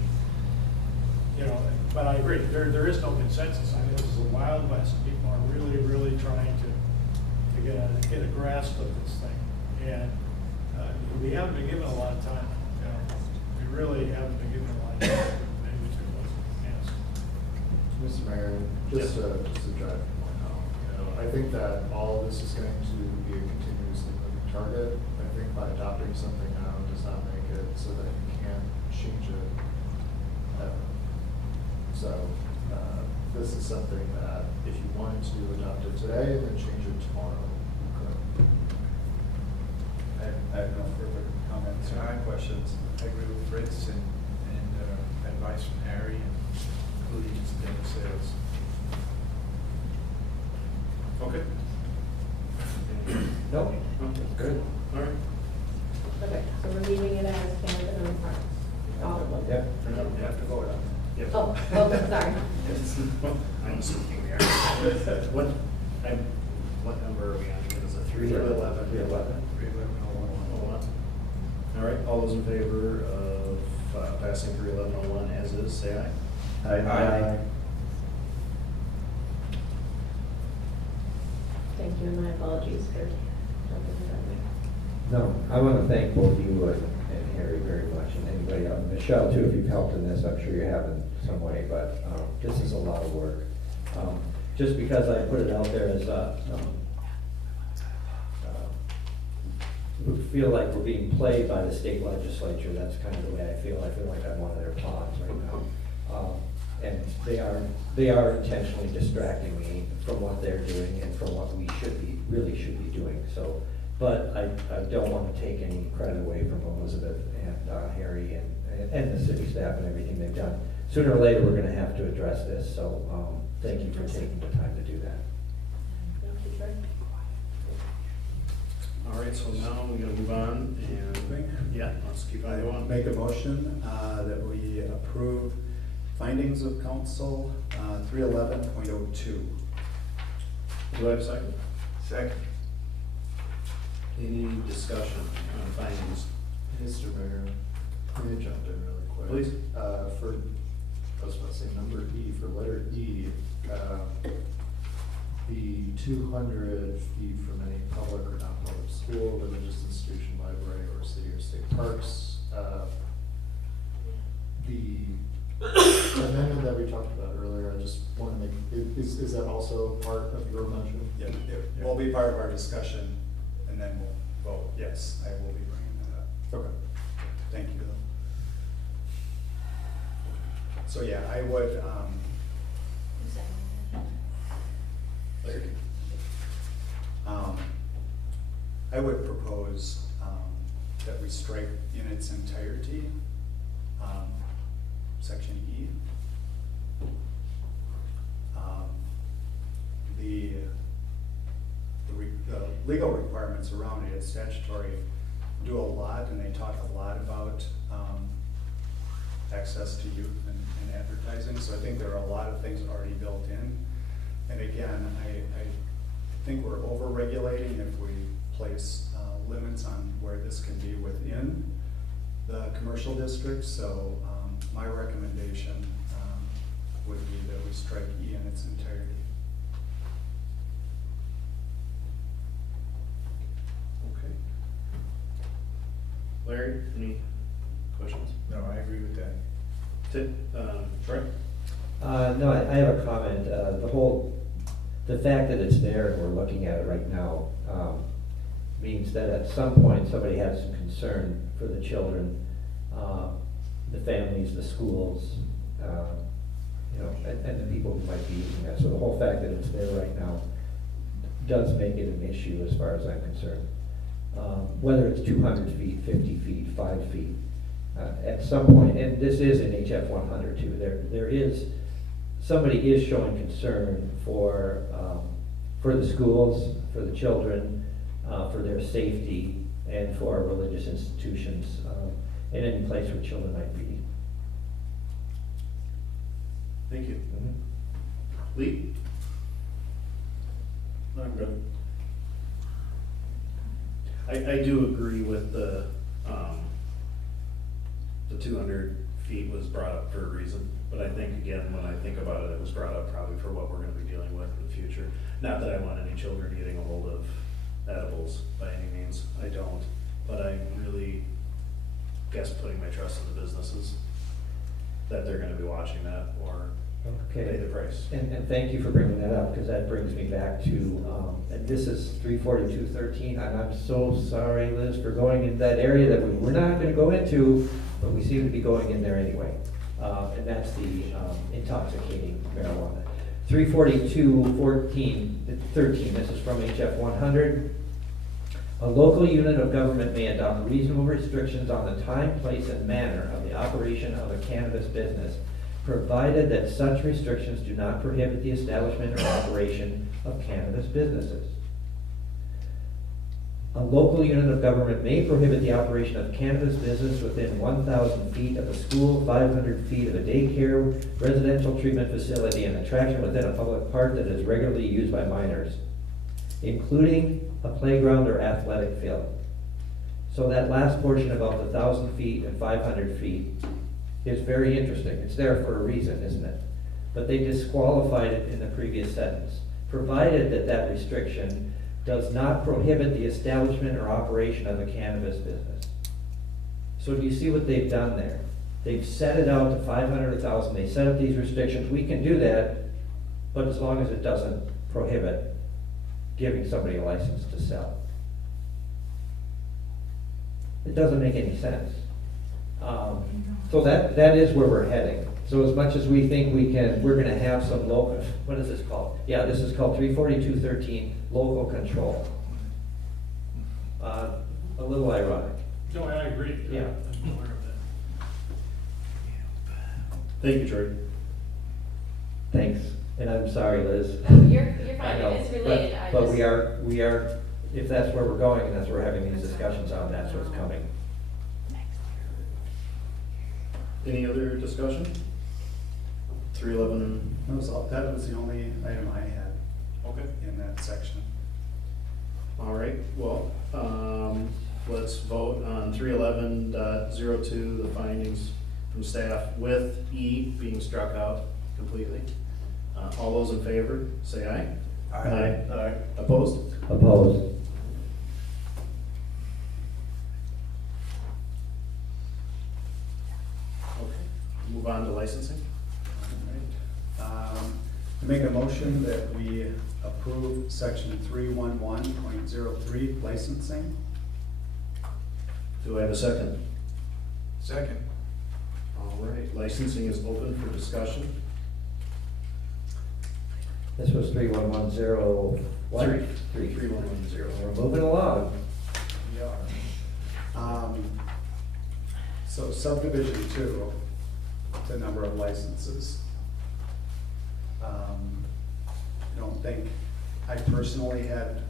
But I agree, there is no consensus. I mean, this is a wild west. People are really, really trying to get a grasp of this thing. And we haven't been given a lot of time. We really haven't been given a lot of time. Maybe to answer. Mr. Mayor, just to drive the point home, I think that all of this is going to be a continuously moving target. I think by adopting something now does not make it so that you can't change it ever. So this is something that if you wanted to adopt it today and then change it tomorrow, you could. I have no further comments or questions. I agree with Fritz and advice from Harry, including incidental sales. Okay. Nope. Good. All right. Okay, so we're leaving it as cannabis and parks. All of them. Yep. You have to vote on it. Yep. Oh, sorry. I'm speaking there. What number are we on? It was a 3 to 11. 311. 311. All right, all those in favor of passing 31101 as is, say aye. Aye. Thank you, and my apologies for jumping in that way. No, I want to thank both you and Harry very much, and anybody else. Michelle, too, if you've helped in this, I'm sure you have in some way, but this is a lot of work. Just because I put it out there as we feel like we're being played by the state legislature, that's kind of the way I feel. I feel like I'm one of their pawns right now. And they are intentionally distracting me from what they're doing and from what we really should be doing. So, but I don't want to take any credit away from Elizabeth and Harry and the city staff and everything they've done. Sooner or later, we're going to have to address this. So, thank you for taking the time to do that. Thank you, Troy. All right, so now we're gonna move on and, yeah, let's keep on going. Make a motion that we approve findings of council 311.02. Do I have a second? Second. Any discussion on findings? Mr. Mayor, let me jump in really quick. Please. I was about to say number E, for letter E, the 200 feet from any public or non-public school, religious institution, library, or city or state parks. The amendment that we talked about earlier, I just want to make, is that also part of your motion? Yeah, it will be part of our discussion, and then we'll vote. Yes, I will be bringing that up. Okay. Thank you. So yeah, I would, I would propose that we strike in its entirety section E. the legal requirements around it, it's statutory, do a lot, and they talk a lot about access to youth and advertising, so I think there are a lot of things already built in. And again, I think we're over-regulating if we place limits on where this can be within the commercial district, so my recommendation would be that we strike E in its entirety. Okay. Larry, any questions? No, I agree with that. Troy? No, I have a comment. The fact that it's there and we're looking at it right now, means that at some point somebody has some concern for the children, the families, the schools, and the people who might be using that. So the whole fact that it's there right now does make it an issue as far as I'm concerned. Whether it's 200 feet, 50 feet, 5 feet, at some point, and this is in HF 100 too, there is, somebody is showing concern for the schools, for the children, for their safety, and for our religious institutions, in any place where children might be. Thank you. Lee? I'm good. I do agree with the 200 feet was brought up for a reason, but I think, again, when I think about it, it was brought up probably for what we're gonna be dealing with in the future. Not that I want any children getting a hold of edibles by any means, I don't, but I really guess putting my trust in the businesses, that they're gonna be watching that or pay the price. And thank you for bringing that up, because that brings me back to, and this is 342.13, and I'm so sorry, Liz, for going in that area that we're not gonna go into, but we seem to be going in there anyway. And that's the intoxicating marijuana. 342.13, this is from HF 100. A local unit of government may adopt reasonable restrictions on the time, place, and manner of the operation of a cannabis business, provided that such restrictions do not prohibit the establishment or operation of cannabis businesses. A local unit of government may prohibit the operation of cannabis business within 1,000 feet of a school, 500 feet of a daycare, residential treatment facility, and attraction within a public park that is regularly used by minors, including a playground or athletic field. So that last portion about the 1,000 feet and 500 feet is very interesting. It's there for a reason, isn't it? But they disqualified it in the previous sentence, provided that that restriction does not prohibit the establishment or operation of a cannabis business. So do you see what they've done there? They've set it out to 500 or 1,000. They set up these restrictions. We can do that, but as long as it doesn't prohibit giving somebody a license to sell. It doesn't make any sense. So that is where we're heading. So as much as we think we can, we're gonna have some local, what is this called? Yeah, this is called 342.13, local control. A little ironic. No, I agree. Yeah. I'm aware of that. Thank you, Troy. Thanks, and I'm sorry, Liz. You're fine, I know, it's related, but we are, if that's where we're going and that's where we're having these discussions on, that's what's coming. Any other discussion? 311. That was the only item I had. Okay. In that section. All right, well, let's vote on 311.02, the findings from staff with E being struck out completely. All those in favor, say aye. Aye. Aye. Opposed? Opposed. Move on to licensing. I make a motion that we approve section 311.03 licensing. Do I have a second? Second. All right, licensing is open for discussion. This was 3110, what? 3110. We're moving along. We are. So subdivision 2, the number of licenses. I don't think I personally had,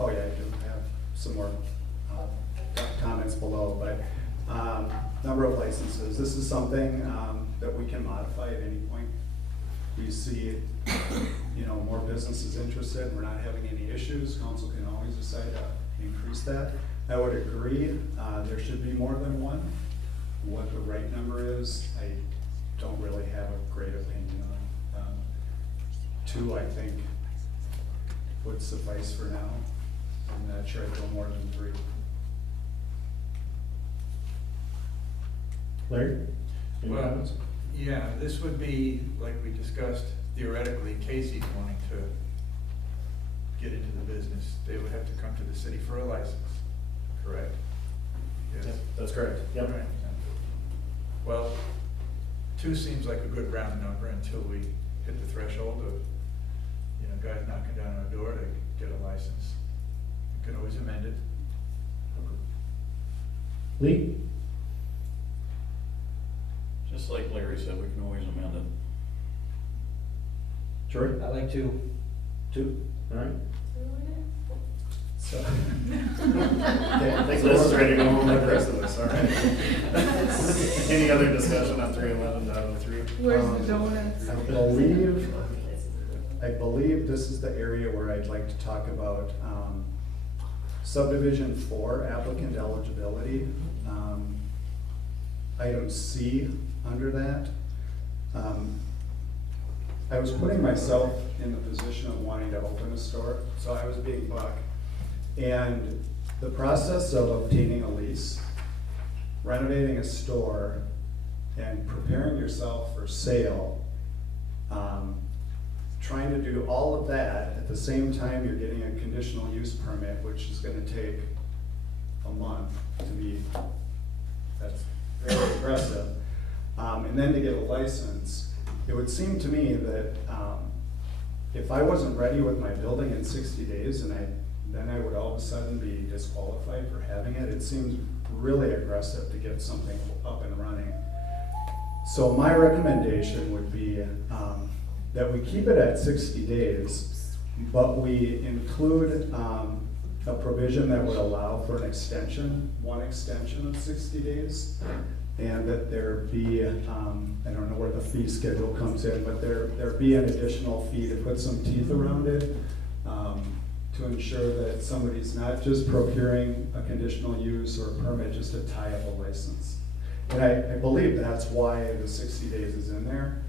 oh yeah, I do have some more comments below, but number of licenses. This is something that we can modify at any point. We see, more businesses interested, we're not having any issues, council can always decide to increase that. I would agree, there should be more than one. What the right number is, I don't really have a great opinion on. 2, I think, would suffice for now. I'm not sure I'd go more than 3. Larry? Any Well, comments? yeah, this would be, like we discussed, theoretically, Casey's wanting to get into the business. They would have to come to the city for a license, correct? Yes. Yep, that's correct. Yep. Right. Well, 2 seems like a good round number until we hit the threshold of, guys knocking down our door to get a license. You can always amend it. Lee? Just like Larry said, we can always amend it. Troy? I like 2. 2, all right. So. Okay, so this is ready to go home like the rest of us, all right? Any other discussion on 311.03? Where's the donuts? I believe this is the area where I'd like to talk about subdivision 4 applicant eligibility. Item C under that. I was putting myself in the position of wanting to open a store, so I was being Buck. And the process of obtaining a lease, renovating a store, and preparing yourself for sale, trying to do all of that at the same time you're getting a conditional use permit, which is gonna take a month to be, that's very aggressive. And then to get a license, it would seem to me that if I wasn't ready with my building in 60 days and then I would all of a sudden be disqualified for having it, it seems really aggressive to get something up and running. So my recommendation would be that we keep it at 60 days, but we include a provision that would allow for an extension, one extension of 60 days, and that there be, I don't know where the fee schedule comes in, but there be an additional fee to put some teeth around it, to ensure that somebody's not just procuring a conditional use or a permit just to tie up a license. And I believe that's why the 60 days is in there.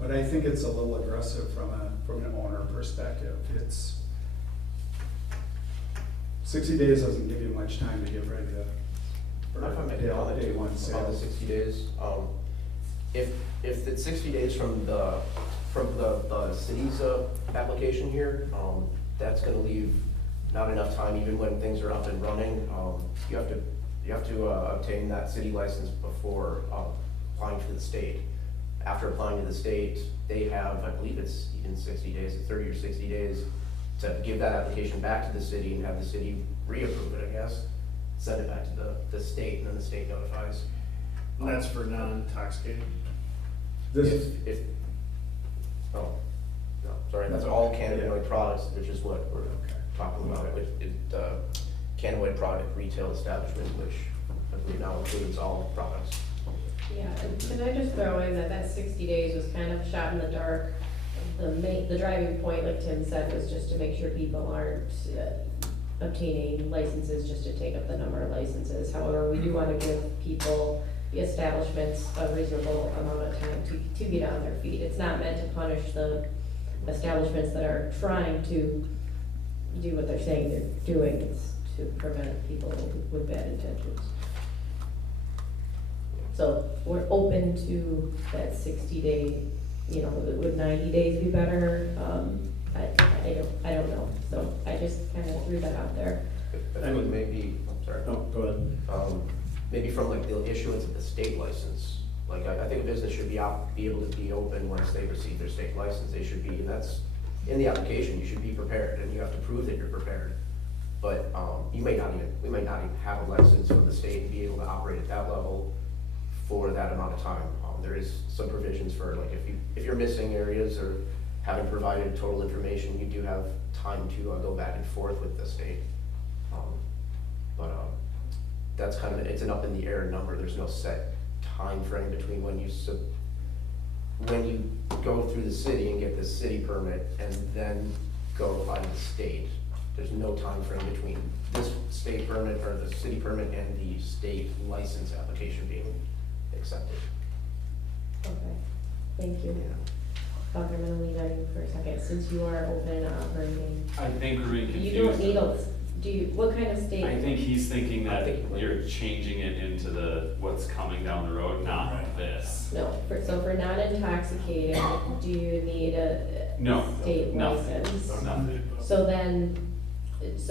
But I think it's a little aggressive from an owner perspective. It's 60 days doesn't give you much time to get ready to, If I make a comment day one about sale. the 60 days, if it's 60 days from the city's application here, that's gonna leave not enough time, even when things are up and running. You have to obtain that city license before applying to the state. After applying to the state, they have, I believe it's even 60 days, 30 or 60 days to give that application back to the city and have the city reapprove it, I guess. Send it back to the state, and then the state notifies. And that's for non-intoxicating? Oh, no, sorry, that's all cannabinoid products, which is what we're talking about. Cannabinoid product retail establishment, which I believe now includes all products. Yeah, and can I just throw in that 60 days was kind of a shot in the dark. The driving point, like Tim said, was just to make sure people aren't obtaining licenses just to take up the number of licenses. However, we do want to give people, the establishments, a reasonable amount of time to get on their feet. It's not meant to punish the establishments that are trying to do what they're saying they're doing. It's to prevent people with bad intentions. So we're open to that 60-day, would 90 days be better? I don't know. So I just kind of threw that out there. I would maybe, I'm sorry. No, go ahead. Maybe from like the issuance of the state license. Like I think a business should be able to be open once they receive their state license. They should be, and that's in the application. You should be prepared, and you have to prove that you're prepared. But we may not even have a license from the state and be able to operate at that level for that amount of time. There is some provisions for like if you're missing areas or having provided total information, you do have time to go back and forth with the state. But that's kind of, it's an up in the air number. There's no set time frame between when you go through the city and get the city permit and then go out of the state. There's no time frame between this state permit or the city permit and the state license application being accepted. Okay, thank you. Buck, I'm gonna leave that in for a second, since you are open for anything. I think we're being confused. You don't need what kind of state? I think he's thinking that you're changing it into what's coming down the road, not this. No, so for non-intoxicating, do you need a state license? Nothing. So then that's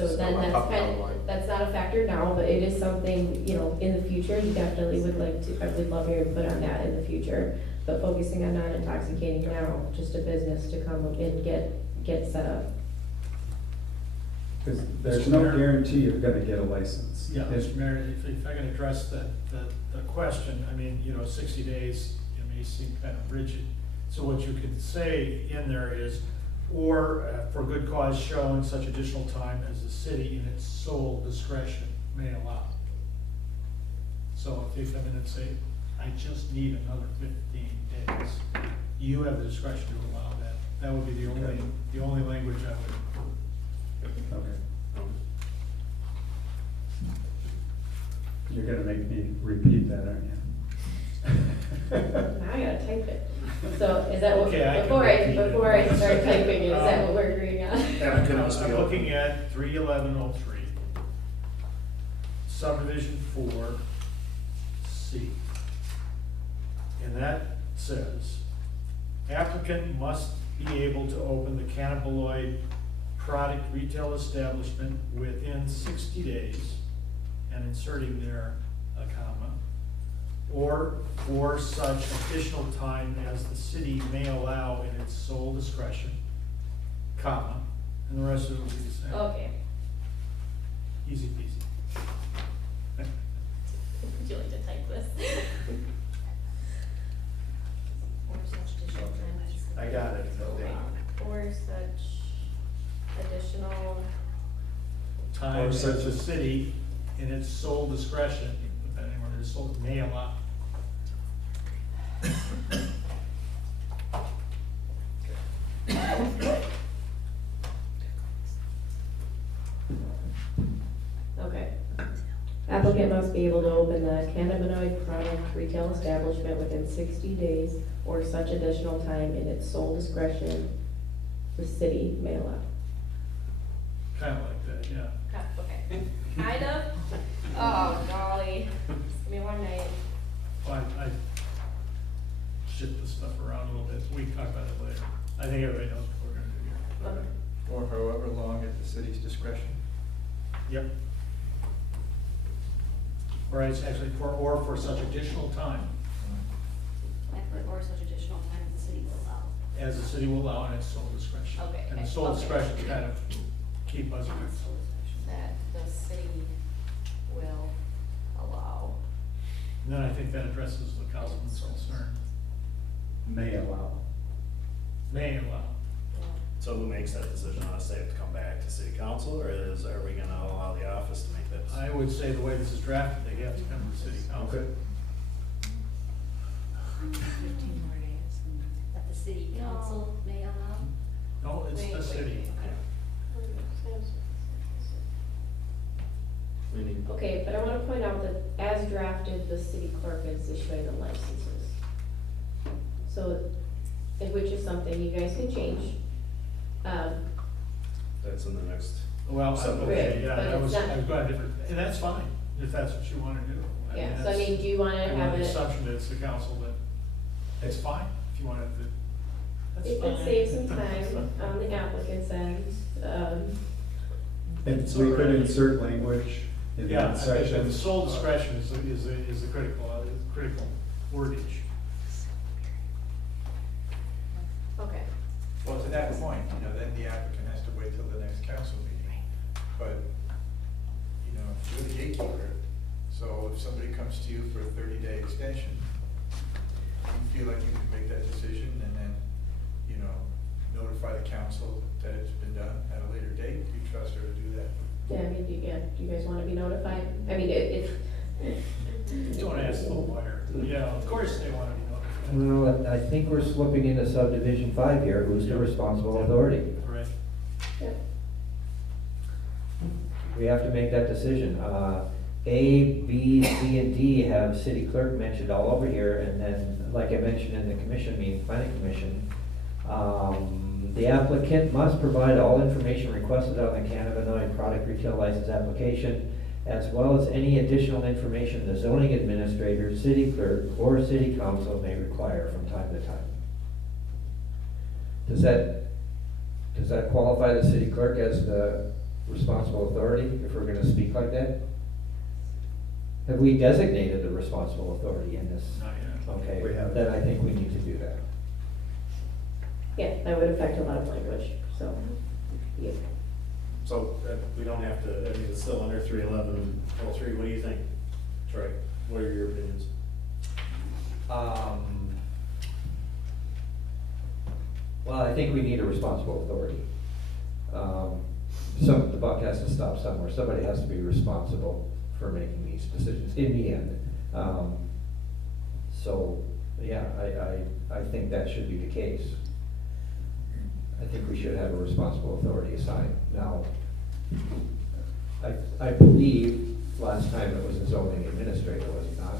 that's not a factor now, but it is something, you know, in the future, you definitely would I would love your input on that in the future. But focusing on non-intoxicating now, just a business to come and get set up. Because there's no guarantee you're gonna get a license. Yeah, Mr. Mayor, if I can address the question, I mean, 60 days, it may seem kind of rigid. So what you could say in there is, or for good cause shown, such additional time as the city in its sole discretion may allow. So if you come in and say, I just need another 15 days, you have the discretion to allow that. That would be the only language I would. Okay. You're gonna make me repeat that, aren't you? Now I gotta type it. So is that what, Okay, before I start typing it, is that what we're agreeing on? I'm looking at 31103, subdivision 4C. And that says, applicant must be able to open the cannabinoid product retail establishment within 60 days, and inserting there a comma, or for such additional time as the city may allow in its sole discretion, comma, and the rest of it will be the same. Okay. Easy peasy. Would you like to type this? Or such additional time. I got it. Or such additional. Time as the city in its sole discretion, depending on its sole, may allow. Okay. Applicant must be able to open the cannabinoid product retail establishment within 60 days or such additional time in its sole discretion the city may allow. Kind of like that, yeah. Okay. Kind of? Oh, golly. Just give me one night. Well, I shift the stuff around a little bit, we can talk about it later. I think everybody knows what we're gonna do here. Or however long at the city's discretion. Yep. Or it's actually for such additional time Or such additional time as the city will allow. as the city will allow in its sole discretion. Okay, And the okay, sole okay. discretion is kind of key buzzword. That the city will allow. And then I think that addresses the councilman's concern. May allow. May allow. So who makes that decision? Us, they have to come back to city council, or are we gonna allow the office to make that decision? I would say the way this is drafted, they have to come to the city council. Okay. 15 more days. That the city council may allow? No, it's the city. Okay, but I wanna point out that as drafted, the city clerk is issuing the licenses. So, which is something you guys can change. That's in the next. Well, okay, yeah, but that it's was, not- I've got a different, and that's fine, if that's what you wanna do. Yeah, so I that's- mean, do you wanna I have want the it? assumption that it's the council that, it's fine, if you wanted to. That's It fine. would save some time on the applicant's end. And It's we all could right. insert language in Yeah, that I think section. the sole discretion is the critical wordage. Okay. Well, to that point, then the applicant has to wait till the next council meeting. But, you're the gatekeeper, so if somebody comes to you for a 30-day extension, you feel like you can make that decision and then, notify the council that it's been done at a later date? Do you trust her to do that? Yeah, I mean, do you guys wanna be notified? I mean, it's. Don't ask the lawyer. Yeah, of course they wanna be notified. Well, I think we're slipping into subdivision 5 here, who's the responsible authority? Right. Yeah. We have to make that decision. A, B, C, and D have city clerk mentioned all over here, and then, like I mentioned in the commission meeting, planning commission, the applicant must provide all information requested on the cannabinoid product retail license application, as well as any additional information the zoning administrator, city clerk, or city council may require from time to time. Does that qualify the city clerk as the responsible authority, if we're gonna speak like that? Have we designated the responsible authority in this? Not yet. Okay, We have. then I think we need to do that. Yeah, that would affect a lot of language, so, yeah. So, we don't have to, I mean, it's still under 311.03, what do you think? Troy, what are your opinions? Well, I think we need a responsible authority. The buck has to stop somewhere. Somebody has to be responsible for making these decisions in the end. So, yeah, I think that should be the case. I think we should have a responsible authority assigned. Now, I believe last time it was the zoning administrator, was it not?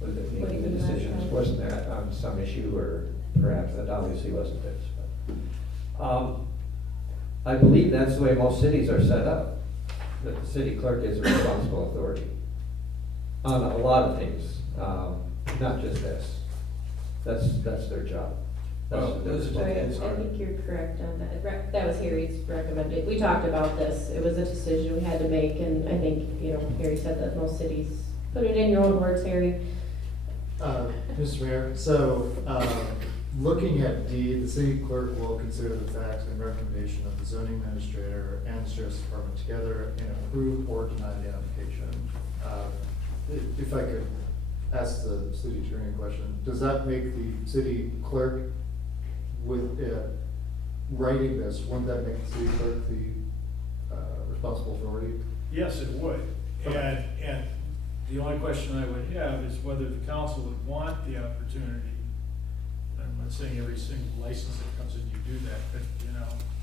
Was it making the decisions? Wasn't that on some issue, or perhaps that obviously wasn't this? But, I believe that's the way most cities are set up, that the city clerk is a responsible authority on a lot of things, not just this. That's their job. I think you're correct on that. That was Harry's recommended. We talked about this. It was a decision we had to make, and I think, Harry said that most cities, put it in your own words, Harry. Mr. Mayor, so, looking at D, the city clerk will consider the facts and recommendation of the zoning administrator and sheriff's department together and approve or deny the application. If I could ask the city attorney a question, does that make the city clerk with writing this, wouldn't that make the city clerk the responsible authority? Yes, it would. And the only question I would have is whether the council would want the opportunity. I'm not saying every single license that comes in you do that, but,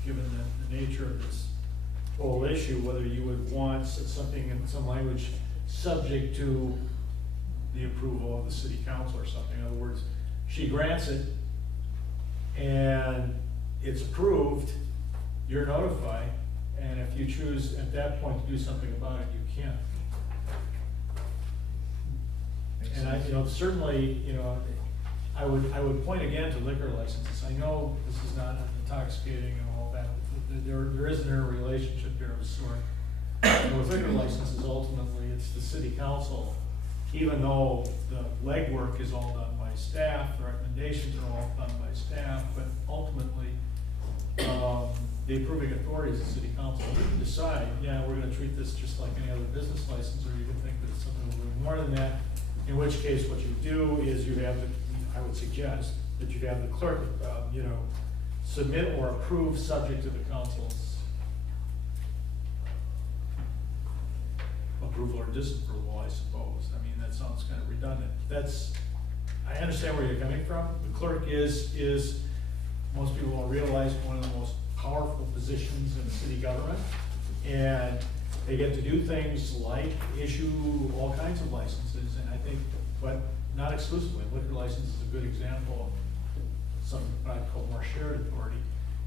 given the nature of this whole issue, whether you would want something in some language subject to the approval of the city council or something. In other words, she grants it and it's approved, you're notified, and if you choose at that point to do something about it, you can. And certainly, I would point again to liquor licenses. I know this is not intoxicating and all that. There is an interrelationship there of sort. With liquor licenses, ultimately, it's the city council. Even though the legwork is all done by staff, the recommendations are all done by staff, but ultimately, the approving authority is the city council. You can decide, we're gonna treat this just like any other business license, or you can think that it's something a little more than that. In which case, what you do is I would suggest that you have the clerk, submit or approve subject to the council's approval or disapproval, I suppose. I mean, that sounds kind of redundant. I understand where you're coming from. The clerk is, most people don't realize, one of the most powerful positions in city government. And they get to do things like issue all kinds of licenses, and I think, but not exclusively. Liquor license is a good example of something I'd call more shared authority.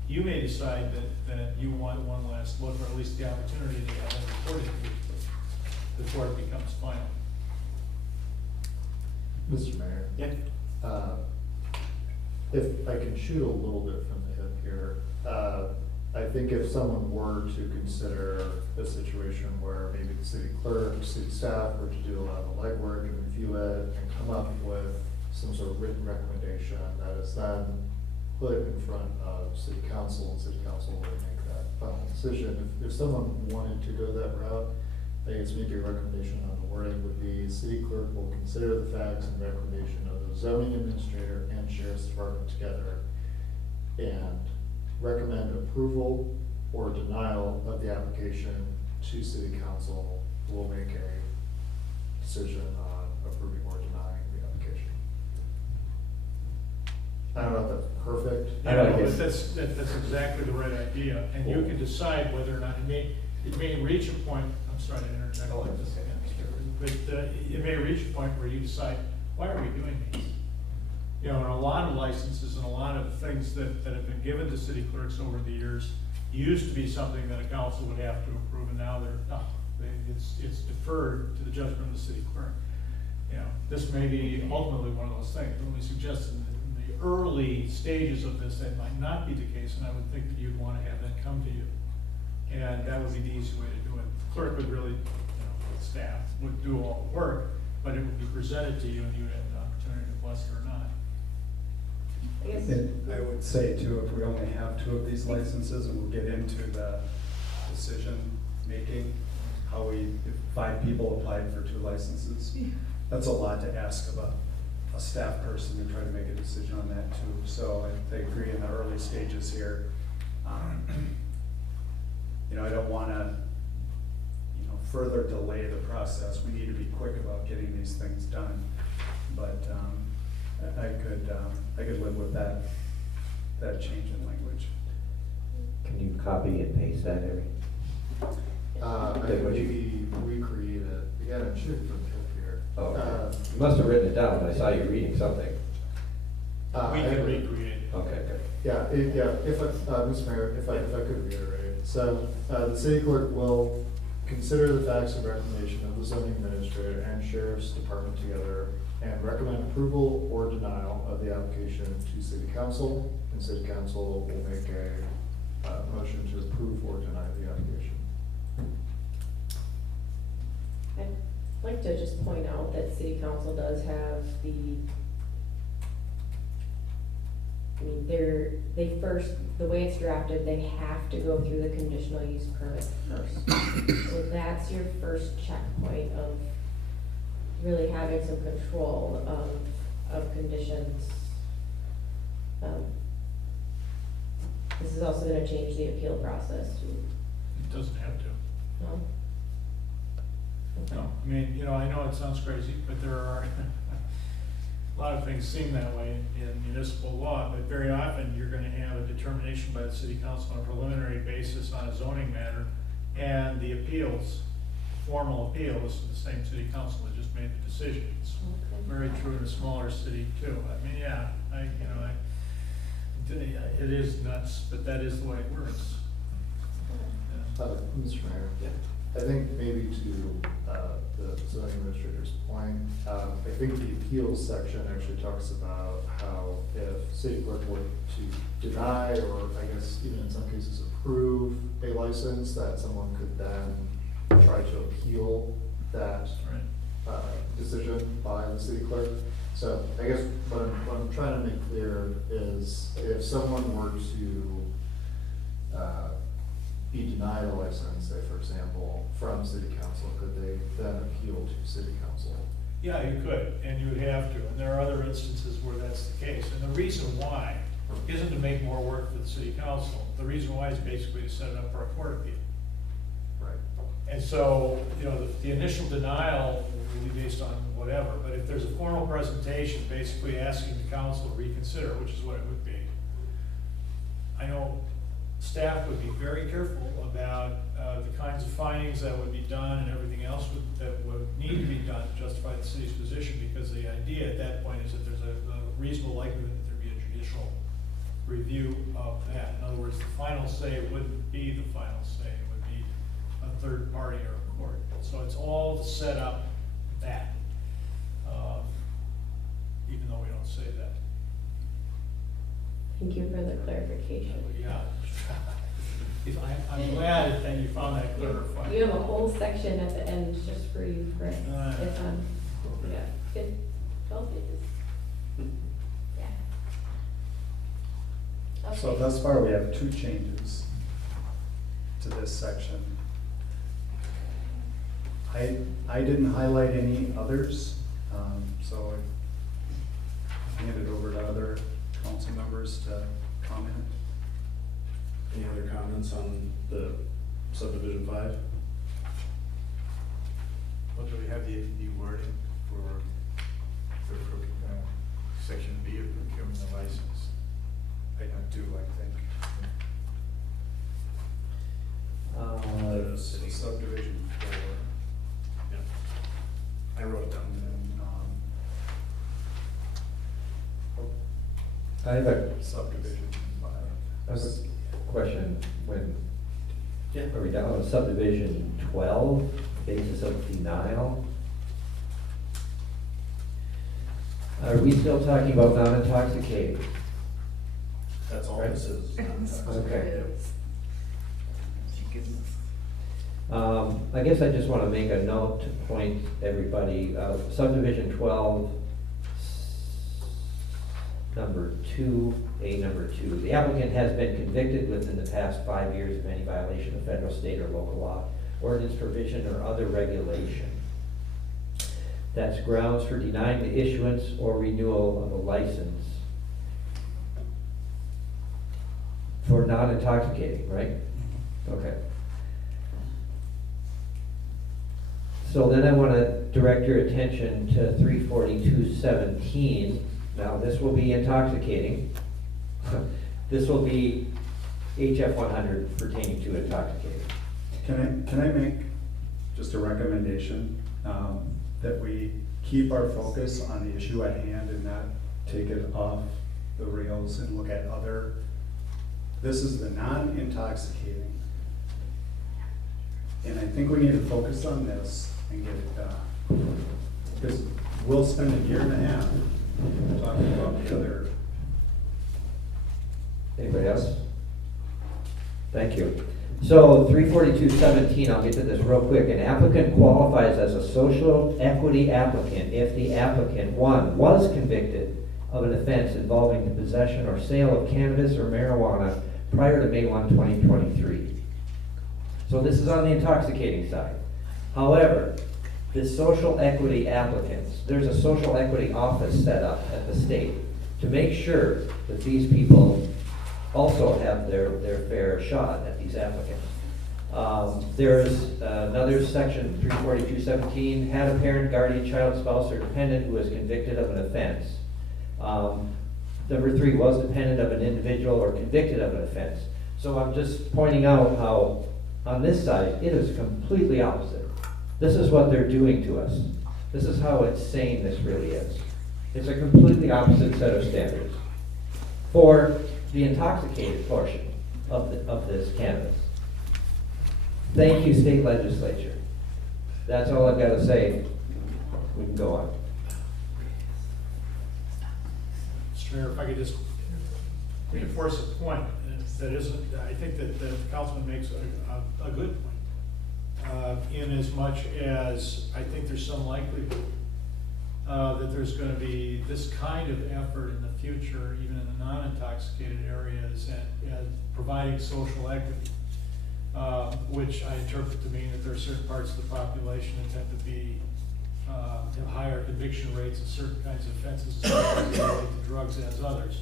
You may decide that you want one last look, or at least the opportunity to have it reported before it becomes final. Mr. Mayor? If I can shoot a little bit from the hip here, I think if someone were to consider a situation where maybe the city clerk, city staff were to do a lot of the legwork and review it and come up with some sort of written recommendation that is then put in front of city council, and city council would make that final decision. If someone wanted to go that route, I guess maybe a recommendation on the wording would be, city clerk will consider the facts and recommendation of the zoning administrator and sheriff's department together and recommend approval or denial of the application to city council, will make a decision on approving or denying the application. I don't know if that's perfect. Yeah, but that's exactly the right idea, and you can decide whether or not, it may reach a point, I'm sorry to interject. But it may reach a point where you decide, why are we doing these? You know, and a lot of licenses and a lot of things that have been given to city clerks over the years used to be something that a council would have to approve, and now it's deferred to the judgment of the city clerk. You know, this may be ultimately one of those things, but we suggest in the early stages of this, that might not be the case, and I would think that you'd want to have that come to you. And that would be the easy way to do it. The clerk would really, with staff, would do all the work, but it would be presented to you and you would have the opportunity to bless it or not. I would say too, if we only have 2 of these licenses, and we'll get into the decision making, if 5 people applied for 2 licenses, that's a lot to ask of a staff person to try to make a decision on that too. So I agree in the early stages here. I don't wanna, further delay the process. We need to be quick about getting these things done. But, I could live with that change in language. Can you copy and paste that, Eric? I could maybe recreate it. Again, it should be from here. Oh, okay. You must have written it down. I saw you reading something. We can recreate it. Okay, good. Yeah, Mr. Mayor, if I could reiterate. So, the city clerk will consider the facts and recommendation of the zoning administrator and sheriff's department together and recommend approval or denial of the application to city council, and city council will make a motion to approve or deny the application. I'd like to just point out that city council does have the way it's drafted, they have to go through the conditional use permit first. So that's your first checkpoint of really having some control of conditions. This is also gonna change the appeal process too. It doesn't have to. No? Okay. No, I know it sounds crazy, but there are a lot of things seem that way in municipal law, but very often you're gonna have a determination by the city council on a preliminary basis on a zoning matter, and the appeals, formal appeals to the same city council that just made the decision. It's very true in a smaller city too. It is nuts, but that is the way it works. Mr. Mayor, I think maybe to the zoning administrator's point, I think the appeals section actually talks about how if city clerk were to deny, or I guess even in some cases approve a license, that someone could then try to appeal that decision by the city clerk. So I guess what I'm trying to make clear is if someone were to be denied a license, say for example, from city council, could they then appeal to city council? Yeah, you could, and you would have to, and there are other instances where that's the case. And the reason why isn't to make more work for the city council. The reason why is basically to set it up for a court appeal. Right. And so, the initial denial will be based on whatever, but if there's a formal presentation basically asking the council to reconsider, which is what it would be, I know staff would be very careful about the kinds of findings that would be done and everything else that would need to be done to justify the city's position, because the idea at that point is that there's a reasonable likelihood that there'd be a judicial review of that. In other words, the final say wouldn't be the final say, it would be a third party or a court. So it's all to set up that, even though we don't say that. Thank you for the clarification. Yeah. I'm glad that you found that clarified. You have a whole section at the end just for you, Chris. It's on, good, 12 pages. Yeah. Okay. So thus far, we have 2 changes to this section. I didn't highlight any others, so I handed over to other council members to comment. Any other comments on the subdivision 5? Well, do we have the wording for section B of procurement and license? Item 2, I think. The subdivision 4. Yeah. I wrote it down. I have a Subdivision 5. I have a question. When, Yeah. are we down on subdivision 12, basis of denial? Are we still talking about non-intoxicating? That's all this is. Okay. I guess I just want to make a note to point everybody, subdivision 12, number 2, A number 2. The applicant has been convicted within the past 5 years of any violation of federal, state, or local law, ordinance provision, or other regulation. That's grounds for denying the issuance or renewal of a license for non-intoxicating, right? Okay. So then I want to direct your attention to 342.17. Now, this will be intoxicating. This will be HF 100 pertaining to intoxicating. Can I make just a recommendation, that we keep our focus on the issue at hand and not take it off the rails and look at other, this is the non-intoxicating. And I think we need to focus on this and get it done. Because we'll spend a year and a half talking about the other. Anybody else? Thank you. So 342.17, I'll get to this real quick. An applicant qualifies as a social equity applicant if the applicant, 1, was convicted of an offense involving the possession or sale of cannabis or marijuana prior to May 1, 2023. So this is on the intoxicating side. However, the social equity applicants, there's a social equity office set up at the state to make sure that these people also have their fair shot at these applicants. There's another section, 342.17, had a parent, guardian, child, spouse, or dependent who was convicted of an offense. Number 3, was dependent of an individual or convicted of an offense. So I'm just pointing out how on this side, it is completely opposite. This is what they're doing to us. This is how insane this really is. It's a completely opposite set of standards for the intoxicated portion of this cannabis. Thank you, state legislature. That's all I've got to say. We can go on. Mr. Mayor, if I could just reinforce a point that isn't, I think that the councilman makes a good point. In as much as I think there's some likelihood that there's going to be this kind of effort in the future, even in the non-intoxicated areas, and providing social equity, which I interpret to mean that there are certain parts of the population that tend to be have higher conviction rates of certain kinds of offenses related to drugs as others.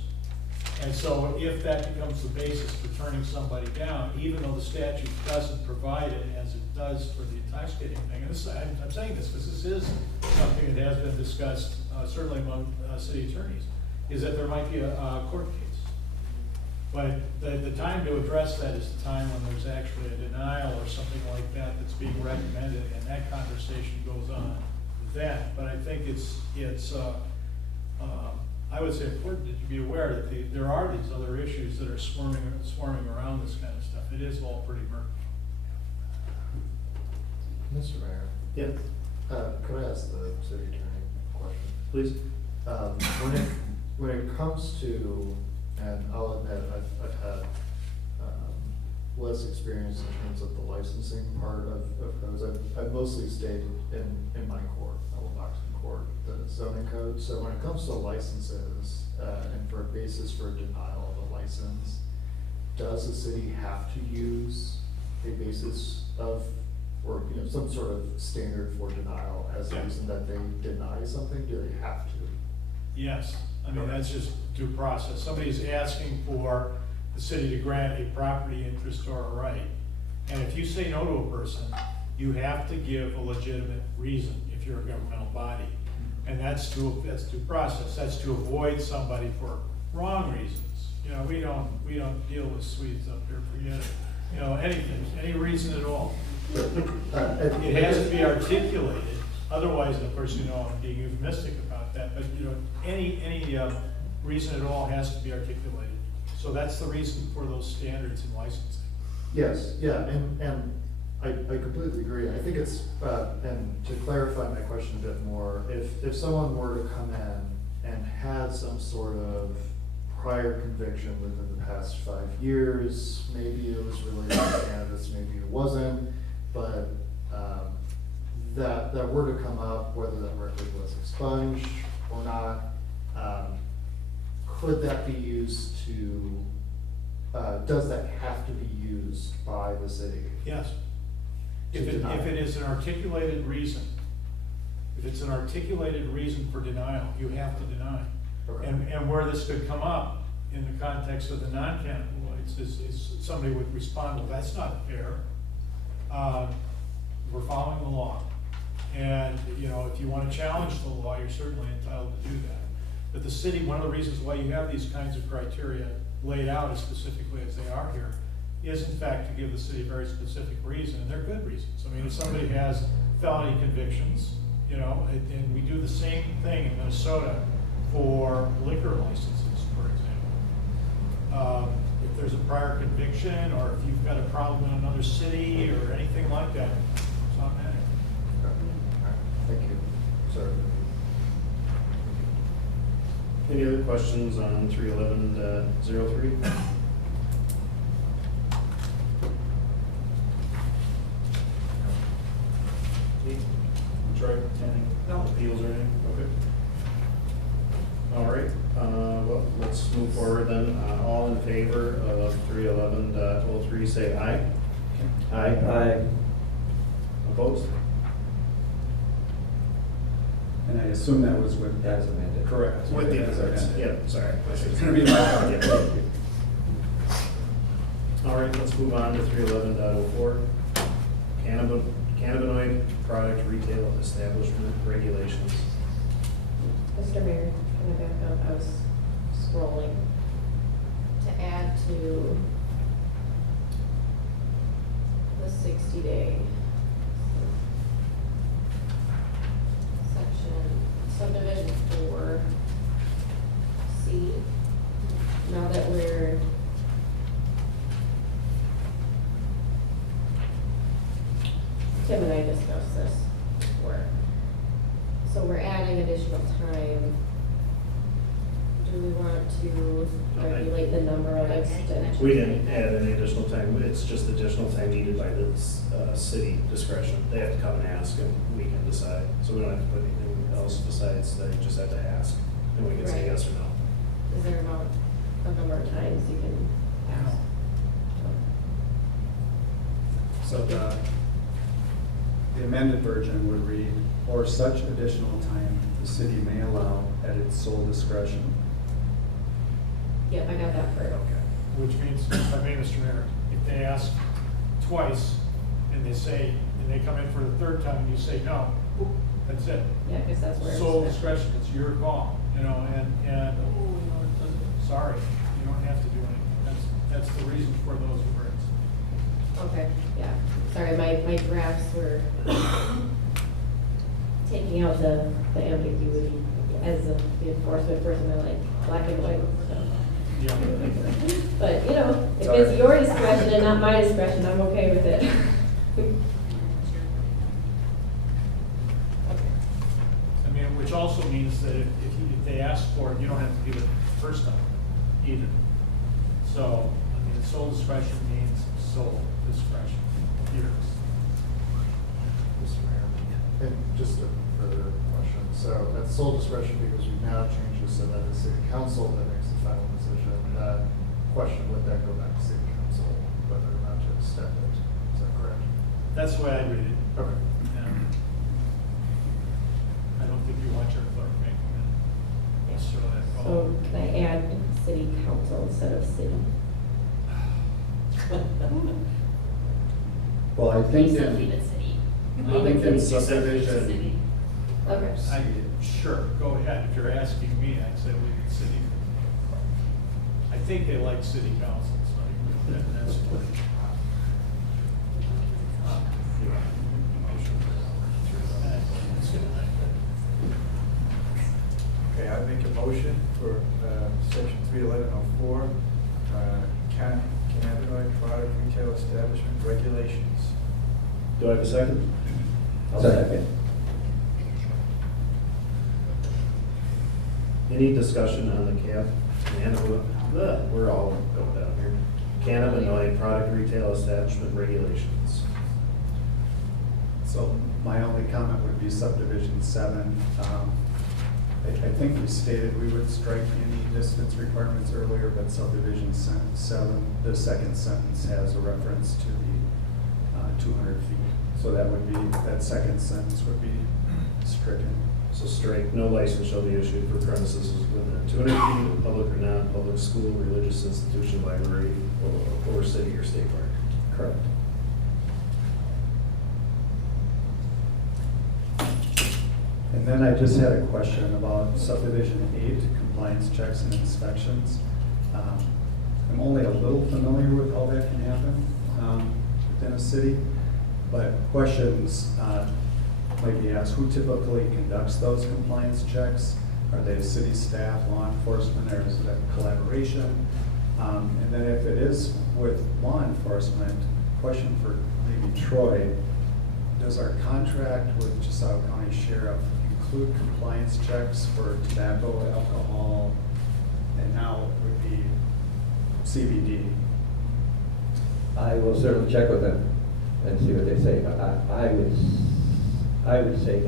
And so if that becomes the basis for turning somebody down, even though the statute doesn't provide it as it does for the intoxicating thing, and this, I'm saying this because this is something that has been discussed certainly among city attorneys, is that there might be a court case. But the time to address that is the time when there's actually a denial or something like that that's being recommended, and that conversation goes on then. But I think it's I would say important that you be aware that there are these other issues that are swarming around this kind of stuff. It is all pretty murky. Mr. Mayor? Yeah. Could I ask the city attorney a question? Please. When it comes to, and I'll admit, I've had less experience in terms of the licensing part of those. I've mostly stayed in my court, Boxing Court, the zoning code. So when it comes to licenses, and for a basis for a denial of a license, does the city have to use a basis of, or some sort of standard for denial as the reason that they deny something? Do they have to? Yes, I mean, that's just due process. Somebody's asking for the city to grant a property interest or a right. And if you say no to a person, you have to give a legitimate reason if you're a governmental body. And that's due process. That's to avoid somebody for wrong reasons. You know, we don't deal with Swedes up here, forget it. You know, anything, any reason at all. It has to be articulated. Otherwise, of course, you know, I'm being euphemistic about that, but you know, any reason at all has to be articulated. So that's the reason for those standards in licensing. Yes, yeah, and I completely agree. I think it's, and to clarify my question a bit more, if someone were to come in and had some sort of prior conviction within the past 5 years, maybe it was related to cannabis, maybe it wasn't, but that were to come up, whether that record was expunged or not, could that be used to, does that have to be used by the city? Yes. If it is an articulated reason, if it's an articulated reason for denial, you have to deny. Okay. And where this could come up in the context of the non-cannabinoids is somebody would respond, well, that's not fair. We're following the law. And, you know, if you want to challenge the law, you're certainly entitled to do that. But the city, one of the reasons why you have these kinds of criteria laid out as specifically as they are here, is in fact to give the city a very specific reason, and they're good reasons. I mean, if somebody has felony convictions, you know, and we do the same thing in Minnesota for liquor licenses, for example. If there's a prior conviction, or if you've got a problem in another city, or anything like that, it's automatic. Thank you. Sorry. Any other questions on 311.03? Troy, anything? No. Appeals or anything? Okay. All right, well, let's move forward then. All in favor of 311.03, say aye. Aye. Aye. Opposed? And I assume that was with. As amended. Correct. With the amendments, yeah, sorry. It's gonna be my. Yeah. All right, let's move on to 311.04. Cannabinoid product retail establishment regulations. Mr. Mayor, can I back up? I was scrolling to add to the 60-day section, subdivision 4C. Now that we're Tim and I discussed this before. So we're adding additional time. Do we want to regulate the number of extensions? We didn't add any additional time. It's just additional time needed by the city discretion. They have to come and ask and we can decide. So we don't have to put anything else besides they just have to ask and we can say Right. yes or no. Is there a number of times you can ask? So the amended version would read, or such additional time the city may allow at its sole discretion. Yep, I got that part. Okay. Which means, if I may, Mr. Mayor, if they ask twice and they say, and they come in for the third time and you say no, whoop, that's it. Yeah, because that's where. Sole it's at. discretion, it's your call, you know, and, oh, you know, it doesn't, sorry, you don't have to do anything. That's the reason for those words. Okay, yeah. Sorry, my drafts were taking out the ambiguity. As the enforcement person, I like black and white, so. Yeah. But, you know, if Sorry. it's your discretion and not my discretion, I'm okay with it. I mean, which also means that if they ask for it, you don't have to give it the first time either. So, I mean, sole discretion means sole discretion. Here. Mr. Mayor, and just a further question. So at sole discretion, because we've now changed this so that it's city council that makes the final decision, that question would then go back to city council, whether or not to extend it. Is that correct? That's the way I read it. Okay. And I don't think you want your clerk making that necessarily that call. So can I add city council instead of city? Well, I think Please in, don't leave it city. I think in subdivision, Okay. Sure, go ahead. If you're asking me, I'd say leave it city. I think they like city council, so that's what. Okay, I make a motion for section 31104, cannabinoid product retail establishment regulations. Do I have a second? Second. Any discussion on the we're all going down here. Cannabinoid product retail establishment regulations. so my only comment would be subdivision 7. I think we stated we would strike any distance requirements earlier, but subdivision 7, the second sentence has a reference to the 200 feet. So that would be, that second sentence would be stricken. So strike, no license shall be issued for premises within 200 feet of public or non-public school, religious institution, library, or city or state park. Correct. And then I just had a question about subdivision 8, compliance checks and inspections. I'm only a little familiar with how that can happen within a city, but questions might be asked, who typically conducts those compliance checks? Are they city staff, law enforcement, or is it a collaboration? And then if it is with law enforcement, question for maybe Troy, does our contract with Chisago County Sheriff include compliance checks for tobacco, alcohol, and now it would be CBD? I will certainly check with them and see what they say, but I would say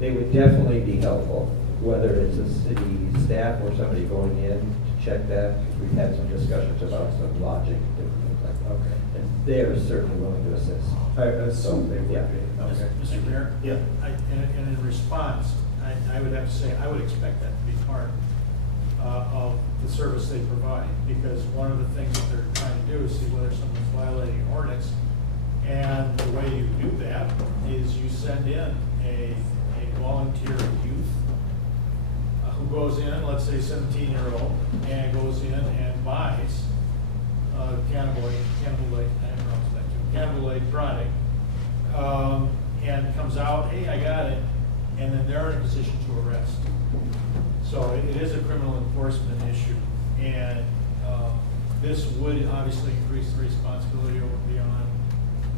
they would definitely be helpful, whether it's a city staff or somebody going in to check that, because we've had some discussions about some logic and different things like that. Okay. And they are certainly willing to assist. I assume they would Yeah. be. Okay. Mr. Mayor? Yeah. And in response, I would have to say, I would expect that to be part of the service they provide, because one of the things that they're trying to do is see whether someone's violating an ordinance. And the way you do that is you send in a volunteer youth who goes in, let's say 17-year-old, and goes in and buys cannabinoid product, and comes out, hey, I got it, and then they're in a position to arrest. So it is a criminal enforcement issue, and this would obviously increase the responsibility over beyond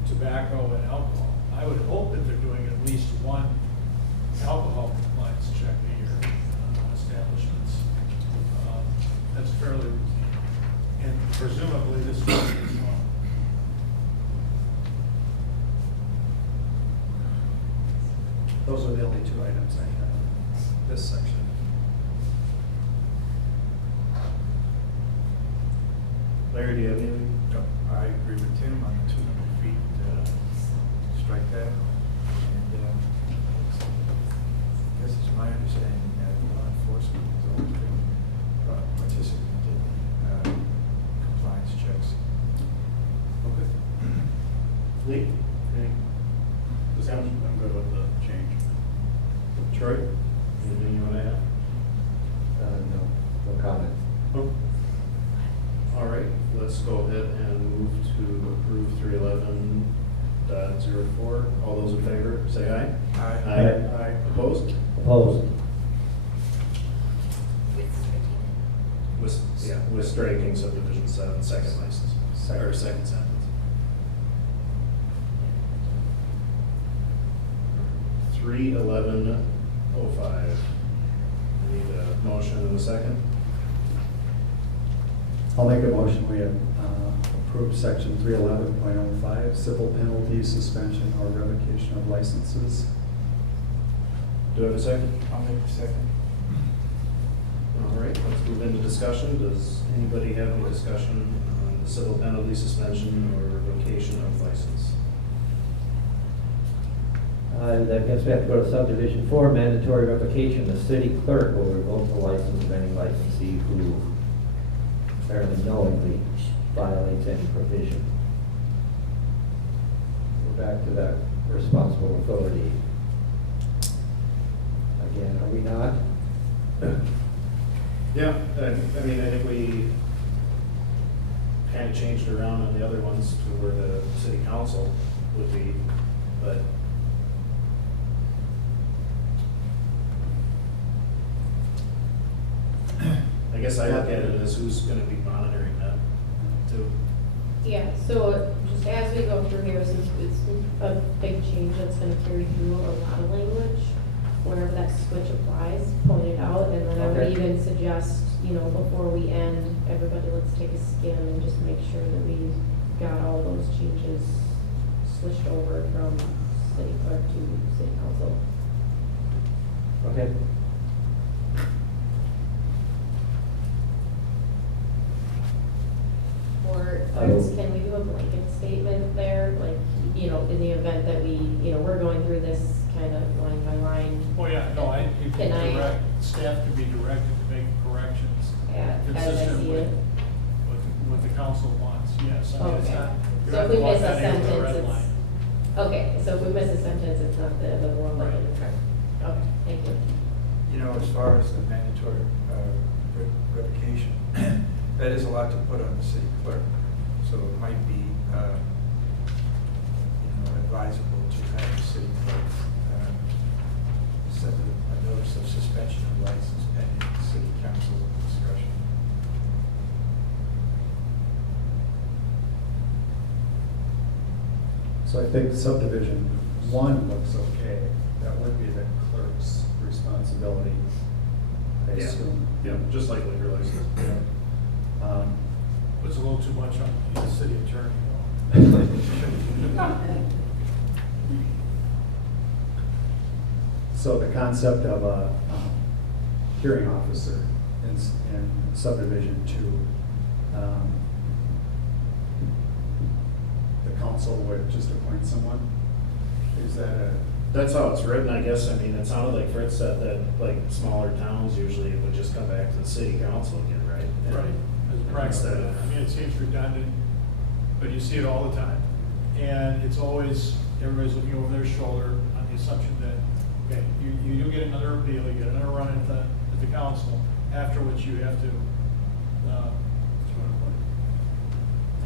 tobacco and alcohol. I would hope that they're doing at least one alcohol compliance check a year on establishments. That's fairly routine, and presumably this one is wrong. Those are the only 2 items I have in this section. Larry, do you have anything? No, I agree with Tim on the 200 feet, strike that. And I guess it's my understanding that law enforcement is always being participant in compliance checks. Okay. Lee? Any discussion? I'm good with the change. Troy? Anything you want to add? No comment. Oh. All right, let's go ahead and move to approve 311.04. All those in favor, say aye. Aye. Aye. Opposed? Opposed. With striking subdivision 7, second license, or second sentence. Three 1105. Need a motion and a second? I'll make a motion, we have approved section 311.05, civil penalty, suspension, or revocation of licenses. Do I have a second? I'll make the second. All right, let's move into discussion. Does anybody have any discussion on the civil penalty, suspension, or revocation of license? I guess we have to go to subdivision 4, mandatory revocation. The city clerk will revoke the license of any licensee who apparently knowingly violates any provision back to that responsible authority. Again, are we not? Yeah, I mean, I think we kind of changed around on the other ones to where the city council would be, but I guess I look at it as who's gonna be monitoring that too. Yeah, so just as we go through here, since it's a big change that's gonna carry through a lot of language, wherever that switch applies, point it out, and then I would Okay. even suggest, you know, before we end, everybody, let's take a skim and just make sure that we got all those changes switched over from city clerk to city council. Okay. Or, can we do a blanket statement there, like, you know, in the event that we, you know, we're going through this kind of line by line? Oh, yeah, no, you Can I- can direct, staff can be directed to make corrections As I consistent see with it. what the council wants, yes. I mean, it's Okay. not- you So don't if we want miss a that into the sentence, red it's, line. okay, so if we miss a sentence, it's not the end of the world. Right. Okay, thank you. You know, as far as the mandatory revocation, that is a lot to put on the city clerk. So it might be, advisable to have the city clerk send a notice of suspension of license pending city council discussion. So I think subdivision 1 looks okay. That would be the clerk's responsibility, I Yeah. assume. Yeah, just like liquor license. Puts a little too much on the city attorney, though. So the concept of a hearing officer in subdivision 2, the council would just appoint someone? Is that a? That's how it's written, I guess. I mean, it sounded like Fritz said that, like, smaller towns usually it would just come back to the city council again, right? And Right, as a practice. instead of- I mean, it seems redundant, but you see it all the time. And it's always, everybody's looking over their shoulder on the assumption that, okay, you do get another appeal, you get another run at the council, after which you have to,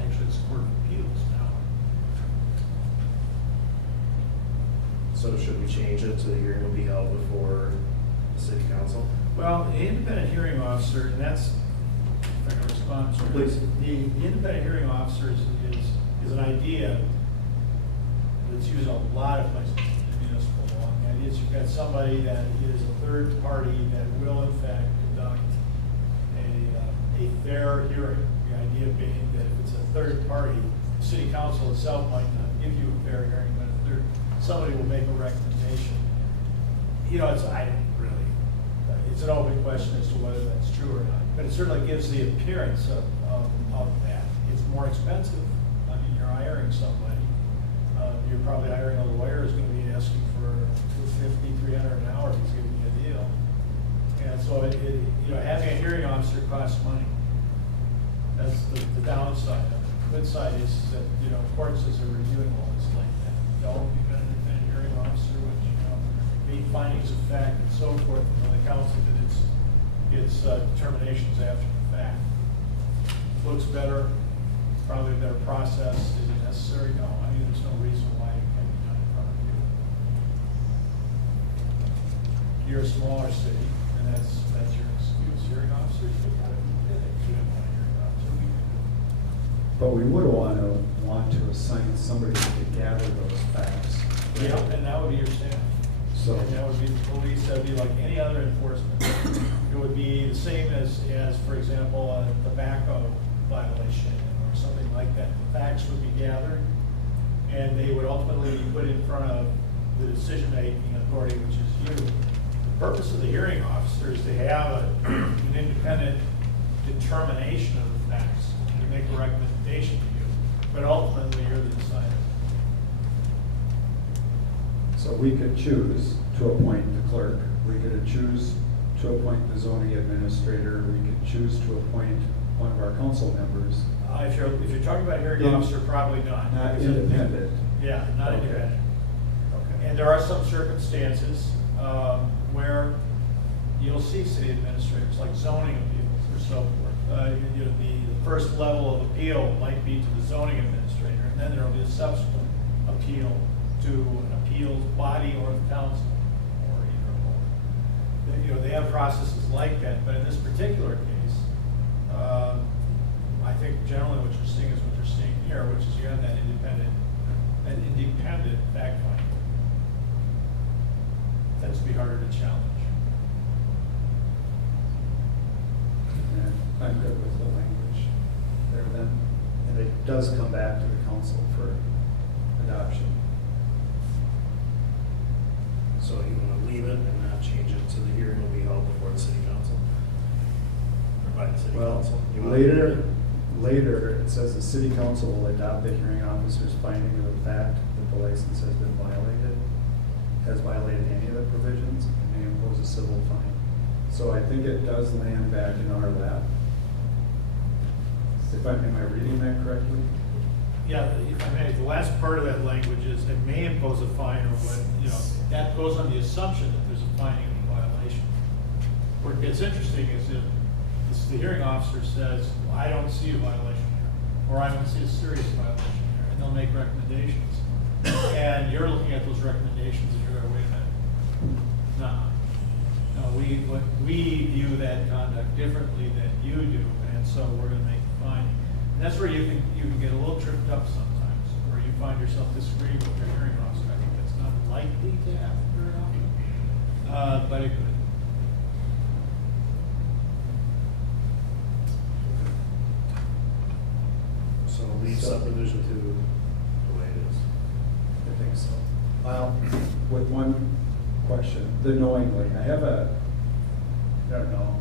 actually it's Court of Appeals now. So should we change it to the hearing will be held before the city council? Well, the independent hearing officer, and that's, if I can respond, sir. Please. The independent hearing officer is an idea that's used in a lot of places in municipal law. The idea is you've got somebody that is a third party that will in fact conduct a fair hearing. The idea being that if it's a third party, the city council itself might not give you a fair hearing, but if somebody will make a recommendation. You know, it's an open question as to whether that's true or not, but it certainly gives the appearance of that. It's more expensive. I mean, you're hiring somebody. You're probably hiring a lawyer who's gonna be asking for $250, $300 an hour if he's giving you a deal. And so having a hearing officer costs money. That's the downside of it. The good side is that, courts as are reviewing all this like that. Don't, you've got an independent hearing officer, which, make findings of fact and so forth, and then the council did its determinations after the fact. Looks better, probably a better process. Is it necessary? No. I mean, there's no reason why it can't be done in front of you. You're a smaller city, and that's your excuse. Hearing officers, they've got to be big. You don't want a hearing officer. We can do it. But we would want to assign somebody to gather those facts. Yeah, and that would be your staff. So- And that would be the police, that would be like any other enforcement. It would be the same as, for example, a tobacco violation or something like that. The facts would be gathered, and they would ultimately be put in front of the decision-making authority, which is you. The purpose of the hearing officer is to have an independent determination of the facts, and to make a recommendation to you, but ultimately you're the decider. So we could choose to appoint the clerk, we could choose to appoint the zoning administrator, we could choose to appoint one of our council members. If you're talking about hearing In- officer, probably not. Not Because it- independent. Yeah, not Okay. independent. Okay. And there are some circumstances where you'll see city administrators, like zoning appeals or so forth. You know, the first level of appeal might be to the zoning administrator, and then there'll be a subsequent appeal to an appeals body or the council, or either or both. You know, they have processes like that, but in this particular case, I think generally what you're seeing is what you're seeing here, which is you have that independent fact finding. Tends to be harder to challenge. And I'm good with the language there then. And it does come back to the council for adoption. So you want to leave it and not change it to the hearing will be held before the city council? Or by the city Well, council? You wanna leave it? later, it says the city council will adopt the hearing officer's finding of the fact that the license has been has violated any of the provisions, and may impose a civil fine. So I think it does land back in our lap. Am I reading that correctly? Yeah, if I may, the last part of that language is it may impose a fine or what, you know, that goes on the assumption that there's a finding of a violation. Where it gets interesting is if the hearing officer says, well, I don't see a violation here, or I don't see a serious violation here, and they'll make recommendations. And you're looking at those recommendations and you're going, wait a minute, no, we view that conduct differently than you do, and so we're going to make a finding. And that's where you can get a little tripped up sometimes, where you find yourself disagreeing with your hearing officer. I think that's not likely to happen very often, but it could. So leave subdivision to the way it is. I think so. Well, with one question, the knowingly, I have I don't know,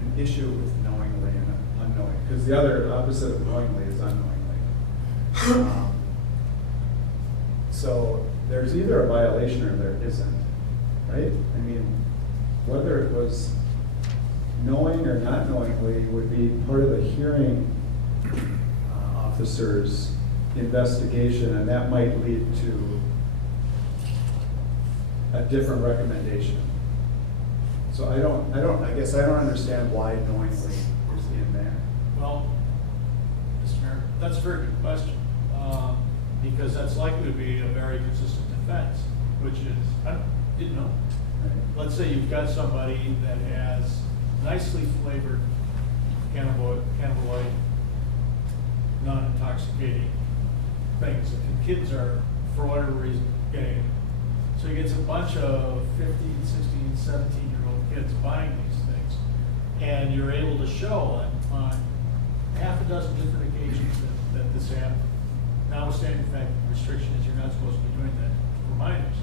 an issue with knowingly and unknowing, because the other opposite of knowingly is unknowingly. So there's either a violation or there isn't, right? I mean, whether it was knowing or not knowingly would be part of the hearing officer's investigation, and that might lead to a different recommendation. So I guess I don't understand why knowingly is in there. Well, Mr. Mayor, that's a very good question, because that's likely to be a very consistent defense, which is, I didn't know. Right. Let's say you've got somebody that has nicely flavored cannabinoid, non-intoxicating things, and kids are, for whatever reason, getting it. So he gets a bunch of 15, 16, 17-year-old kids buying these things, and you're able to show on half a dozen different occasions that this happened. Notwithstanding the fact that the restriction is you're not supposed to be doing that for minors.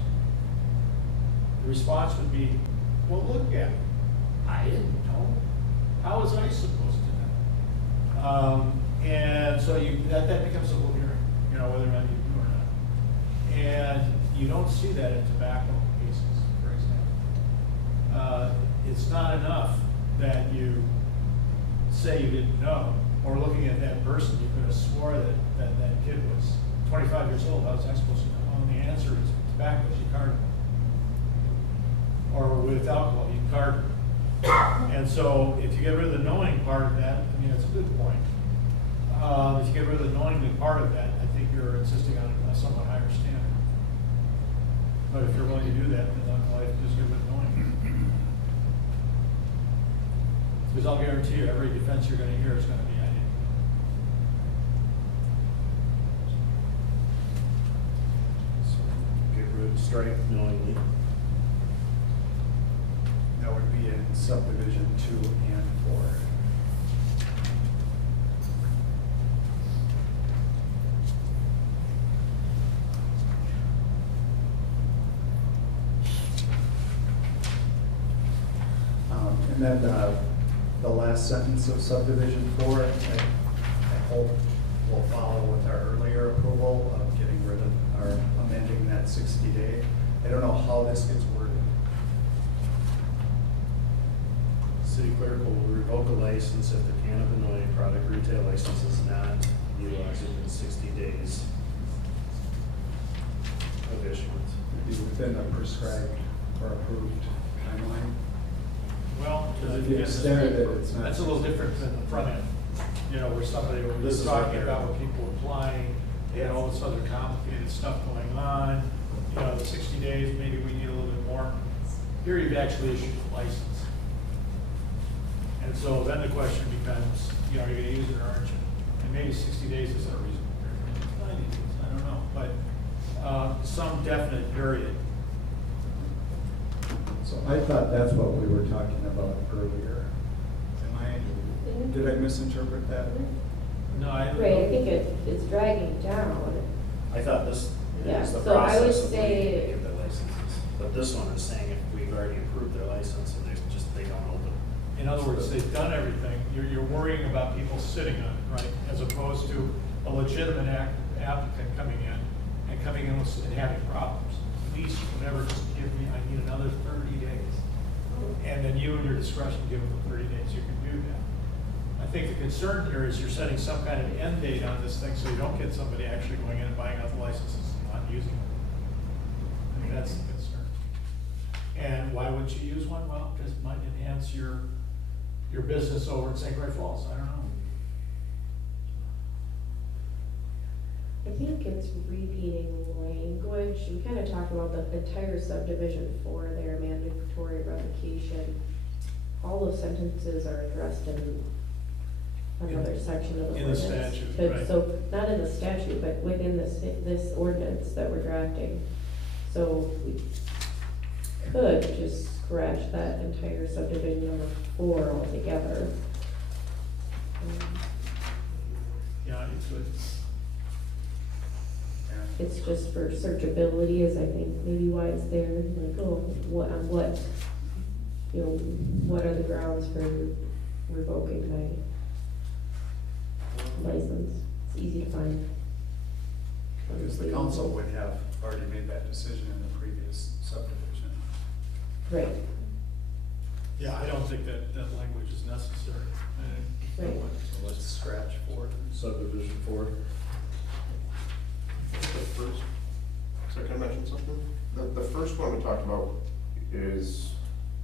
The response would be, well, look at it. I didn't know. How was I supposed to know? And so that becomes a whole hearing, you know, whether or not you do or not. And you don't see that in tobacco cases, for example. It's not enough that you say you didn't know, or looking at that person, you could have swore that kid was 25 years old. How was I supposed to know? And the answer is with tobacco, you card them. Or with alcohol, you card them. And so if you get rid of the knowing part of that, I mean, it's a good point. If you get rid of the knowingly part of that, I think you're insisting on a somewhat higher standard. But if you're willing to do that, then I'm glad to just get rid of knowing. Because I'll guarantee you, every defense you're going to hear is going to be, I didn't know. So get rid, strike knowingly. That would be in subdivision 2 and 4. And then the last sentence of subdivision 4, I hope will follow with our earlier approval of getting rid of, or amending that 60-day. I don't know how this gets worded. city clerk will revoke a license if the cannabinoid product retail license is not utilized within 60 days of issuance. Be within a prescribed or approved timeline. Well, If you extended it, it's not. that's a little different than the front end, you know, where somebody This was is talking what about with people applying, they had all this other complicated stuff going on, you know, the 60 days, maybe we need a little bit more. Here you've actually issued a license. And so then the question becomes, you know, are you gonna use it or aren't you? And maybe 60 days is a reasonable period, 90 days, I don't know, but some definite period. So I thought that's what we were talking about earlier. Did I misinterpret that? No, I. Right, I think it's dragging down. I thought this Yeah, is the so I would process of when say- they give their licenses. But this one is saying if we've already approved their license and they don't open. In other words, they've done everything, you're worrying about people sitting on it, right? As opposed to a legitimate applicant coming in and having problems. Please, whatever, just give me, I need another 30 days. And then you, in your discretion, give them the 30 days, you can do that. I think the concern here is you're setting some kind of end date on this thing, so you don't get somebody actually going in and buying out the licenses and not using them. I think that's the concern. And why wouldn't you use one? Well, because it might enhance your business over in St. Croix Falls, I don't know. I think it's repeating language. We kind of talked about the entire subdivision for their mandatory revocation. All those sentences are addressed in another section of the In the ordinance. statute, But- right. So, not in the statute, but within this ordinance that we're drafting. So we could just scratch that entire subdivision number 4 altogether. Yeah, you could. It's just for searchability is I think maybe why it's there, like, oh, what are the grounds for revoking my license? It's easy to find. Because the council would have already made that decision in the previous subdivision. Right. Yeah, I don't think that language is necessary. Right. So let's scratch 4. Subdivision 4. The first, so can I mention something? The first one we talked about is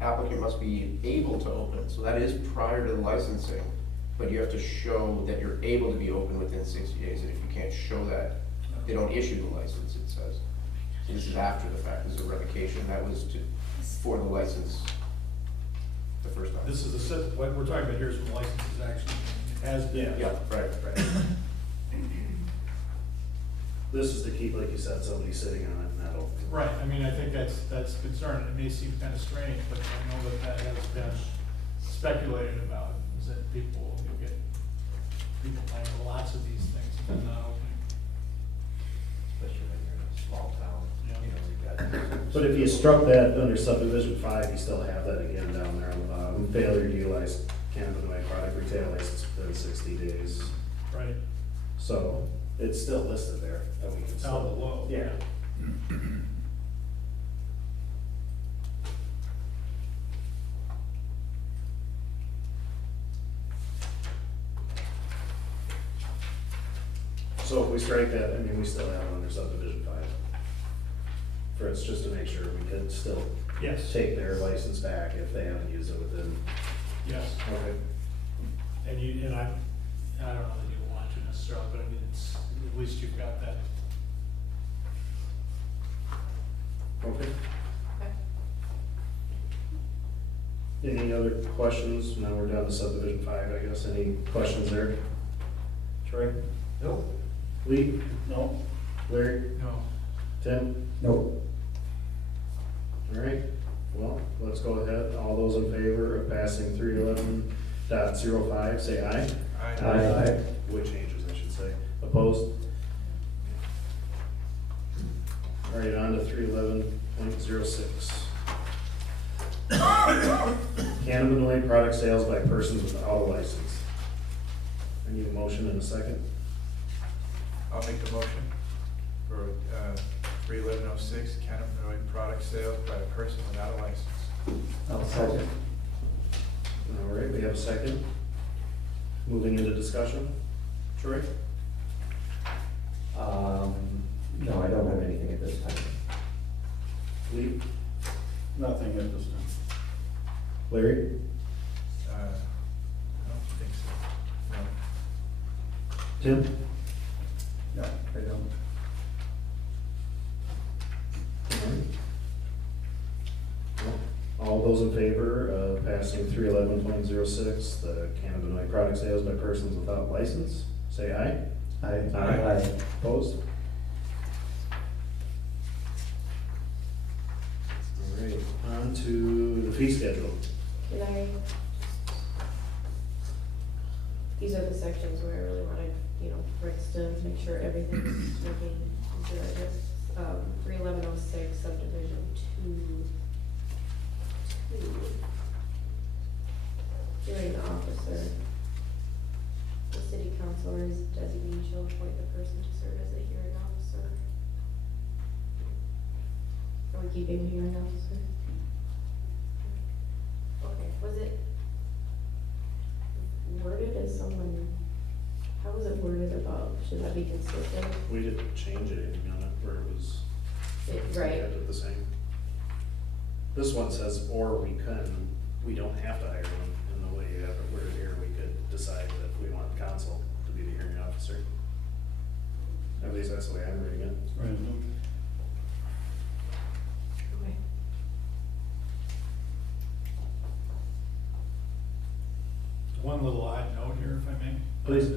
applicant must be able to open, so that is prior to the licensing, but you have to show that you're able to be open within 60 days, and if you can't show that, they don't issue the license, it says. So this is after the fact, this is a revocation, that was for the license the first time. This is what we're talking about here is when the license is actually, has been. Yeah, right. This is to keep, like you said, somebody sitting on it and not open. Right, I mean, I think that's a concern. It may seem kind of strange, but I know that has been speculated about, is that you'll get people buying lots of these things and not opening. Especially when you're in a small town, you know, you've got. But if you struck that under subdivision 5, you still have that again down there, failure to utilize cannabinoid product retail license within 60 days. Right. So it's still listed there. That we can Down still. below. Yeah. So if we strike that, I mean, we still have it under subdivision 5. For it's just to make sure we can still. Yes. Take their license back if they haven't used it within. Yes. Okay. And I don't know that you want to necessarily, but I mean, it's, at least you've got that. Okay. Any other questions? Now we're down to subdivision 5, I guess. Any questions there? Troy? No. Lee? No. Larry? No. Tim? Nope. All right, well, let's go ahead. All those in favor of passing 311.05, say aye. Aye. Which changes, I should say. Opposed? All right, on to 311.06. Cannabinoid product sales by persons without a license. I need a motion in a second. I'll make the motion for 31106, cannabinoid product sales by a person without a license. I'll second. All right, we have a second. Moving into discussion. Troy? No, I don't have anything at this time. Lee? Nothing at this time. Larry? I don't think so. No. Tim? No, I don't. All those in favor of passing 311.06, the cannabinoid product sales by persons without license, say aye. Aye. Aye. Opposed? All right, on to the fee schedule. These are the sections where I really wanted, Rick's to make sure everything's working good. 31106 subdivision 2. Hearing officer. The city council or his designee shall appoint the person to serve as a hearing officer. Are we keeping hearing officer? Okay, was it worded as someone, how was it worded about, should that be consistent? We didn't change anything on it where it was. Right. We kept it the same. This one says, or we don't have to hire them, and the way you have it worded here, we could decide that we want council to be the hearing officer. At least that's the way I'm reading it. Right. Okay. One little odd note here, if I may. Please.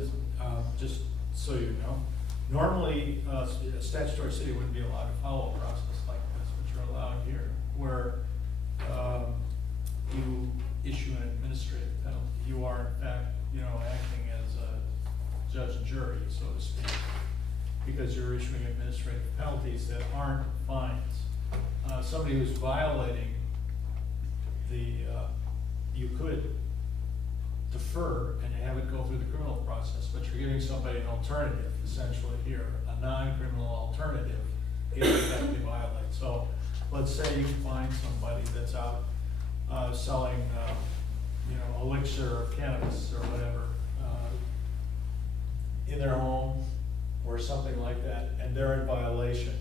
Just so you know, normally, a statutory city wouldn't be allowed to follow a process like this, but you're allowed here, where you issue an administrative penalty. You are in fact, acting as a judge and jury, so to speak, because you're issuing administrative penalties that aren't fines. Somebody who's violating you could defer and have it go through the criminal process, but you're giving somebody an alternative, essentially here, a non-criminal alternative, if they violate. So let's say you find somebody that's out selling, elixir of cannabis or whatever, in their home or something like that, and they're in violation.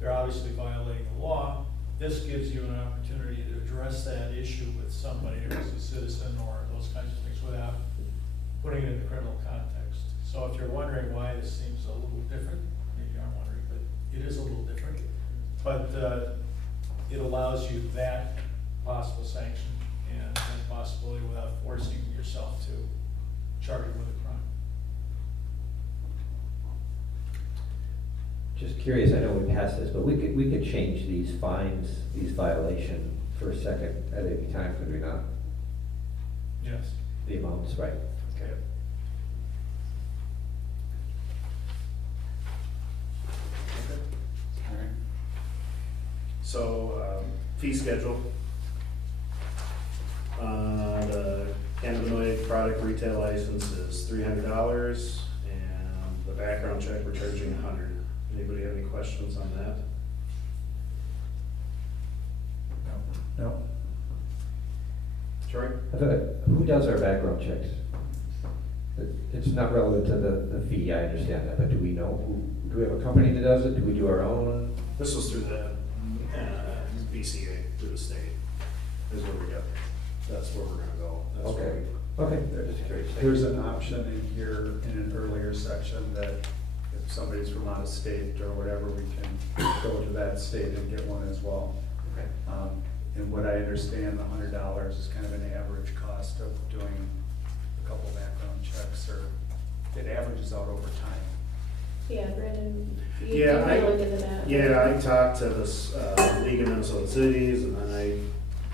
They're obviously violating the law. This gives you an opportunity to address that issue with somebody who's a citizen or those kinds of things without putting it in the criminal context. So if you're wondering why this seems a little different, maybe you aren't wondering, but it is a little different. But it allows you that possible sanction and possibility without forcing yourself to charge it with a crime. Just curious, I know we passed this, but we could change these fines, these violation for a second at any time, could we not? Yes. The amounts, right? Okay. Alright. So, fee schedule. The cannabinoid product retail license is $300, and the background check we're charging $100. Anybody have any questions on that? No. Troy? Who does our background checks? It's not relevant to the fee, I understand that, but do we know do we have a company that does it? Do we do our own? This was through the BCA, through the state, is where we got, that's where we're gonna go. That's where Okay. we- Okay, just curious. There's an option in here in an earlier section that if somebody's from out of state or whatever, we can go to that state and get one as well. Okay. And what I understand, $100 is kind of an average cost of doing a couple background checks, or it averages out over time. Yeah, Brandon, you Yeah, can look into that. Yeah, I talked to this League of Minnesota Cities, and then I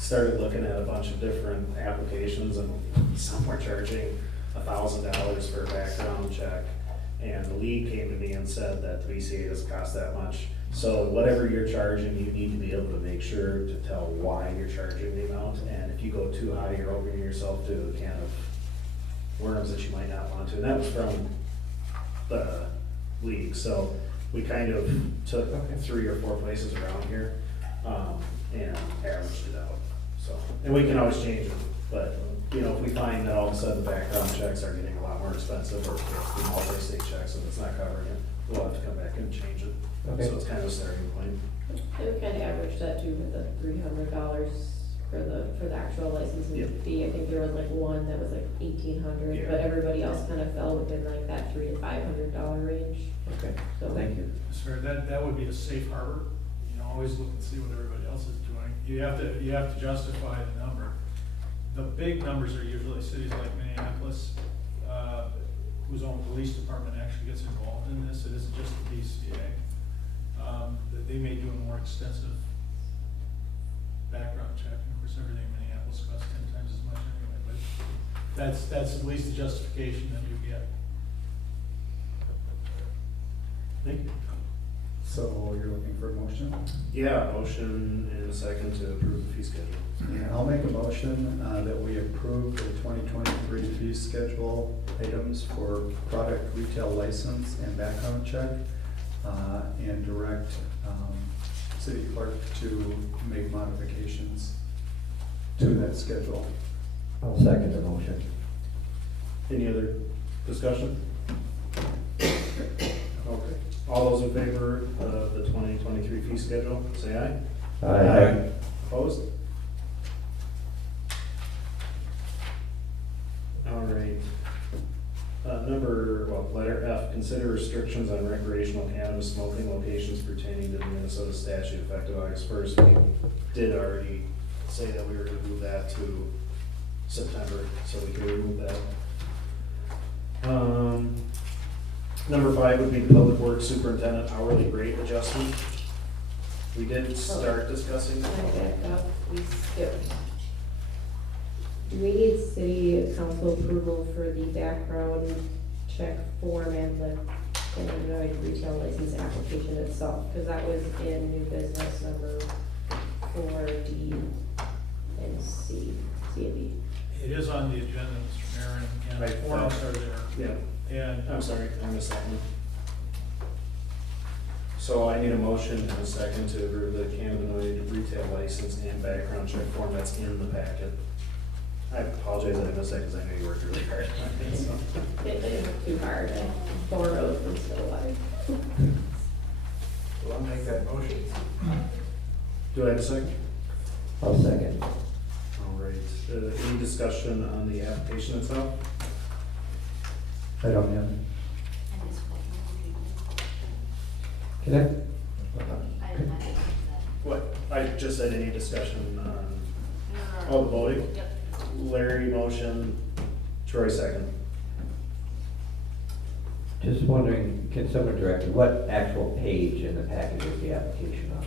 started looking at a bunch of different applications, and some were charging $1,000 for a background check. And the league came to me and said that the BCA doesn't cost that much. So whatever you're charging, you need to be able to make sure to tell why you're charging the amount. And if you go too high, you're opening yourself to a can of worms that you might not want to. And that was from the league. So we kind of took 3 or 4 places around here and averaged it out. So, and we can always change it, but you know, if we find that all of a sudden the background checks are getting a lot more expensive, or the multi-state checks, and it's not covering it, we'll have to come back and change it. Okay. So it's kind of a starting point. I would kind of average that too with the $300 for the actual licensing Yep. fee. I think there was like one that was like $1,800, Yeah. but everybody else kind of fell within like that $300 to $500 range. Okay, So thank you. Sir, that would be a safe harbor, you know, always look and see what everybody else is doing. You have to justify the number. The big numbers are usually cities like Minneapolis, whose own police department actually gets involved in this. It isn't just the DCA. That they may do a more extensive background check. Of course, everything in Minneapolis costs 10 times as much anyway, but that's at least the justification that you get. Thank you. So you're looking for a motion? Yeah, motion and a second to approve the fee schedule. Yeah, I'll make a motion that we approve the 2023 fee schedule items for product retail license and background check, and direct city clerk to make modifications to that schedule. I'll second the motion. Any other discussion? Okay. All those in favor of the 2023 fee schedule, say aye. Aye. Opposed? All right. Letter F, consider restrictions on recreational cannabis smoking locations pertaining to the Minnesota statute effective August 1st. We did already say that we were gonna move that to September, so we can remove that. Number 5 would be the Public Works Superintendent hourly rate adjustment. We did start discussing that. Can I back up? We skipped. Do we need city council approval for the background check form and the cannabinoid retail license application itself? Because that was in new business number 4D and C and D. It is on the agenda, Mr. Mayor, and the forms are there. Yeah. And I'm sorry, I missed that one. So I need a motion and a second to approve the cannabinoid retail license and background check form that's in the packet. I apologize that I missed that because I knew you worked really hard on it, so. It didn't work too hard. I borrowed from Stillwater. Well, I'll make that motion. Do I have a second? I'll second. All right, any discussion on the application itself? I don't have. Can I? What, I just said any discussion on, oh, the voting? Yep. Larry motion, Troy second. Just wondering, can someone direct me, what actual page in the package is the application on?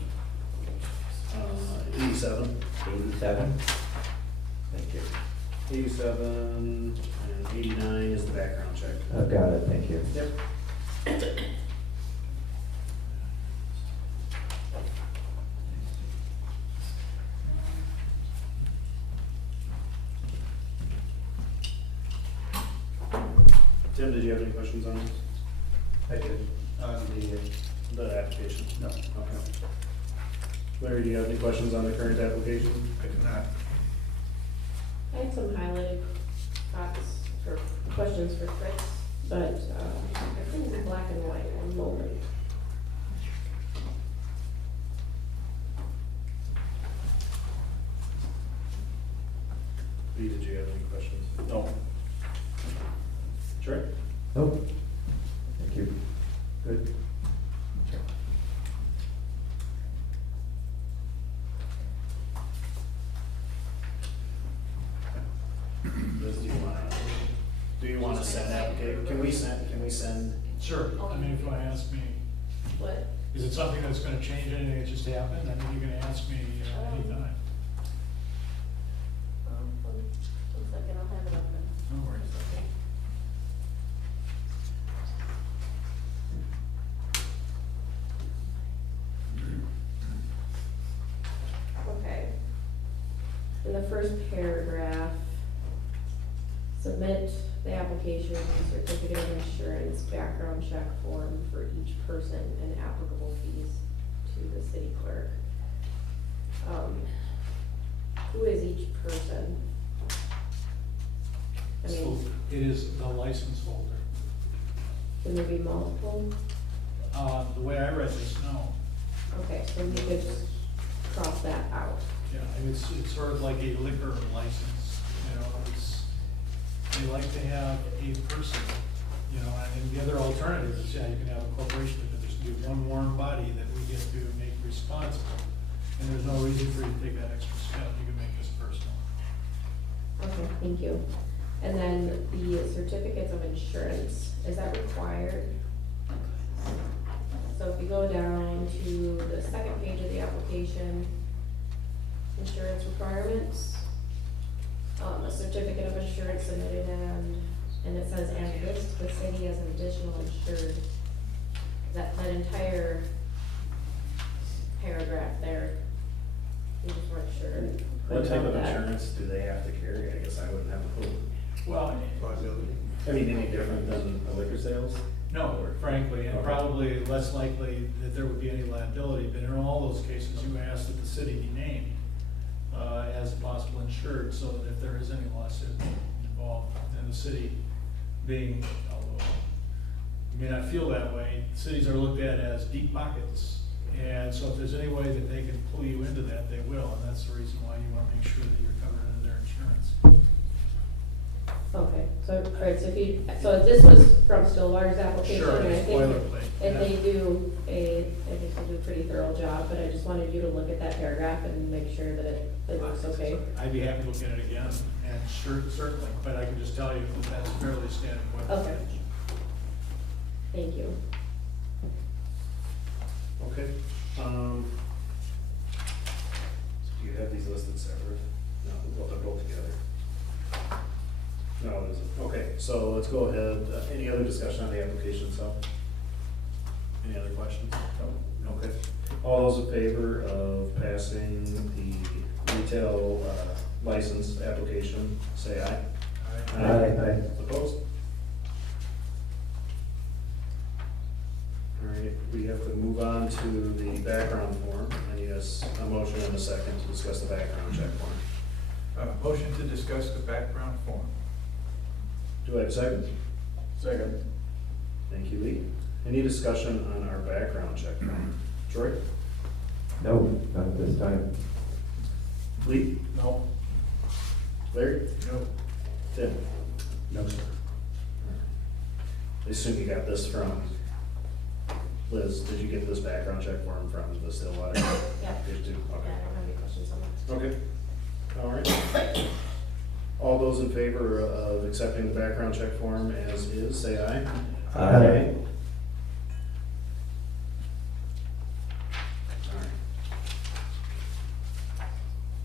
87. 87? Thank you. 87 and 89 is the background check. I've got it, thank you. Yep. Tim, did you have any questions on this? I did, on The application? no. Okay. Larry, do you have any questions on the current application? I do not. I had some highlighted thoughts or questions for Chris, but everything's in black and white at the moment. Lee, did you have any questions? No. Sure. Nope. Thank you. Good. Liz, do you wanna send application? Can we send? sure, I mean, if you want to ask me, What? is it something that's going to change anything that just happened? I mean, you can ask me anytime. One second, I'll have it open. No worries. Okay. In the first paragraph, submit the application, certificate of insurance, background check form for each person and applicable fees to the city clerk. Who is each person? I So mean, it is the license holder. can there be multiple? The way I read this, no. Okay, so we could just cross that out. Yeah, and it's sort of like a liquor license, you know, they like to have a person, you know, and the other alternative is, yeah, you can have a corporation, but there's be one warm body that we get to make responsible. And there's no reason for you to take that extra step, you can make this personal. Okay, thank you. And then the certificates of insurance, is that required? So if you go down to the second page of the application, insurance requirements, a certificate of insurance submitted and it says, and list the city as an additional insured. That entire paragraph there, we just weren't sure. What type of about that. insurance do they have to carry? I guess I wouldn't have a clue. Well, I mean, any different than a liquor sales? no, frankly, and Okay. probably less likely that there would be any liability, but in all those cases, you ask that the city be named as a possible insured, so that if there is any lawsuit involved, then the city being, although you may not feel that way, cities are looked at as deep pockets. And so if there's any way that they can pull you into that, they will, and that's the reason why you wanna make sure that you're covered under their insurance. Okay, so, alright, so if you, so this was from Stillwater's application, Sure, and I it's think, boilerplate, and yeah. they do I think they do a pretty thorough job, but I just wanted you to look at that paragraph and make sure that it looks okay. I'd be happy to look at it again, and certainly, but I can just tell you that that's fairly standard. Okay. Thank you. Okay. So do you have these listed separate? No, well, they're both together. No, it isn't. Okay, so let's go ahead. Any other discussion on the application itself? Any other questions? No? Okay. All those in favor of passing the retail license application, say aye. Aye. Opposed? All right, we have to move on to the background form. I need a motion and a second to discuss the background check form. Motion to discuss the background form. Do I have a second? Second. Thank you, Lee. Any discussion on our background check form? Troy? No, not at this time. Lee? No. Larry? No. Tim? No, sir. I assume you got this from Liz. Did you get this background check form from the Stillwater? Yeah. Yours too? Yeah, I Okay. don't have any questions on that. Okay. All right. All those in favor of accepting the background check form as is, say aye. Aye. All right.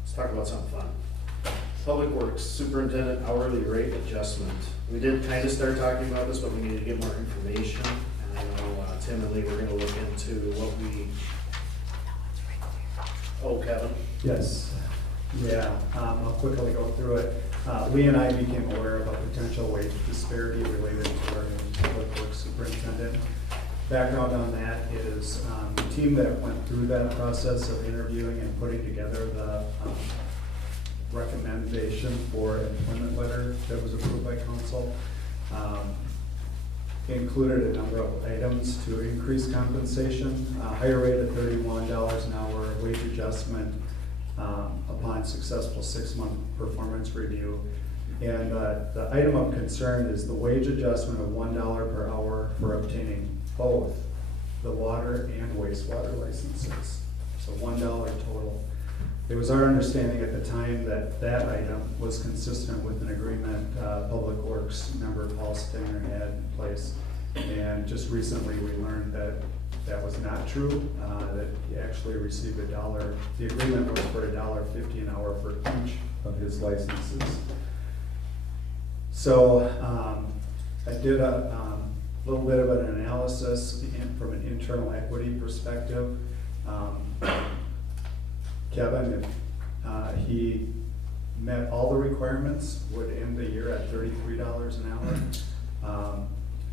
Let's talk about something fun. Public Works Superintendent hourly rate adjustment. We did kind of start talking about this, but we need to get more information. And I know Tim and Lee were gonna look into what we, oh, Kevin? Yes, yeah, I'll quickly go through it. Lee and I became aware of a potential wage disparity related to our new public works superintendent. Background on that is, the team that went through that process of interviewing and putting together the recommendation for employment letter that was approved by council, included a number of items to increase compensation, higher rate of $31 an hour, wage adjustment upon successful 6-month performance review. And the item of concern is the wage adjustment of $1 per hour for obtaining both the water and wastewater licenses. So $1 total. It was our understanding at the time that that item was consistent with an agreement Public Works member Paul Stinger had in place. And just recently we learned that that was not true, that he actually received $1. The agreement was for $1.50 an hour for each of his licenses. So I did a little bit of an analysis from an internal equity perspective. Kevin, if he met all the requirements, would end the year at $33 an hour.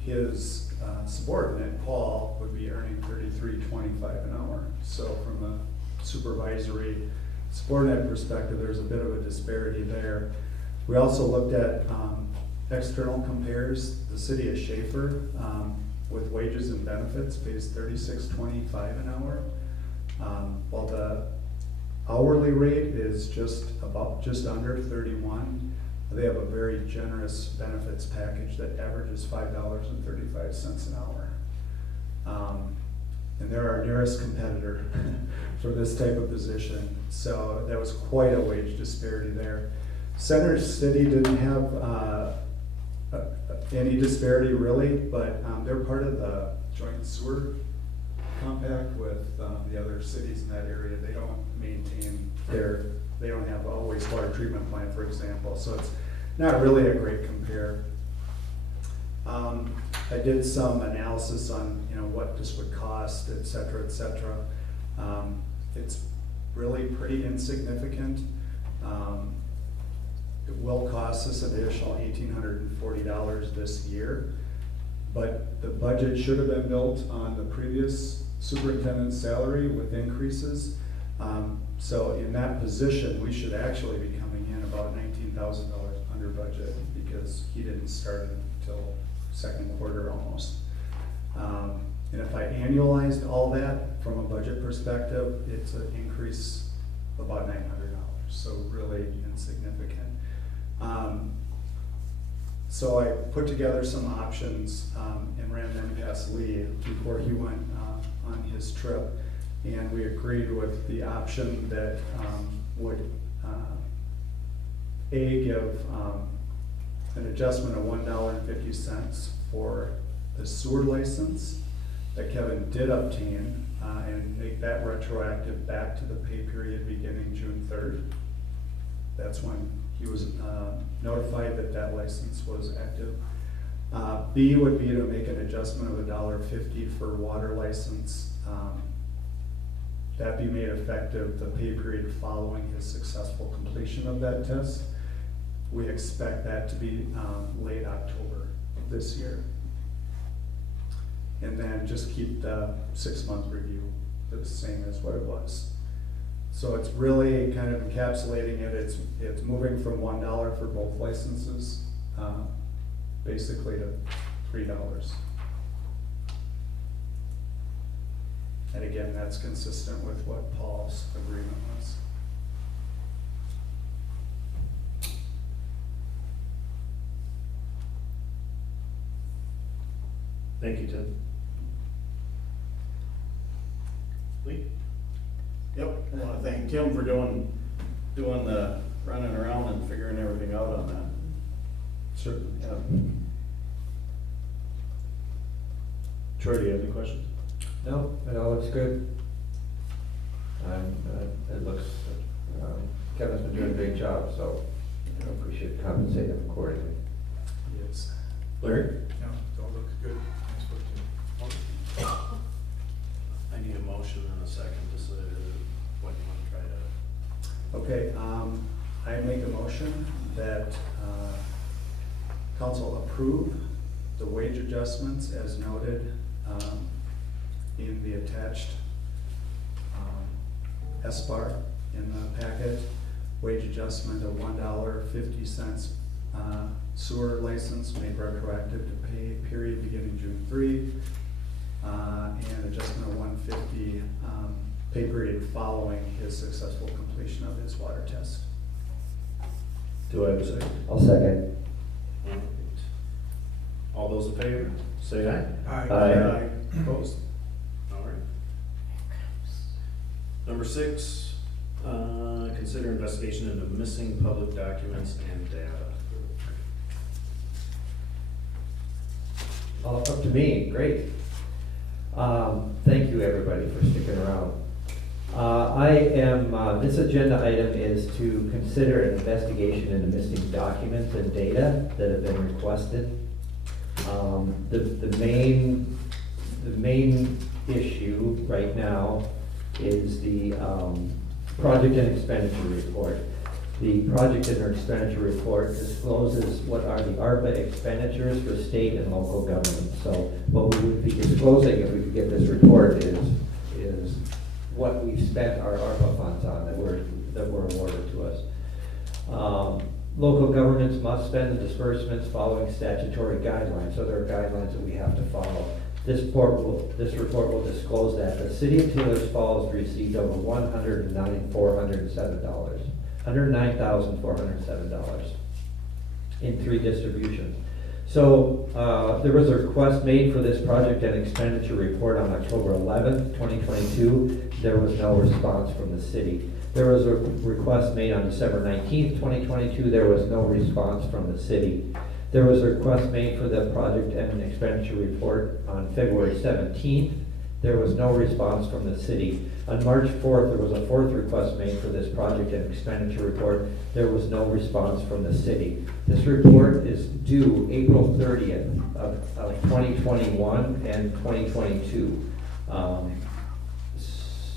His subordinate, Paul, would be earning $33.25 an hour. So from a supervisory subordinate perspective, there's a bit of a disparity there. We also looked at external compares, the city of Schaefer, with wages and benefits pays $36.25 an hour, while the hourly rate is just under 31. They have a very generous benefits package that averages $5.35 an hour. And they're our nearest competitor for this type of position. So that was quite a wage disparity there. Center City didn't have any disparity really, but they're part of the joint sewer compact with the other cities in that area. They don't maintain they don't have a wastewater treatment plant, for example, so it's not really a great compare. I did some analysis on what this would cost, et cetera, et cetera. It's really pretty insignificant. It will cost us an additional $1,840 this year, but the budget should have been built on the previous superintendent's salary with increases. So in that position, we should actually be coming in about $19,000 under budget because he didn't start until second quarter almost. And if I annualized all that from a budget perspective, it's an increase of about $900, so really insignificant. So I put together some options and ran them past Lee before he went on his trip. And we agreed with the option that would give an adjustment of $1.50 for the sewer license that Kevin did obtain and make that retroactive back to the pay period beginning June 3rd. That's when he was notified that that license was active. B would be to make an adjustment of $1.50 for water license. That be made effective the pay period following his successful completion of that test. We expect that to be late October this year. And then just keep the 6-month review the same as what it was. So it's really kind of encapsulating it. It's moving from $1 for both licenses, basically to $3. And again, that's consistent with what Paul's agreement was. Thank you, Tim. Lee? Yep, I want to thank Tim for doing the running around and figuring everything out on that. Sure. Yep. Troy, do you have any questions? No, it all looks good. It looks, Kevin's been doing a great job, so I appreciate compensating him accordingly. Yes. Larry? No, it all looks good. Nice work, too. I need a motion and a second to say what you want to try to. Okay, I make a motion that council approve the wage adjustments as noted in the attached SBAR in the packet. Wage adjustment of $1.50 sewer license made retroactive to pay period beginning June 3, and adjustment of $1.50 pay period following his successful completion of his water test. Do I have a second? I'll second. All those in favor, say aye. Aye. Aye. Opposed? All right. Number 6, consider investigation into missing public documents and data. Up to me, great. Thank you, everybody, for sticking around. This agenda item is to consider an investigation into missing documents and data that have been requested. The main issue right now is the project and expenditure report. The project and expenditure report discloses what are the ARPA expenditures for state and local government. So what we would be disclosing if we could get this report is what we've spent our ARPA funds on that were awarded to us. local governments must spend the disbursements following statutory guidelines, so there are guidelines that we have to follow. This report will disclose that the city of Taylor's Falls received over $109,407 in 3 distributions. So there was a request made for this project and expenditure report on October 11th, 2022. There was no response from the city. There was a request made on December 19th, 2022. There was no response from the city. There was a request made for the project and expenditure report on February 17th. There was no response from the city. On March 4th, there was a 4th request made for this project and expenditure report. There was no response from the city. This report is due April 30th of 2021 and 2022.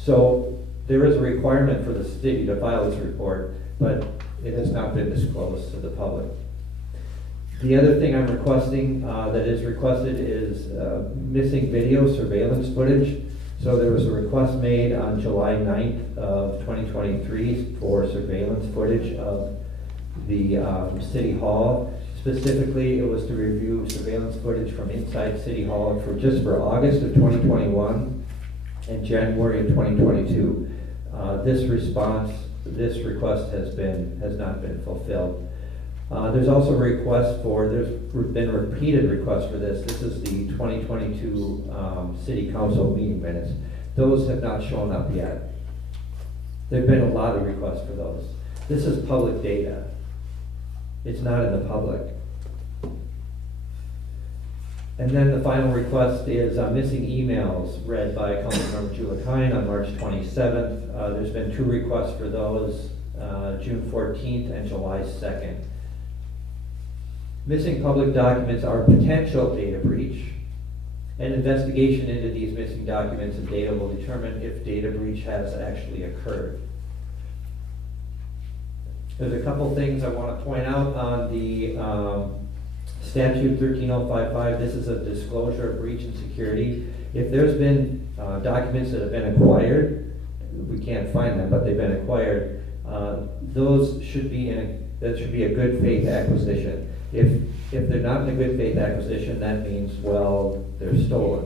So there is a requirement for the city to file this report, but it has not been disclosed to the public. The other thing I'm requesting, that is requested, is missing video surveillance footage. So there was a request made on July 9th of 2023 for surveillance footage of the City Hall. Specifically, it was to review surveillance footage from inside City Hall just for August of 2021 and January of 2022. This request has not been fulfilled. There's also there's been repeated requests for this. This is the 2022 City Council meeting minutes. Those have not shown up yet. There've been a lot of requests for those. This is public data. It's not in the public. And then the final request is missing emails read by Councilmember Julikine on March 27th. There's been 2 requests for those, June 14th and July 2nd. Missing public documents are potential data breach. An investigation into these missing documents and data will determine if data breach has actually occurred. There's a couple things I want to point out on the statute 13055. This is a disclosure of breach and security. If there's been documents that have been acquired, we can't find them, but they've been acquired, that should be a good faith acquisition. If they're not in a good faith acquisition, that means, well, they're stolen.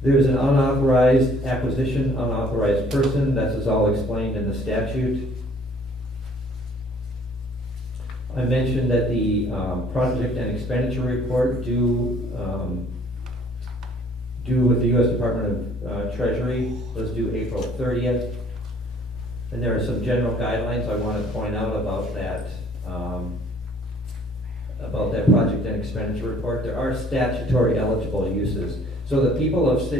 There's an unauthorized acquisition, unauthorized person. This is all explained in the statute. I mentioned that the project and expenditure report due with the U.S. Department of Treasury was due April 30th. And there are some general guidelines I want to point out about that project and expenditure report. There are statutory eligible uses. So the people of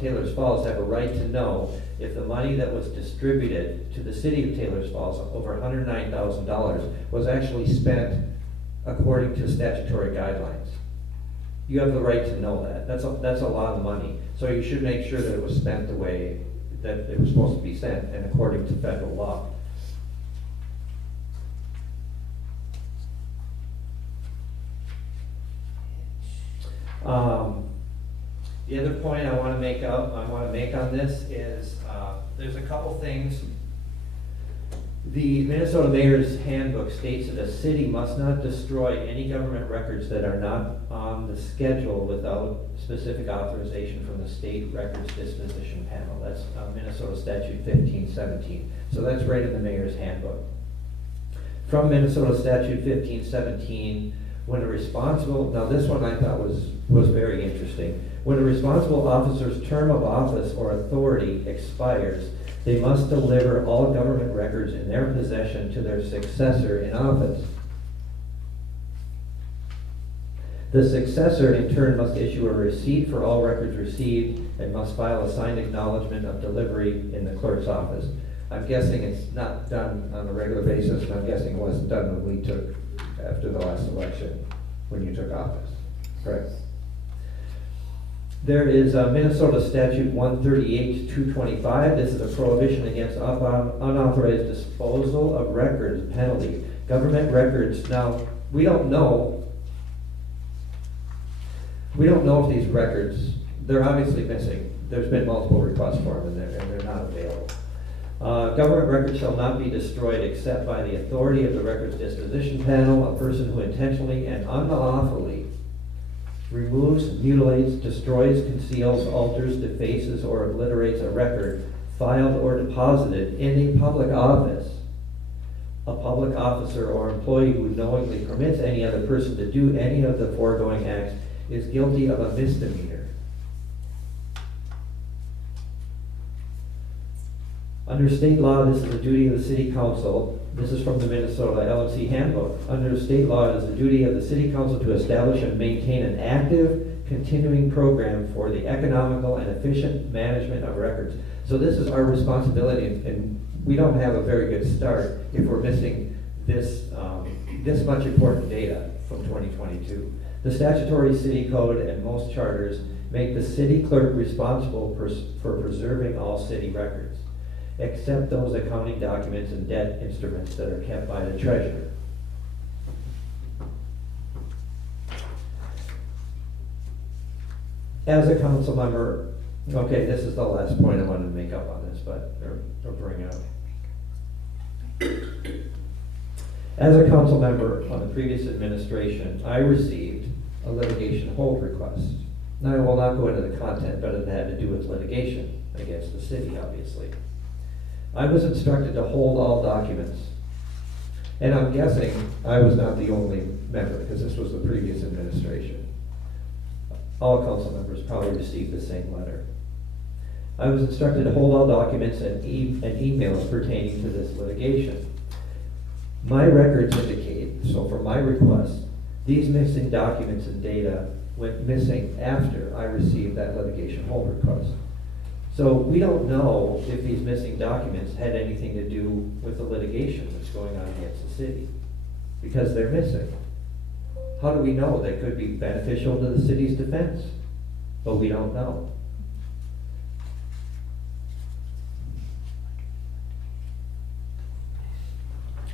Taylor's Falls have a right to know if the money that was distributed to the city of Taylor's Falls, over $109,000, was actually spent according to statutory guidelines. You have the right to know that. That's a lot of money. So you should make sure that it was spent the way that it was supposed to be spent and according to federal law. The other point I want to make on this is there's a couple things. The Minnesota Mayor's Handbook states that a city must not destroy any government records that are not on the schedule without specific authorization from the State Records Disposition Panel. That's Minnesota Statute 1517. So that's right in the Mayor's Handbook. From Minnesota Statute 1517, when a responsible, now this one I thought was very interesting. When a responsible officer's term of office or authority expires, they must deliver all government records in their possession to their successor in office. The successor, in turn, must issue a receipt for all records received and must file a signed acknowledgement of delivery in the clerk's office. I'm guessing it's not done on a regular basis, and I'm guessing it wasn't done when we took, after the last election, when you took office. Correct? There is Minnesota Statute 138-225. This is a prohibition against unauthorized disposal of records penalty. Government records, now, we don't know if these records, they're obviously missing. There's been multiple requests for them and they're not available. Government records shall not be destroyed except by the authority of the Records Disposition Panel. A person who intentionally and unlawfully removes, mutilates, destroys, conceals, alters, defaces, or obliterates a record filed or deposited in a public office, a public officer or employee who knowingly permits any other person to do any of the foregoing acts is guilty of a misdemeanor. Under state law, this is the duty of the City Council. This is from the Minnesota LMC Handbook. Under state law, it is the duty of the City Council to establish and maintain an active, continuing program for the economical and efficient management of records. So this is our responsibility, and we don't have a very good start if we're missing this, this much important data from 2022. The statutory city code and most charters make the city clerk responsible for preserving all city records, except those accounting documents and debt instruments that are kept by the treasurer. As a council member, okay, this is the last point I wanted to make up on this, but, or bring up. As a council member on the previous administration, I received a litigation hold request. Now, I will not go into the content, but it had to do with litigation against the city, obviously. I was instructed to hold all documents. And I'm guessing I was not the only member, because this was the previous administration. All council members probably received the same letter. I was instructed to hold all documents and emails pertaining to this litigation. My records indicate, so for my request, these missing documents and data went missing after I received that litigation hold request. So we don't know if these missing documents had anything to do with the litigation that's going on against the city, because they're missing. How do we know? They could be beneficial to the city's defense, but we don't know.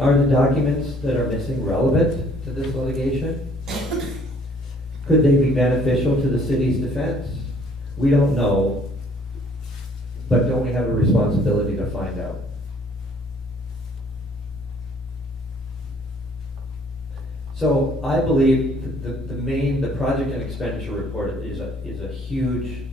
Are the documents that are missing relevant to this litigation? Could they be beneficial to the city's defense? We don't know, but don't we have a responsibility to find out? So I believe the project and expenditure report is a huge,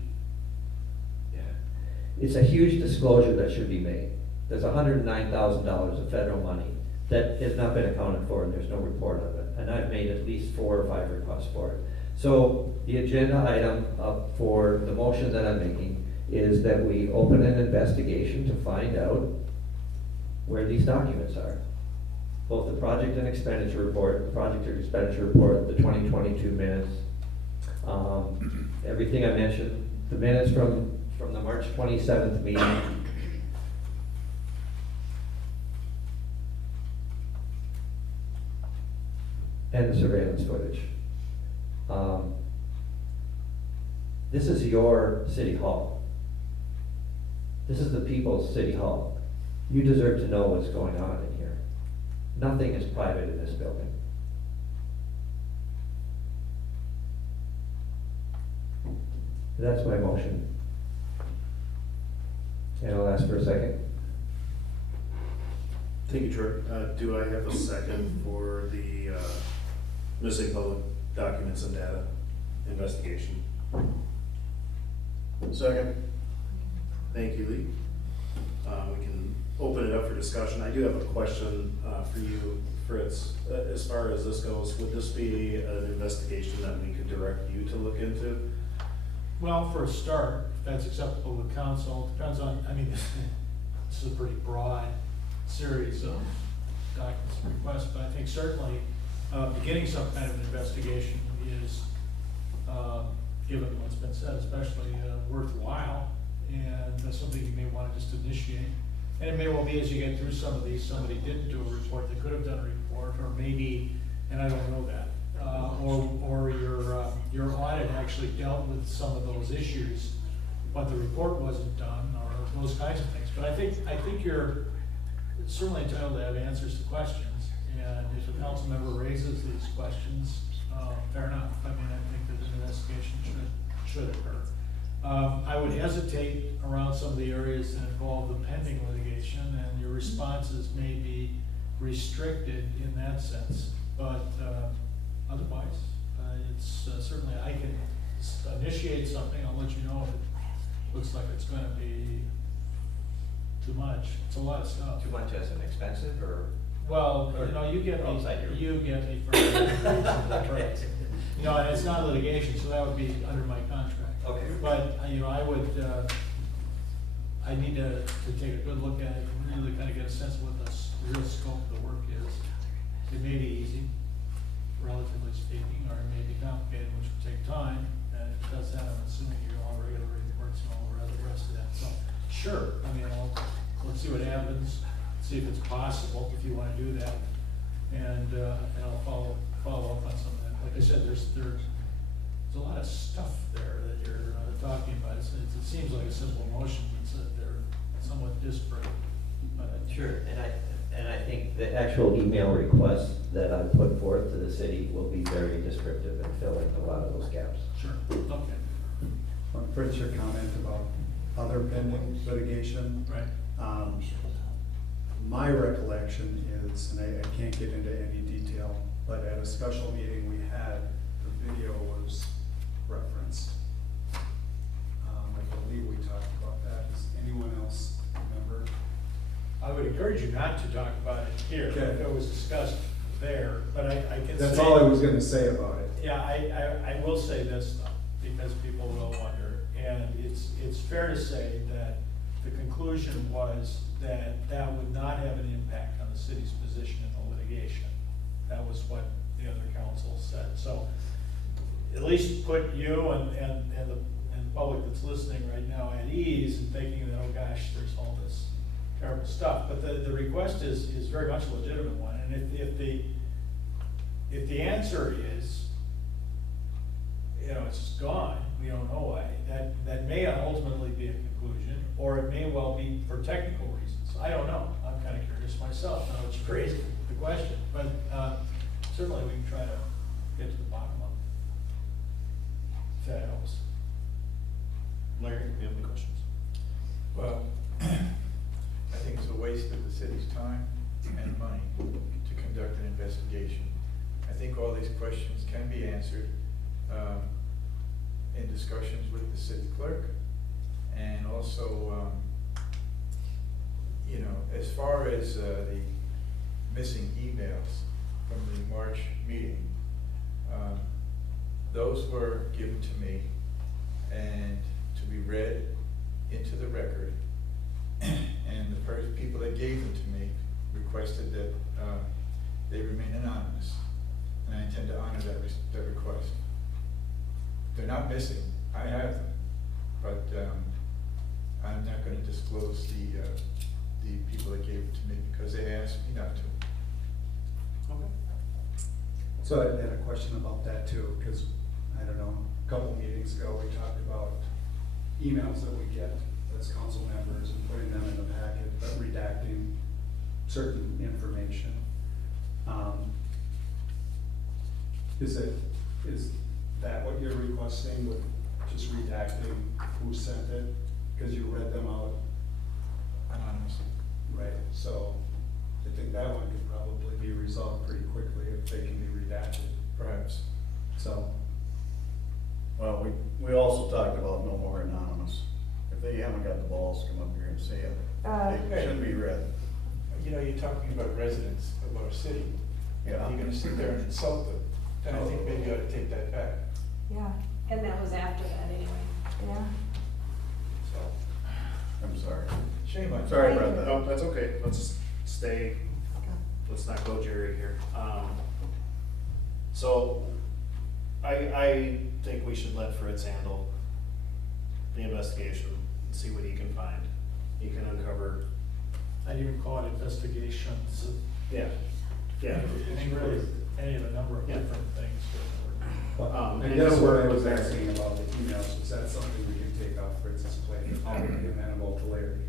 it's a huge disclosure that should be made. There's $109,000 of federal money that has not been accounted for, and there's no report of it. And I've made at least 4 or 5 requests for it. So the agenda item for the motion that I'm making is that we open an investigation to find out where these documents are. Both the project and expenditure report, the 2022 minutes, everything I mentioned, the minutes from the March 27th meeting, and the surveillance footage. This is your city hall. This is the people's city hall. You deserve to know what's going on in here. Nothing is private in this building. That's my motion. And I'll ask for a second. Thank you, Troy. Do I have a second for the missing public documents and data investigation? Second. Thank you, Lee. We can open it up for discussion. I do have a question for you, Fritz. As far as this goes, would this be an investigation that we could direct you to look into? Well, for a start, if that's acceptable to council, depends on, I mean, this is a pretty broad series of documents and requests, but I think certainly beginning some kind of an investigation is, given what's been said, especially worthwhile, and that's something you may want to just initiate. And it may well be as you get through some of these, somebody didn't do a report, they could have done a report, or maybe, and I don't know that, or your audit actually dealt with some of those issues, but the report wasn't done, or those kinds of things. But I think you're certainly entitled to have answers to questions, and if a council member raises these questions, fair enough. I mean, I think that an investigation should occur. I would hesitate around some of the areas that involve the pending litigation, and your responses may be restricted in that sense. But otherwise, it's certainly, I can initiate something, I'll let you know if it looks like it's gonna be too much. It's a lot of stuff. Too much as an expensive or? Well, you know, you get me for you know, and it's not litigation, so that would be under my contract. Okay. But, you know, I would, I need to take a good look at it and really kind of get a sense of what the real scope of the work is. It may be easy, relatively speaking, or it may be complicated, which would take time. And if it does that, I'm assuming you're all regular reports and all the rest of that. So, sure, I mean, let's see what happens, see if it's possible, if you want to do that. And I'll follow up on some of that. Like I said, there's a lot of stuff there that you're talking about. It seems like a simple motion, but they're somewhat disparate. Sure, and I think the actual email request that I put forth to the city will be very descriptive and fill in a lot of those gaps. Sure, okay. Fritz, your comment about other pending litigation. Right. My recollection is, and I can't get into any detail, but at a special meeting we had, the video was referenced. I believe we talked about that. Does anyone else remember? I would encourage you not to talk about it here, Okay. if it was discussed there, but I can say. That's all I was gonna say about it. Yeah, I will say this though, because people will wonder, and it's fair to say that the conclusion was that that would not have an impact on the city's position in the litigation. That was what the other council said. So at least put you and the public that's listening right now at ease and thinking that, oh gosh, there's all this terrible stuff. But the request is very much a legitimate one. And if the answer is, you know, it's just gone, we don't know why, that may ultimately be a conclusion, or it may well be for technical reasons. I don't know. I'm kind of curious myself. Now it's crazy, the question, but certainly we can try to get to the bottom of it. If that helps. Larry, do you have any questions? Well, I think it's a waste of the city's time and money to conduct an investigation. I think all these questions can be answered in discussions with the city clerk. And also, you know, as far as the missing emails from the March meeting, those were given to me and to be read into the record. And the people that gave them to me requested that they remain anonymous. And I intend to honor that request. They're not missing. I have them. But I'm not going to disclose the people that gave it to me because they asked me not to. Okay. So I had a question about that too, because, I don't know, a couple meetings ago, we talked about emails that we get as council members and putting them in the packet, but redacting certain information. Is that what you're requesting, with just redacting who sent it? Because you read them out Anonymously. right, so I think that one could probably be resolved pretty quickly if they can be redacted. Perhaps. So, Well, we also talked about no more anonymous. If they haven't got the balls to come up here and say it, they shouldn't be read. You know, you're talking about residents of our city. Yeah. You're gonna sit there and insult them. Then I think maybe you ought to take that back. Yeah, and that was after that anyway, yeah. So, I'm sorry. shame on you. Sorry about that. Oh, that's okay. Let's stay, let's not go Jerry here. So, I think we should let Fritz handle the investigation and see what he can find. He can uncover. I'd even call it investigations. Yeah. Yeah. Any of a number of Yeah. different things. I guess what I was asking about the emails, is that something we can take off Fritz's plate, how would be amenable to Larry?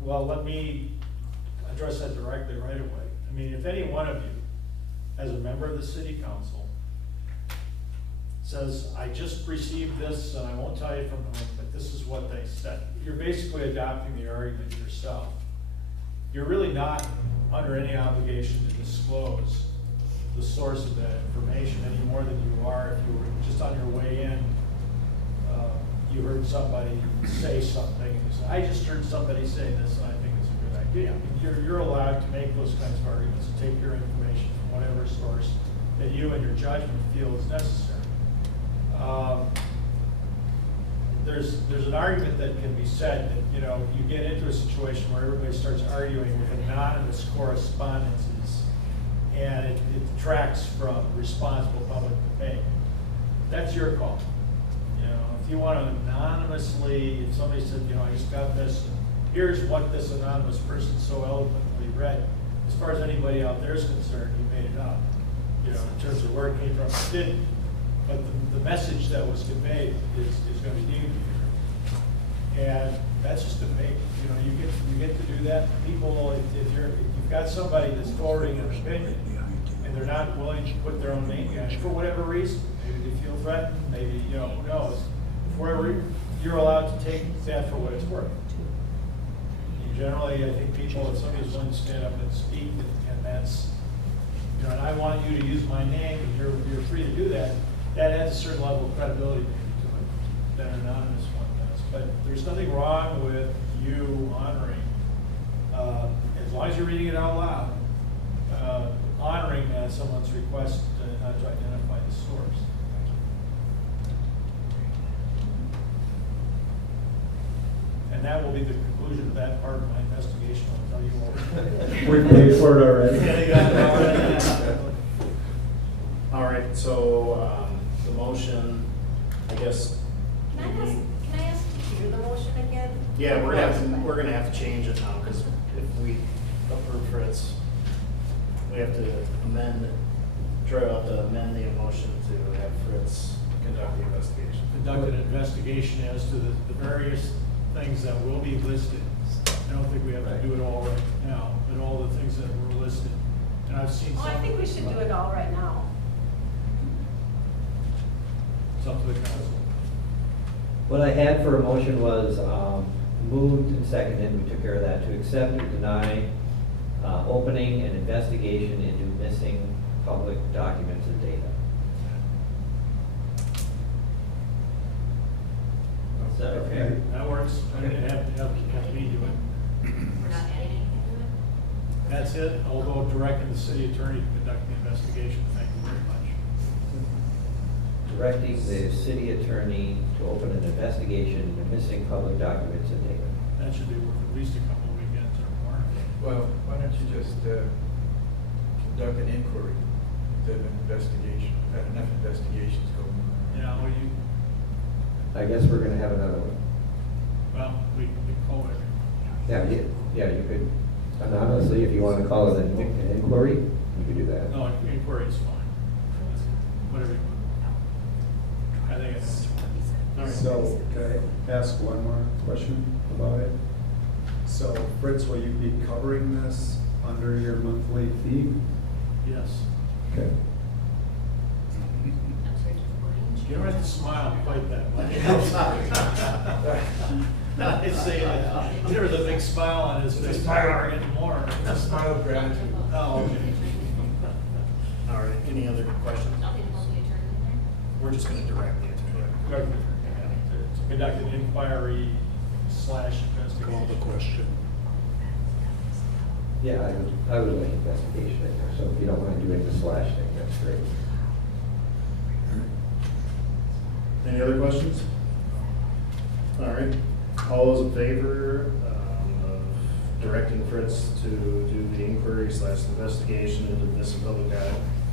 Well, let me address that directly right away. I mean, if any one of you, as a member of the city council, says, I just received this, and I won't tell you from whom, but this is what they said. You're basically adopting the argument yourself. You're really not under any obligation to disclose the source of that information any more than you are if you were just on your way in. You heard somebody say something, and you say, I just heard somebody say this, and I think it's a good idea. I mean, you're allowed to make those kinds of arguments and take your information from whatever source that you and your judgment feel is necessary. There's an argument that can be said that, you know, you get into a situation where everybody starts arguing with anonymous correspondences, and it detracts from responsible public debate. That's your call. You know, if you want to anonymously, if somebody said, you know, I just got this, and here's what this anonymous person so eloquently read, as far as anybody out there is concerned, you made it up. You know, in terms of where it came from, it didn't. But the message that was conveyed is going to be deemed to be. And that's just debate. You know, you get to do that. People, if you've got somebody that's forwarding an opinion and they're not willing to put their own name on it for whatever reason, maybe they feel threatened, maybe, you know, who knows. For whatever reason, you're allowed to take that for what it's worth. Generally, I think people, if somebody's willing to stand up and speak, and that's, you know, and I want you to use my name, and you're free to do that, that adds a certain level of credibility maybe to it than an anonymous one does. But there's nothing wrong with you honoring, as long as you're reading it out loud, honoring someone's request not to identify the source. And that will be the conclusion of that part of my investigation. I'll tell you more. We paid for it already. Yeah, they got it already. All right, so, the motion, I guess. Can I ask to hear the motion again? Yeah, we're gonna have to change it now, because if we approve Fritz, we have to amend, Troy will have to amend the motion to have Fritz conduct the investigation. Conduct an investigation as to the various things that will be listed. I don't think we have to do it all right now, but all the things that were listed. And I've seen some. Oh, I think we should do it all right now. It's up to the council. What I had for a motion was moved and seconded, we took care of that, to accept or deny opening an investigation into missing public documents and data. Is that okay? That works. I didn't have me do it. We're not adding anything to it? That's it. I'll go directing the city attorney to conduct the investigation. Thank you very much. Directing the city attorney to open an investigation into missing public documents and data. That should be worth at least a couple of weekends or more. Well, why don't you just conduct an inquiry instead of an investigation? Had enough investigations going on. Yeah, well, I guess we're gonna have another one. well, we call it. Yeah, you could, anonymously, if you wanna call it an inquiry, you could do that. No, inquiry is fine. Whatever you want. I think it's. All right. So, can I ask one more question about it? So, Fritz, will you be covering this under your monthly fee? Yes. Okay. You don't have to smile quite that much. I say that. There was a big smile on his face. Fire anymore. It's a smile of gratitude. Oh, okay. All right, any other questions? Nothing about the attorney there? We're just gonna direct the attorney. Conduct an inquiry / investigation. Call the question. Yeah, I would like investigation in there, so if you don't mind doing the slash thing, that's great. Any other questions? All right, all those in favor of directing Fritz to do the inquiry / investigation into missing public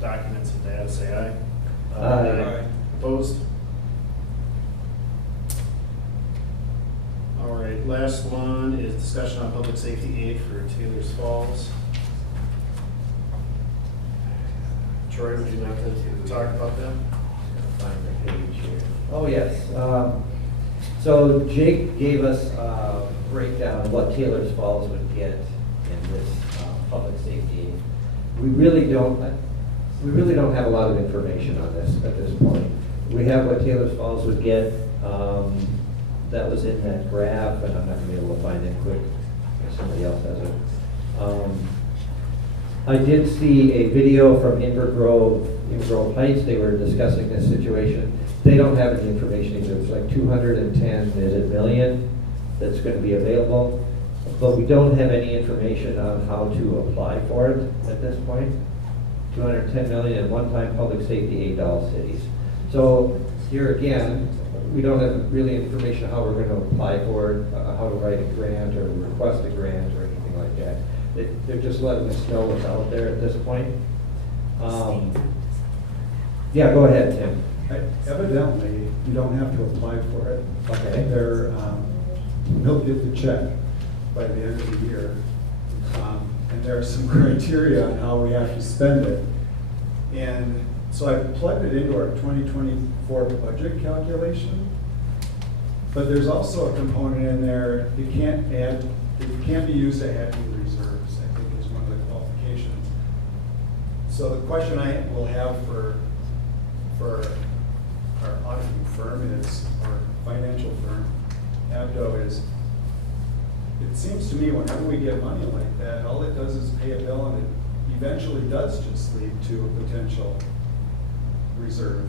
documents and data, say aye. Aye. Opposed? All right, last one is discussion on public safety aid for Taylor's Falls. Troy, would you like to talk about that? Find the page here. Oh, yes. So Jake gave us a breakdown of what Taylor's Falls would get in this public safety. We really don't have a lot of information on this at this point. we have what Taylor's Falls would get. That was in that graph, and I'm not gonna be able to find it quick if somebody else has it. I did see a video from Inver Grove Heights. They were discussing this situation. They don't have any information either. It's like 210 million that's going to be available, but we don't have any information on how to apply for it at this point. 210 million in one-time public safety aid to all cities. So here again, we don't have really information on how we're going to apply for it, how to write a grant or request a grant or anything like that. They're just letting us know what's out there at this point. Yeah, go ahead, Tim. Evidently, you don't have to apply for it. Okay. They'll get the check by the end of the year. And there are some criteria on how we have to spend it. And so I plugged it into our 2024 budget calculation. But there's also a component in there, it can't be used to add new reserves, I think is one of the qualifications. So the question I will have for our auditing firm is, or financial firm, Abdo, is, it seems to me whenever we get money like that, all it does is pay a bill, and it eventually does just lead to a potential reserve.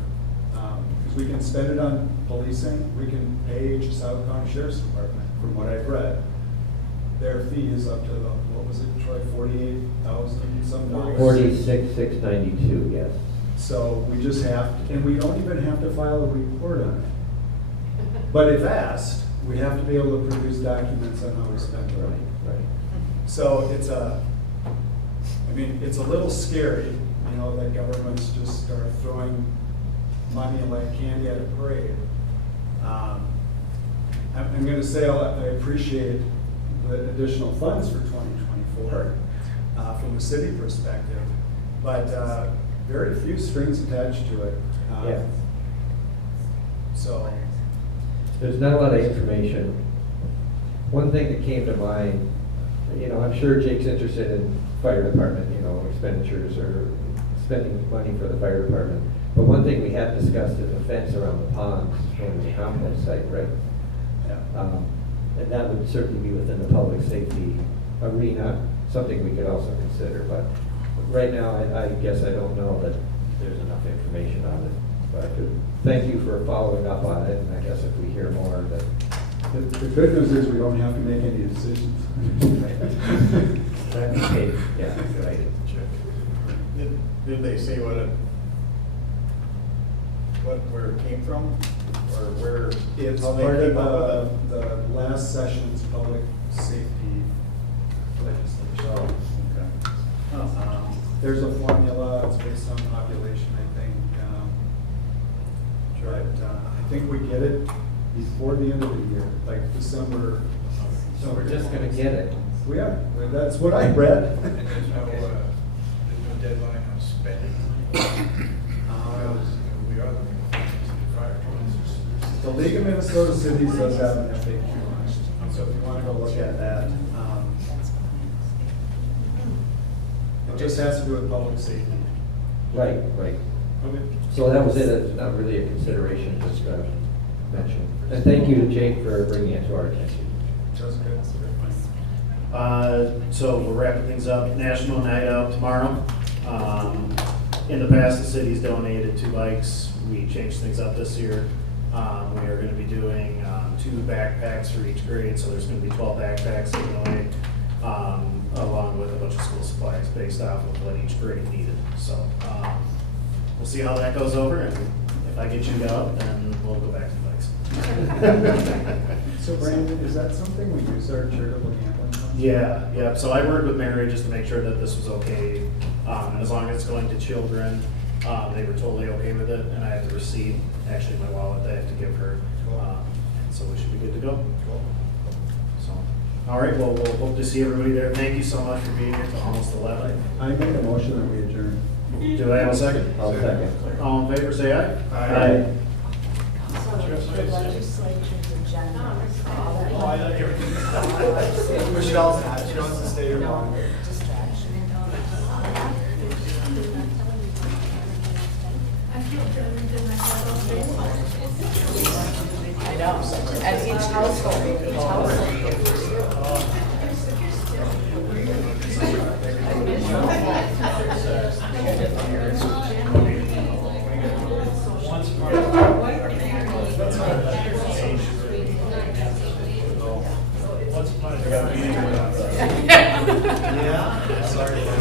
Because we can spend it on policing, we can pay South County Sheriff's Department, from what I've read. Their fee is up to what was it, Troy, 48,000 some dollars? 46,692, yes. So we just have, and we don't even have to file a report on it. But if asked, we have to be able to produce documents on how we spend money. Right. So it's a little scary, that governments just start throwing money like candy at a parade. I'm going to say I appreciate the additional funds for 2024 from the city perspective, but very few strings attached to it. Yeah. So there's not a lot of information. One thing that came to mind, I'm sure Jake's interested in fire department, expenditures or spending money for the fire department. But one thing we have discussed is a fence around the ponds on the complex site, right? Yeah. And that would certainly be within the public safety arena, something we could also consider. But right now, I guess I don't know that there's enough information on it. But thank you for following up on it, and I guess if we hear more, that. The good news is we don't have to make any decisions. Okay, yeah, right. Did they say where it came from, or where? It's how they part came up of with it? the last session's public safety legislation. Oh, okay. There's a formula, it's based on population, I think. But I think we get it before the end of the year, like December. So we're just gonna get it. We are, that's what I read. And there's no deadline on spending. We are the fire department. The League of Minnesota Cities does have an FAQ, so if you want to go look at that. It just has to do with public safety. Right. Okay. So that was it. It's not really a consideration, just mention. And thank you to Jake for bringing it to our attention. Just good. So we're wrapping things up. National Night Out tomorrow. In the past, the city's donated 2 bikes. We changed things up this year. We are going to be doing 2 backpacks for each grade, so there's going to be 12 backpacks given away, along with a bunch of school supplies based off of what each grade needed. So we'll see how that goes over, and if I get you out, then we'll go back to the bikes. So Brandon, is that something we use our charitable gambling fund? Yeah. So I worked with Mary just to make sure that this was okay. And as long as it's going to children, they were totally okay with it. And I have the receipt, actually my wallet, that I have to give her. So we should be good to go. So, all right, well, we'll hope to see everybody there. Thank you so much for being here till almost 11. I made a motion that we adjourn. Do I have a second? I'll second. All in favor, say aye. Aye. So the legislature's agenda. Michelle, she wants to stay here longer. Distraction. I feel good. Sorry.